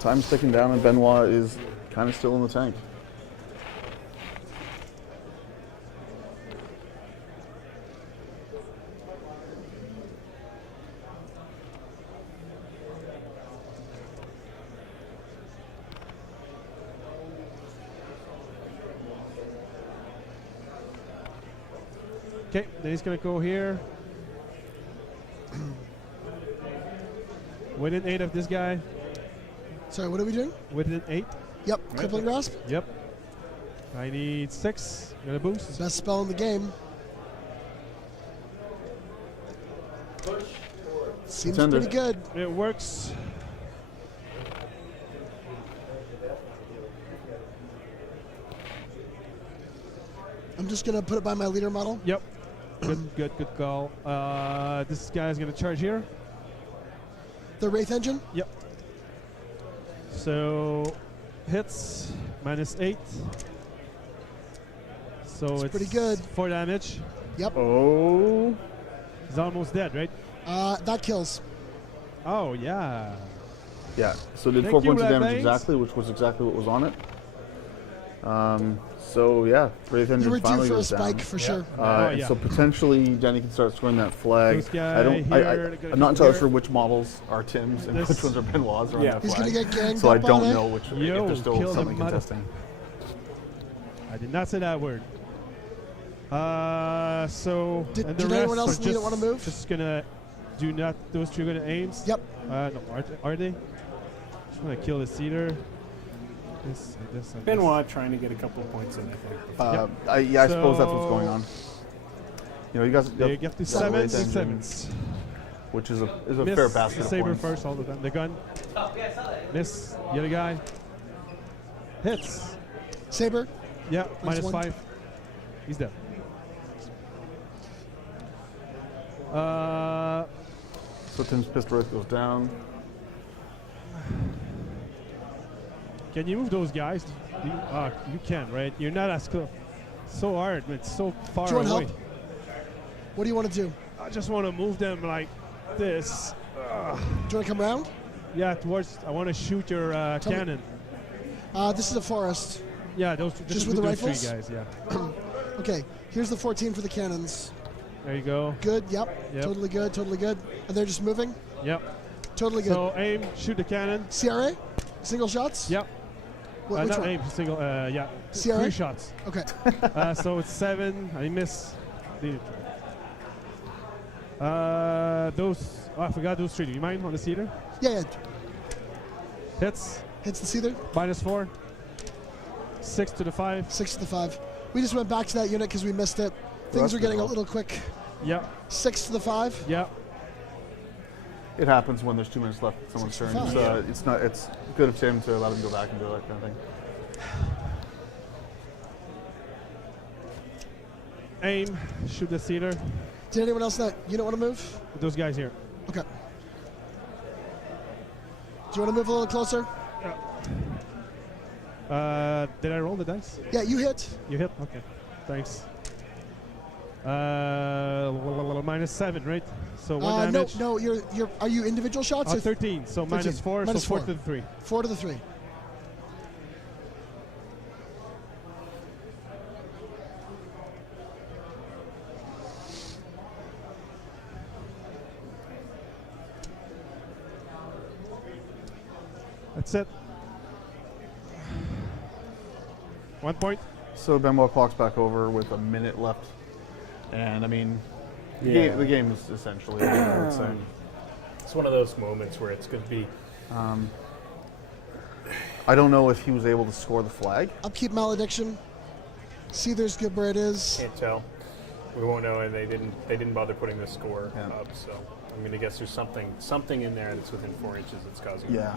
Time's ticking down, and Benoit is kind of still in the tank. Okay, then he's gonna go here. Within 8 of this guy. Sorry, what are we doing? Within 8. Yep, Crippling Grasp. Yep. I need 6. Gonna boost. Best spell in the game. Seems Contender. pretty good. It works. I'm just gonna put it by my leader model. Yep. Good call. This guy's gonna charge here. The Wraith Engine. Yep. So hits -8. So it's pretty good. 4 damage. Yep. Oh. He's almost dead, right? That kills. Oh yeah. Yeah, so it did Thank 4 you, points of Red damage Veins. exactly, which was exactly what was on it. So yeah, Wraith You Engine were due finally for a goes spike down. for sure. Oh, yeah. So potentially Denny can start scoring that flag. This guy I don't. here, I'm not entirely here. sure which models are Tim's and This- which ones are Benoit's on Yeah. that He's gonna flag. get ganged So I up don't on it. know which if Yo, there's still kill the something mother- contesting. I did not say that word. So Did- and the did rest anyone else are need to just, wanna move? Just gonna do not. Those two are gonna aim. Yep. No, are they? Just wanna kill the cedar. This, and Benoit trying to get a couple of points in, I think. I suppose that's what's going So- on. You know, you guys They get to 7, Wraith 6, Engine, 7s. which is a Miss fair basket the of saber points. first all the time. The gun. Miss. The other guy. Hits. Saber. Yeah, Minus -5. 1. He's dead. So Tim's pistol rate goes down. Can you move those guys? You can, right? You're not as close. So hard, but it's so far Do you want away. help? What do you want to do? I just want to move them like this. Do you want to come around? Yeah, towards. I want to shoot your Tell me- cannon. This is a forest. Yeah, those. Just with the those rifles? 3 guys. Yeah. Okay, here's the 14 for the cannons. There you go. Good, yep. Yep. Totally good, totally good. And they're just moving? Yep. Totally good. So aim, shoot the cannon. CRA? Single shots? Yep. Which Not one? aim, single. Yeah. CRA? 3 shots. Okay. So it's 7. I miss. Those. Oh, I forgot those 3. Do you mind on the cedar? Yeah. Hits. Hits the Seether. -4. 6 to the 5. 6 to the 5. We just went back to that unit because we missed it. Things that's were getting a good. little quick. Yeah. 6 to the 5. Yeah. It happens when there's 2 minutes left in someone's turn. 65. It's good of Tim to let him go back and do that kind of thing. Aim. Shoot the cedar. Did anyone else that unit want to move? Those guys here. Okay. Do you want to move a little closer? Did I roll the dice? Yeah, you hit. You hit? Okay. Thanks. -7, right? So 1 No, damage. no. Are you individual shots? or 13. So 13. -4. Minus So 4 4. to the 3. 4 to the 3. That's it. 1 point. So Benoit clocks back over with a minute left, and I mean, Yeah. the game is essentially over, I would say. It's one of those moments where it's going to be. I don't know if he was able to score the flag. Upkeep Malediction. Seether's good where it is. Can't tell. We won't know, and they didn't bother putting the score Yeah. up. So I'm going to guess there's something in there that's within 4 inches that's causing. it. Yeah.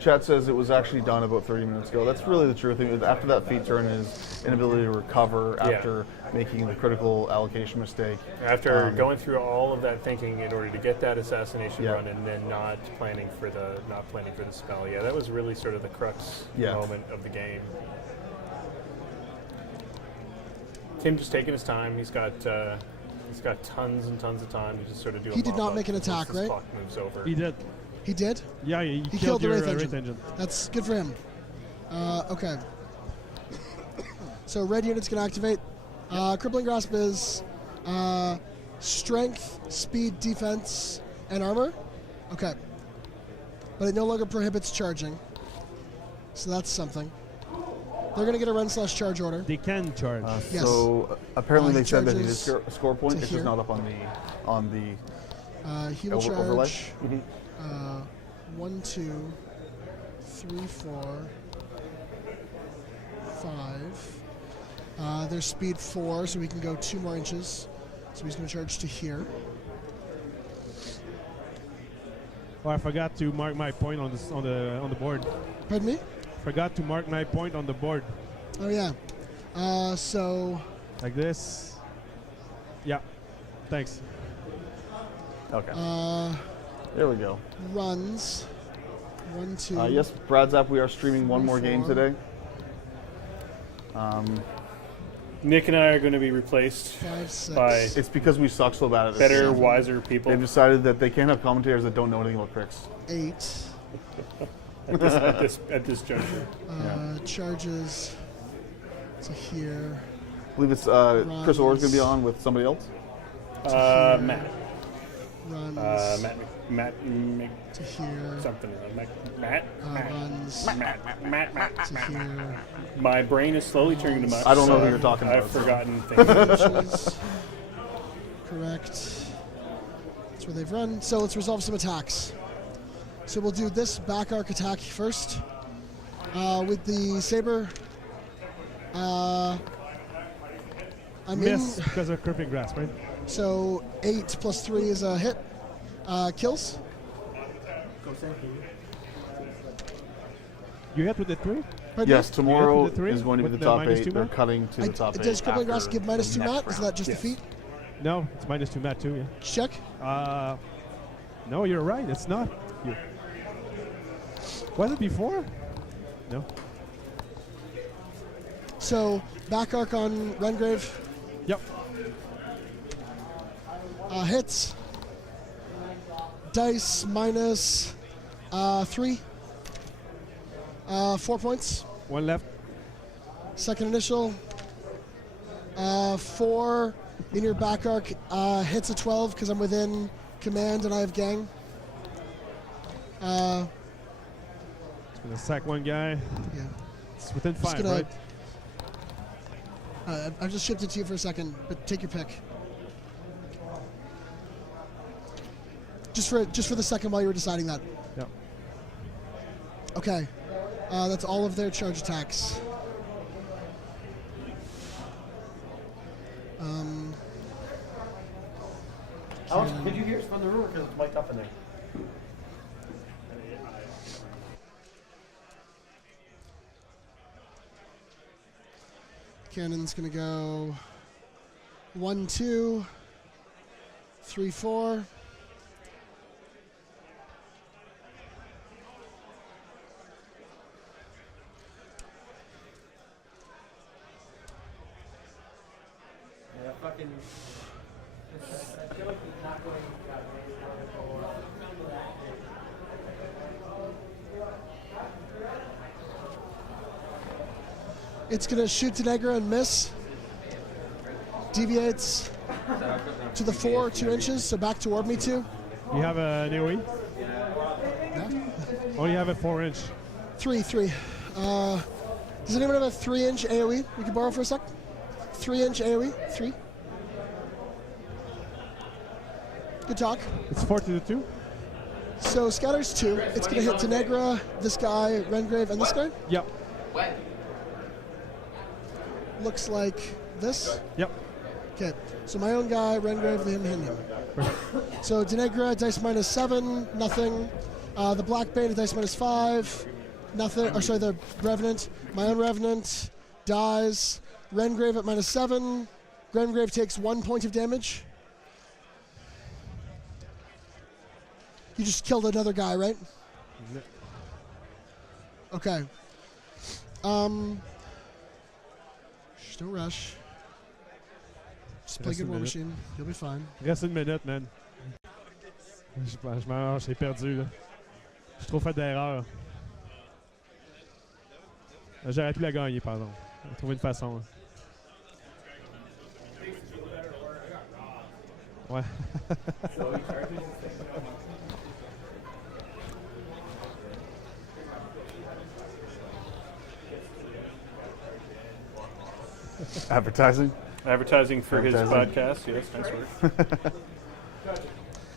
Chat says it was actually done about 30 minutes ago. That's really the truth. After that feat turn, his inability to recover Yeah. after making the critical allocation mistake. After going through all of that thinking in order to get that assassination Yeah. run, and then not planning for the spell. Yeah, that was really sort of the crux Yeah. moment of the game. Tim just taking his time. He's got tons and tons of time to just sort of do. He a did not mop-up make an once attack, this right? Clock moves over. He did. He did? Yeah, he He killed the your Wraith Wraith Engine. Engine. That's good for him. Okay. So red unit's going to activate. Crippling Grasp is strength, speed, defense, and armor. Okay. But it no longer prohibits charging. So that's something. They're going to get a run/charge order. They can charge. Yes. So apparently He they said that he did charges a score point. to It's here. just not up on the He will charge. overlay. 1, 2, 3, 4, 5. There's speed 4, so we can go 2 more inches. So he's going to charge to here. Oh, I forgot to mark my point on the board. Pardon me? Forgot to mark my point on the board. Oh yeah. So Like this. Yeah. Thanks. Okay. There we go. runs. 1, 2. Yes, Brad Zapp, we are streaming one more game 4. today. Nick and I are going to be replaced 5, 6. by It's because we suck so bad at this. better, Seven. wiser people. They've decided that they can't have commentators that don't know anything about Crix. 8. at this juncture. Charges to here. I believe it's Chris Orr's going to be on with somebody else. Matt. Runs Matt to here. something. Matt. Runs Matt. to here. My brain is slowly turning to mush. I don't know so who you're talking I've about, so. forgotten things. Inches. Correct. That's where they've run. So let's resolve some attacks. So we'll do this back arc attack first. With the saber. I'm Miss in. because of Crippling Grasp, right? So 8 plus 3 is a hit. Kills. You hit with the 3? Pardon Yes, me? tomorrow with the three? is going to be With the the top minus 8. two They're map? cutting to the top 8. Does Crippling Grasp after give minus the 2 next mat? Is round. that just Yes. defeat? No, it's -2 Matt too, yeah. Check. No, you're right. It's not. Was it before? No. So back arc on Rengrave. Yep. Hits. Dice minus 3. 4 points. 1 left. Second initial. 4 in your back arc. Hits a 12 because I'm within command and I have gang. It's gonna sack one guy. Yeah. It's within Just 5, gonna- right? I've just shipped it to you for a second, but take your pick. Just for the second while you were deciding that. Yep. Okay. That's all of their charge attacks. Alex, could you hear us from the room because it's mic'd up in there? Cannon's gonna go 1, 2, 3, 4. Yeah, fucking. I feel like he's not going to It's gonna shoot Deneghra and miss. Deviates to the 4, 2 inches, so back toward me 2. You have an AoE? Yeah. Oh, you have a 4-inch. 3. Does anyone have a 3-inch AoE we can borrow for a sec? 3-inch AoE? 3. Good talk. It's 4 to the 2? So Scatter's 2. It's gonna hit Deneghra, this guy, Rengrave, and this guy. Yep. Looks like this. Yep. Okay, so my own guy, Rengrave, him. So Deneghra, dice minus 7, nothing. The Black Bane, dice minus 5, nothing. Or sorry, the Revenant. My own Revenant dies. Rengrave at minus 7. Rengrave takes 1 point of damage. You just killed another guy, right? Okay. Shh, don't rush. Just play good War Machine. You'll be fine. Reste 1 minute, man. J'ai perdu, là. J'ai trop fait d'erreurs. J'aurais pu la gagner, pardon. J'ai trouvé une façon. Ouais. Advertising. Advertising for his podcast. Yes, nice work.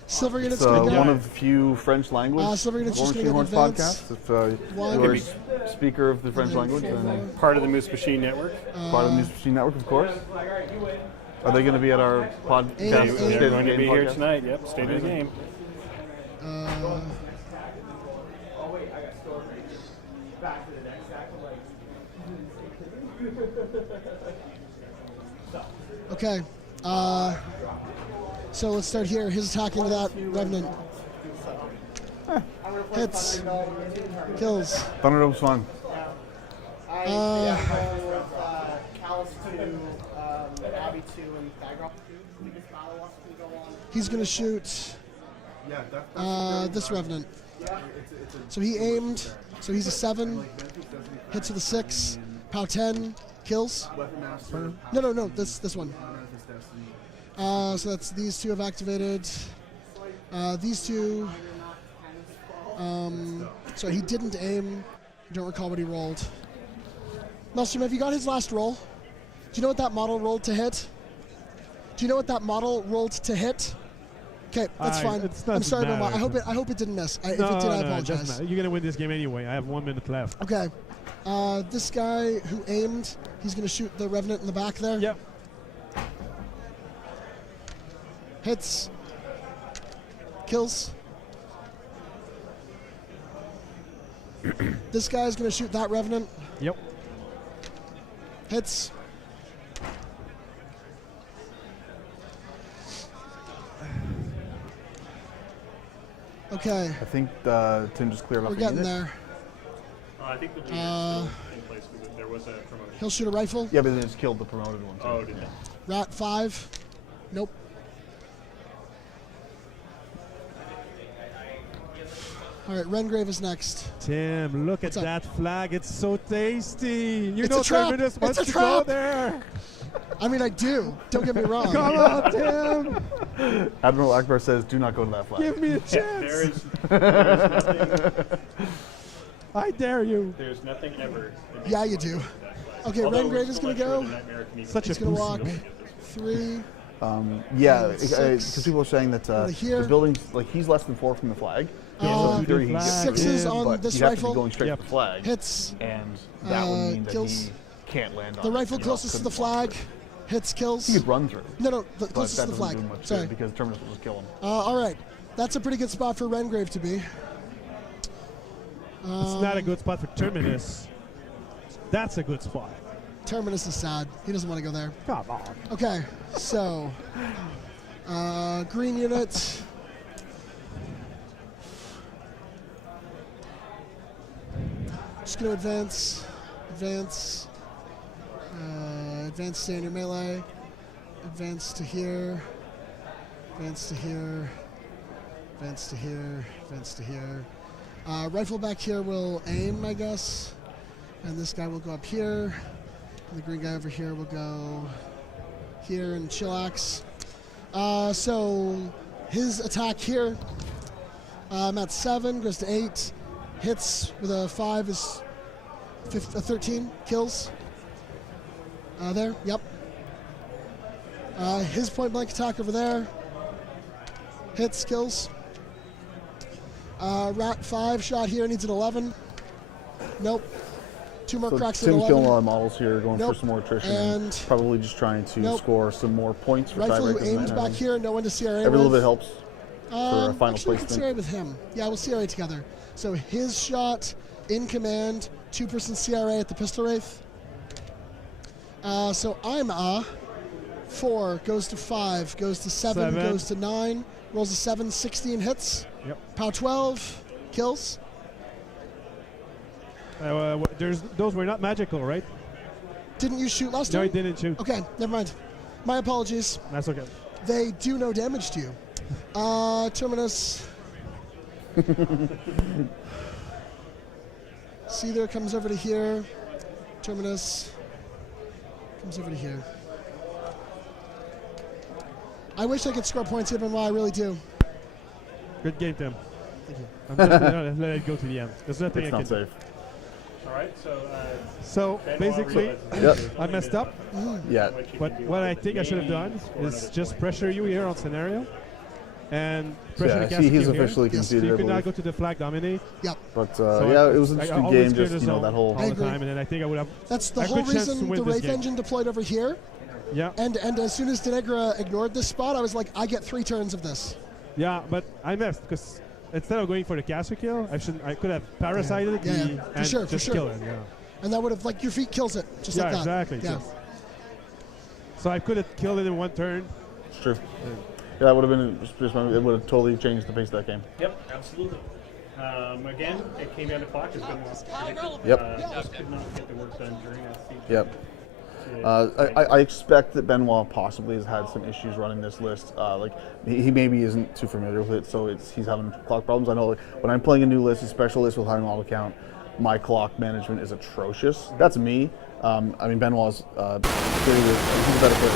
Silver Unit's It's going to go. one of the few French language Silver Unit's War just Machine gonna Horns get advanced. podcasts. If One. you're a speaker of the French language, then Part of the Moosmachine network. part of the Moosemachine Network, of course. Are they going to be at our podcast? Eight. They're State of the going to Game be here podcast? tonight. Yep, state of the game. Okay. So let's start here. His attack into that Revenant. Hits. Kills. Thunderdome's fun. Callus 2, Abby 2, and Bagrop 2. He's going to shoot this Revenant. So he aimed. So he's a 7. Hits with a 6. Pow 10. Kills. No. This one. So that's these two have activated. These two. Sorry, he didn't aim. I don't recall what he rolled. Maelstrom, have you got his last roll? Do you know what that model rolled to hit? Okay, that's fine. I'm sorry, Benoit. I hope it didn't miss. If it did, I apologize. You're gonna win this game anyway. I have 1 minute left. Okay. This guy who aimed, he's going to shoot the Revenant in the back there. Yep. Hits. Kills. This guy's going to shoot that Revenant. Yep. Hits. Okay. I think Tim just cleared off We're a getting unit. there. I think the leader's still in place because there was a promotion. He'll shoot a rifle. Yeah, but they just killed the promoted one. Too. Oh, did they? Rat 5. Nope. All right, Rengrave is next. Tim, look at up? that flag. It's so tasty. You It's know a trap. Terminus wants It's a to go trap. there. I mean, I do. Don't get me wrong. Come on, Tim. Admiral Akbar says, "Do not go to that flag." Give me a chance. There is nothing. I dare you. There's nothing ever. that Yeah, makes you me do. want to go to that flag. Okay, Although Rengrave we're is so going much to further go. than American even Such a He's going to pussy. walk 3, Yeah, And because people are saying that here. the building's like he's less than 4 from the flag. Uh, so in theory he can get sixes through, on but this you'd have to rifle. be going straight Yep. to the flag, Hits. and that would mean that kills. he can't land on The it, rifle you know, closest to the couldn't walk flag. through. Hits, kills. He could run through. No, the But closest that to the doesn't flag. do much Sorry. good because Terminus will just kill him. All right. That's a pretty good spot for Rengrave to be. It's not a good spot for Terminus. That's a good spot. Terminus is sad. He doesn't want to go there. Come on. Okay, so green unit. Just gonna advance, advance to your melee, advance to here, advance to here, advance to here, advance to here. Rifle back here will aim, I guess, and this guy will go up here. And the green guy over here will go here and chillax. So his attack here, I'm at 7, goes to 8, hits with a 5 is 13, kills. There, yep. His point blank attack over there, hits, kills. Rat 5 shot here, needs an 11. Nope. 2 more So cracks at Tim's 11. killing a lot of models here, going Nope. for some more attrition, And probably just trying to nope. score some more points for Rifle who tiebreakers. aims back here, no one to CRA Every little with. bit helps for a final Actually, we can placement. CRA with him. Yeah, we'll CRA together. So his shot in command, 2-person CRA at the pistol wraith. So I'm 4 goes to 5, goes to 7, goes to 9, rolls a 7, 16 hits. Yep. Pow 12, kills. Those were not magical, right? Didn't you shoot last No, time? I didn't shoot. Okay, never mind. My apologies. That's okay. They do no damage to you. Terminus. Seether comes over to here. Terminus comes over to here. I wish I could score points here, Benoit. I really do. Good game, Tim. Thank you. I'm just gonna let it go to the end. There's nothing It's I not can do. safe. All right, so So Benoit basically, realizes Yep. I messed up. Yeah. But what I think I should have done is just pressure you here on scenario, and So pressure the yeah, castle he's here. officially Yes. So conceded, you I could not believe. go to the flag dominate. Yep. But So yeah, I- it was an I interesting always game, clear just the zone that whole. all I the agree. time, and then I think I would have. That's the a whole good chance to reason win the this Wraith game. engine deployed over here. Yeah, And as soon as Deneghra ignored this spot, I was like, I get 3 turns of this. yeah, but I missed because instead of going for the caster kill, I could have parasited Yeah, the yeah. For and sure, for just sure. kill it. Yeah. And that would have, like, your feet kills it. Just Yeah, like that. exactly. Yeah. So I could have killed it in 1 turn. It's true. Yeah, that would have been. It would have totally changed the pace of that game. Yep, absolutely. Again, it came down to clock. As Benoit predicted. Yep. Just could not get the work done during that siege. Yep. I expect that Benoit possibly has had some issues running this list. Like he maybe isn't too familiar with it, so he's having clock problems. I know like, when I'm playing a new list, a special list with high model count, my clock management is atrocious. That's me. I mean Benoit's he's a better player.